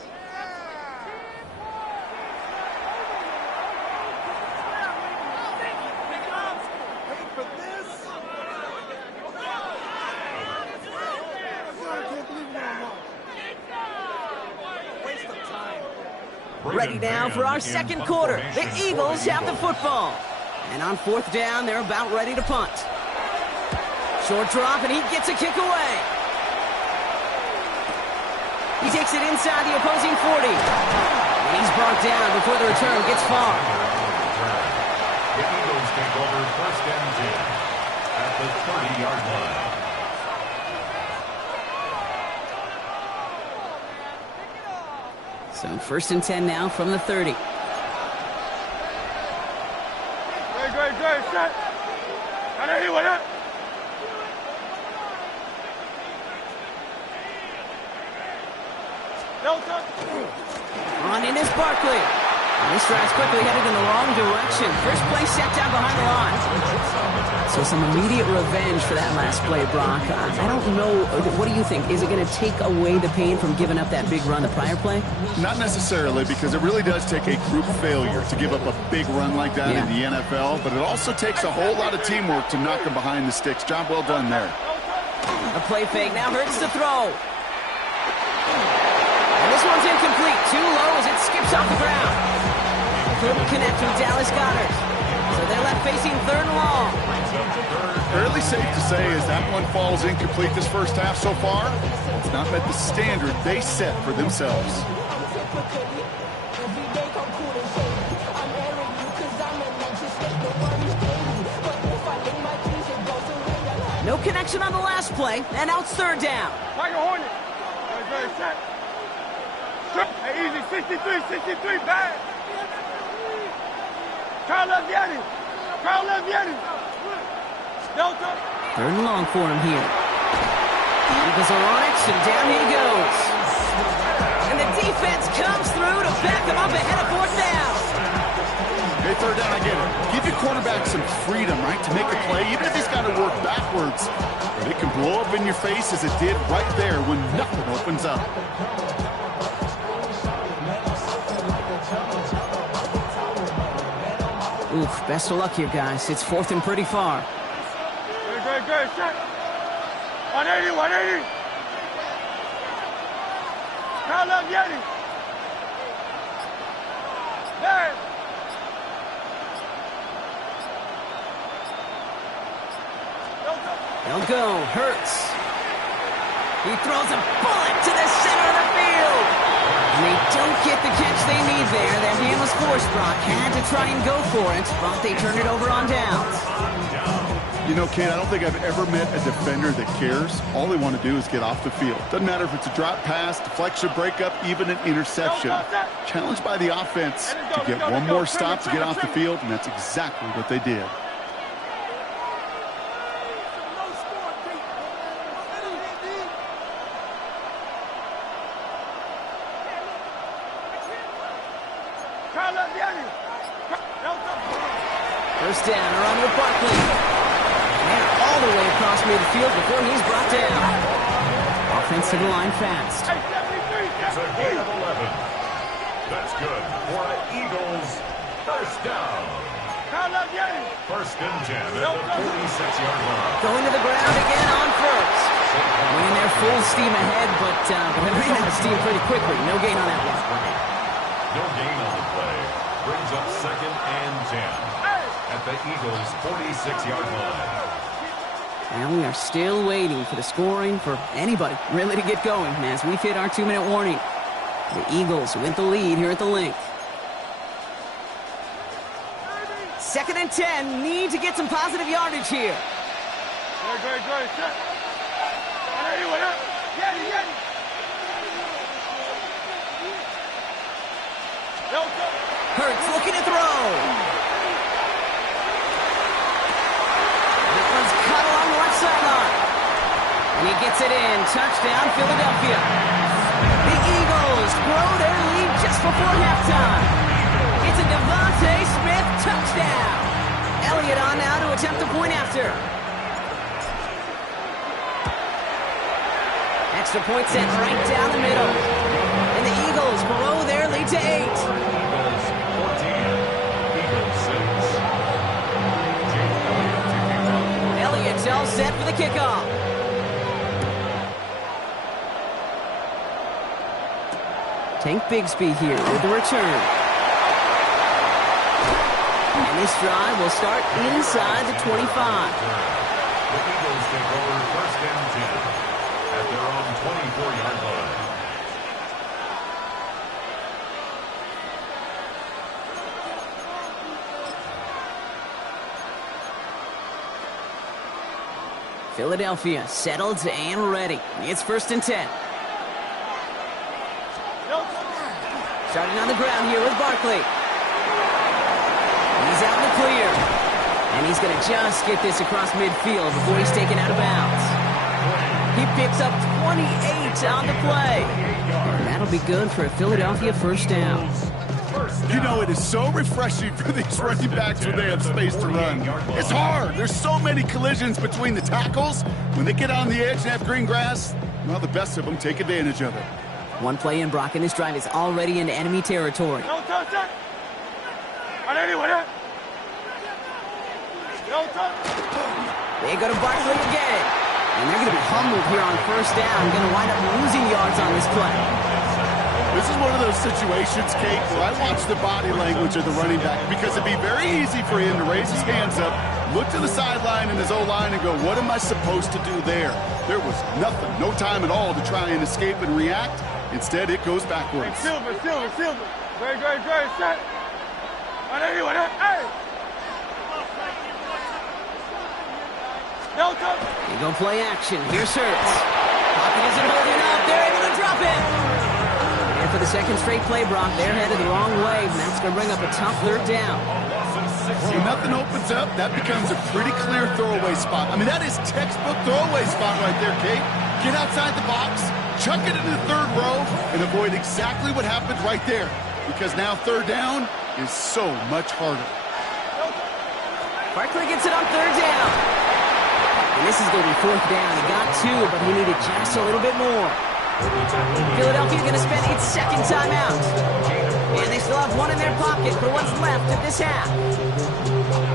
Ready now for our second quarter. The Eagles have the football. And on fourth down, they're about ready to punt. Short drop, and he gets a kick away. He takes it inside the opposing 40. And he's brought down before the return gets far. The Eagles take over first and 10 at the 30-yard line. So first and 10 now from the 30. Great, shot. I know you want it. On in is Barkley. And this drive's quickly headed in the wrong direction. First play set down behind the line. So some immediate revenge for that last play, Brock. I don't know. What do you think? Is it going to take away the pain from giving up that big run the prior play? Not necessarily, because it really does take a group failure to give up a big run like that in the NFL, but it also takes a whole lot of teamwork to knock them behind the sticks. Job well done there. A play fake now Hurts to throw. And this one's incomplete. Too low as it skips off the ground. Couldn't connect with Dallas Goedert. So they're left facing third and long. Fairly safe to say as that one falls incomplete this first half so far, it's not met the standard they set for themselves. No connection on the last play, and now it's third down. Tiger Hornet. Hey, easy, 63, bad. Carl Leviani. Delta. Third and long for him here. Eagles are on it, and down he goes. And the defense comes through to back him up ahead of fourth down. Hey, third down, I get it. Give your quarterback some freedom, right, to make a play, even if he's got to work backwards. But it can blow up in your face as it did right there when nothing opens up. Oof, best of luck here, guys. It's fourth and pretty far. Good, shot. 180. Carl Leviani. There. They'll go. Hurts. He throws a bullet to the center of the field. And they don't get the catch they need there. Their hand was forced, Brock. Had to try and go for it, but they turned it over on downs. You know, Kane, I don't think I've ever met a defender that cares. All they want to do is get off the field. Doesn't matter if it's a drop pass, deflection, breakup, even an interception. Challenged by the offense to get one more stop to get off the field, and that's exactly what they did. First down, a run with Barkley. And all the way across midfield before he's brought down. Offensive line fast. It's a gain of 11. That's good for an Eagles first down. First and 10 at the 46-yard line. Going to the ground again on first. Winning their full steam ahead, but they ran out of steam pretty quickly. No gain on that one. No gain on the play. Brings up second and 10 at the Eagles' 46-yard line. And we are still waiting for the scoring for anybody really to get going as we've hit our 2-minute warning. The Eagles with the lead here at the link. 2nd and 10. Need to get some positive yardage here. Great. Shut. Hurts looking to throw. That one's cut along the left sideline. And he gets it in. Touchdown, Philadelphia. The Eagles grow their lead just before halftime. It's a Devontae Smith touchdown. Elliott on now to attempt a point after. Extra point set right down the middle. And the Eagles grow their lead to 8. Eagles 14, Eagles 6. Elliott's all set for the kickoff. Tank Bigsby here with the return. And this drive will start inside the 25. The Eagles take over 1st and 10 at their own 24-yard line. Philadelphia settled and ready. It's 1st and 10. Starting on the ground here with Barkley. He's out in the clear. And he's going to just get this across midfield before he's taken out of bounds. He picks up 28 on the play. And that'll be good for a Philadelphia 1st down. You know, it is so refreshing for these running backs when they have space to run. It's hard. There's so many collisions between the tackles. When they get on the edge and have green grass, well, the best of them take advantage of it. One play in, Brock, and this drive is already into enemy territory. They go to Barkley again. And they're going to be humbled here on 1st down. Going to wind up losing yards on this play. This is one of those situations, Kate, where I watch the body language of the running back because it'd be very easy for him to raise his hands up, look to the sideline in his O-line and go, what am I supposed to do there? There was nothing, no time at all to try and escape and react. Instead, it goes backwards. Hey, Silver. Great. Shut. Hey. You go play action. Here's Hurts. Pocket isn't holding up. They're able to drop it. And for the 2nd straight play, Brock, they're headed the wrong way. And that's going to bring up a tough 3rd down. When nothing opens up, that becomes a pretty clear throwaway spot. I mean, that is textbook throwaway spot right there, Kate. Get outside the box, chuck it into the 3rd row, and avoid exactly what happened right there. Because now 3rd down is so much harder. Barkley gets it on 3rd down. And this is going to be 4th down. He got 2, but he needed just a little bit more. Philadelphia going to spend its 2nd timeout. And they still have one in their pocket for what's left of this half.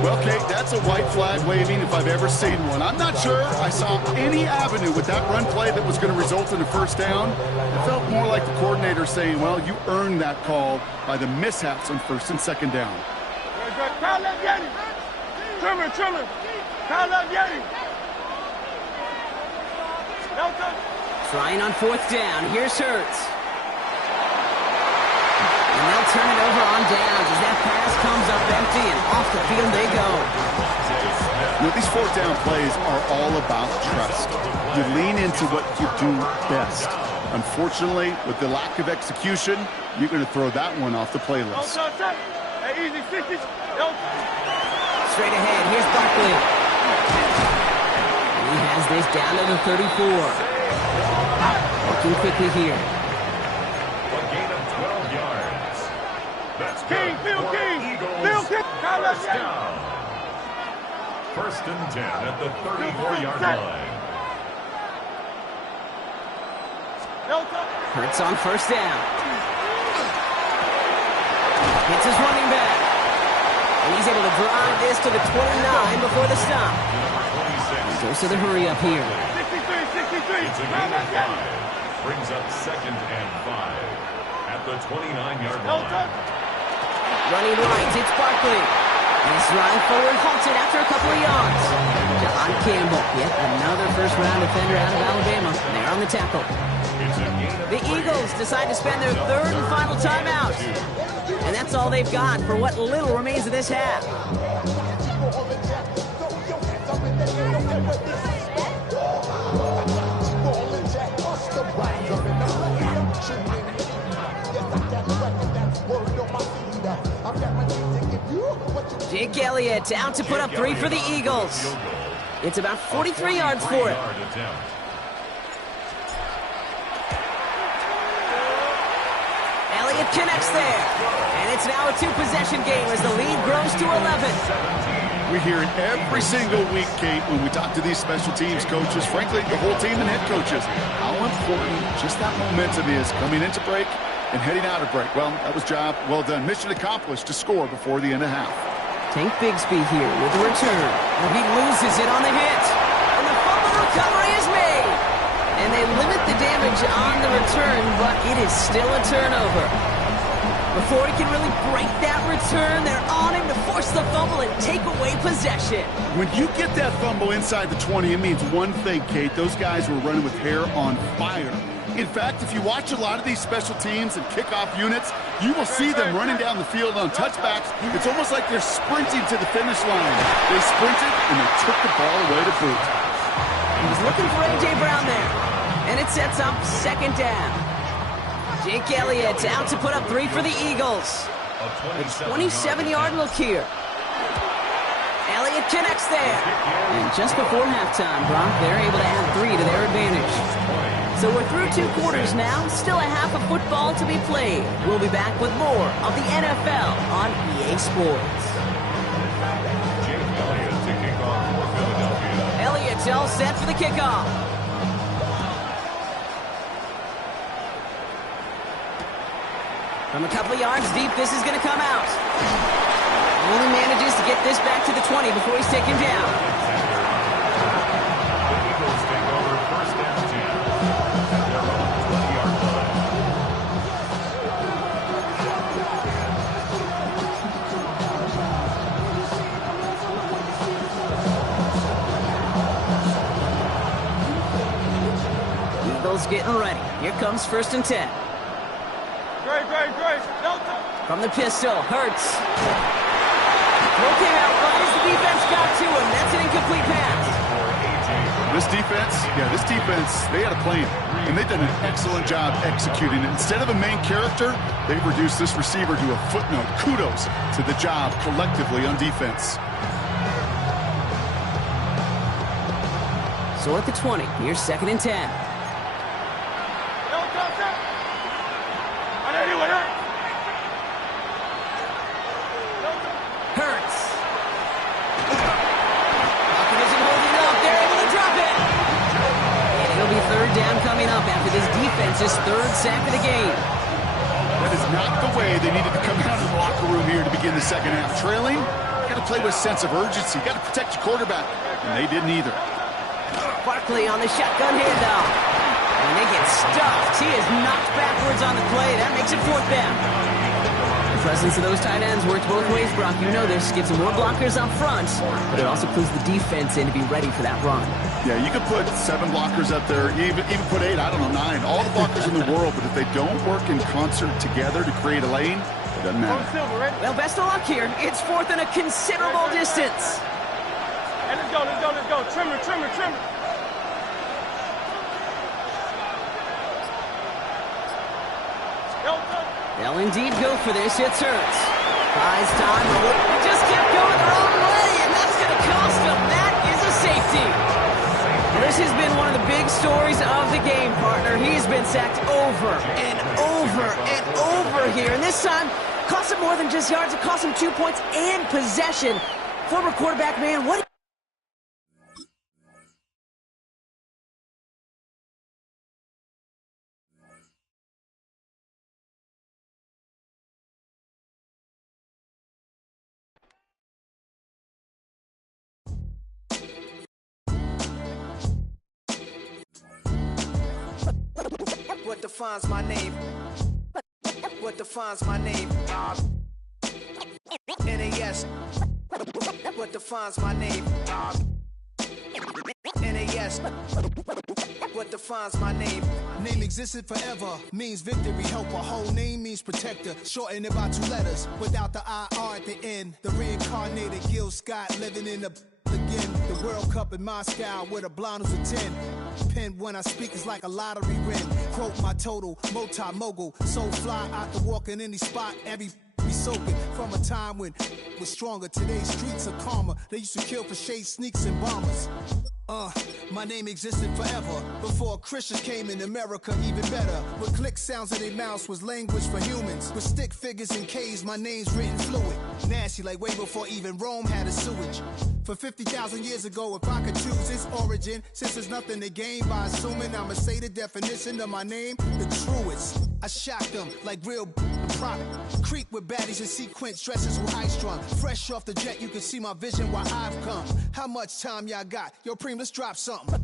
Well, Kate, that's a white flag waving if I've ever seen one. I'm not sure I saw any avenue with that run play that was going to result in a 1st down. It felt more like the coordinator saying, well, you earned that call by the mishaps on 1st and 2nd down. Kyle left Yeti. Trimmer. Kyle left Yeti. Trying on 4th down. Here's Hurts. And they'll turn it over on downs as that pass comes up empty and off the field they go. You know, these 4th down plays are all about trust. You lean into what you do best. Unfortunately, with the lack of execution, you're going to throw that one off the playlist. Hey, easy, 60. Straight ahead, here's Barkley. And he has this down to the 34. Working quickly here. A gain of 12 yards. That's King, good for Bill King. 1st down. 1st and 10 at the 34-yard line. Hurts on 1st down. It's his running back. And he's able to drive this to the 29 before the stop. He goes to the hurry up here. 63. It's a gain of 5. Brings up 2nd and 5 at the 29-yard line. Running right, it's Barkley. This drive forward halted after a couple of yards. John Campbell, yet another 1st-round defender out of Alabama. There on the tackle. The Eagles decide to spend their third and final timeout. And that's all they've got for what little remains of this half. Jake Elliott out to put up 3 for the Eagles. It's about 43 yards for it. Elliott connects there. And it's now a 2-possession game as the lead grows to 11. We hear it every single week, Kate, when we talk to these special teams coaches, frankly, the whole team and head coaches, how important just that momentum is coming into break and heading out of break. Well, that was job well done. Mission accomplished to score before the end of half. Tank Bigsby here with the return. And he loses it on the hit. And the fumble recovery is made. And they limit the damage on the return, but it is still a turnover. Before he can really break that return, they're on him to force the fumble and take away possession. When you get that fumble inside the 20, it means one thing, Kate. Those guys were running with hair on fire. In fact, if you watch a lot of these special teams and kickoff units, you will see them running down the field on touchbacks. It's almost like they're sprinting to the finish line. They sprinted, and they took the ball away to boot. He's looking for A.J. Brown there. And it sets up second down. Jake Elliott out to put up 3 for the Eagles. A 27-yard look here. Elliott connects there. And just before halftime, Brock, they're able to add 3 to their advantage. So we're through 2 quarters now. Still a half of football to be played. We'll be back with more of the NFL on EA Sports. Jake Elliott to kick off for Philadelphia. Elliott's all set for the kickoff. From a couple of yards deep, this is going to come out. Only manages to get this back to the 20 before he's taken down. The Eagles take over first down 10. They're on the 20-yard line. Eagles getting ready. Here comes first and 10. Great. From the pistol, Hurts. Throw came out right as the defense got to him. That's an incomplete pass. This defense, they had a plan, and they've done an excellent job executing it. Instead of a main character, they've reduced this receiver to a footnote. Kudos to the job collectively on defense. So at the 20, here's second and 10. Hurts. Pocket isn't holding up. They're able to drop it. And it'll be third down coming up after this defense's third sack of the game. That is not the way they needed to come out of the locker room here to begin the second half. Trailing, got to play with a sense of urgency. Got to protect your quarterback, and they didn't either. Barkley on the shotgun handoff. And they get stuffed. He is knocked backwards on the play. That makes it fourth down. The presence of those tight ends works both ways, Brock. You know this. Gives them more blockers up front, but it also clues the defense in to be ready for that run. Yeah, you could put 7 blockers up there, even put 8, I don't know, 9. All the blockers in the world, but if they don't work in concert together to create a lane, it doesn't matter. Well, best of luck here. It's fourth and a considerable distance. Hey, let's go. Trimmer. They'll indeed go for this. It's Hurts. Buys time. Just kept going the wrong way, and that's going to cost them. That is a safety. This has been one of the big stories of the game, partner. He's been sacked over and over and over here. And this time, cost him more than just yards. It cost him 2 points and possession. Former quarterback, man, what... What defines my name? What defines my name? NAS. What defines my name? NAS. What defines my name? Name existed forever, means victory. Help a whole name means protector. Shorten it by 2 letters, without the IR at the end. The reincarnated Gil Scott living in the again. The World Cup in Moscow with a blonde who's a 10. Pen when I speak is like a lottery win. Quote my total, multi-mogul. So fly out to walk in any spot, every be soaking. From a time when was stronger. Today's streets are calmer. They used to kill for shade sneaks and bombers. My name existed forever. Before Christians came in America, even better. With click sounds in their mouths was language for humans. With stick figures and K's, my name's written fluid. Nasty like way before even Rome had a sewage. For 50,000 years ago, if I could choose its origin, since there's nothing to gain by assuming, I'ma say the definition of my name, the truest. I shocked them like real prop. Creep with baddies in sequence, dresses with high strung. Fresh off the jet, you can see my vision while I've come. How much time y'all got? Yo, Preem, let's drop something.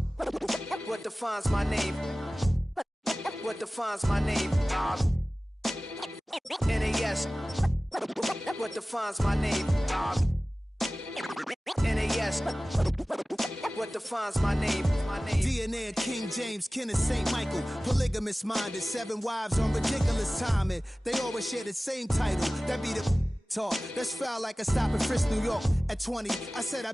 What defines my name? What defines my name? NAS. What defines my name? NAS. What defines my name? DNA of King James, kin of St. Michael. Polygamous minded, 7 wives on ridiculous timing. They always share the same title. That be the talk. That's foul like a stop in Frisk, New York. At 20, I said I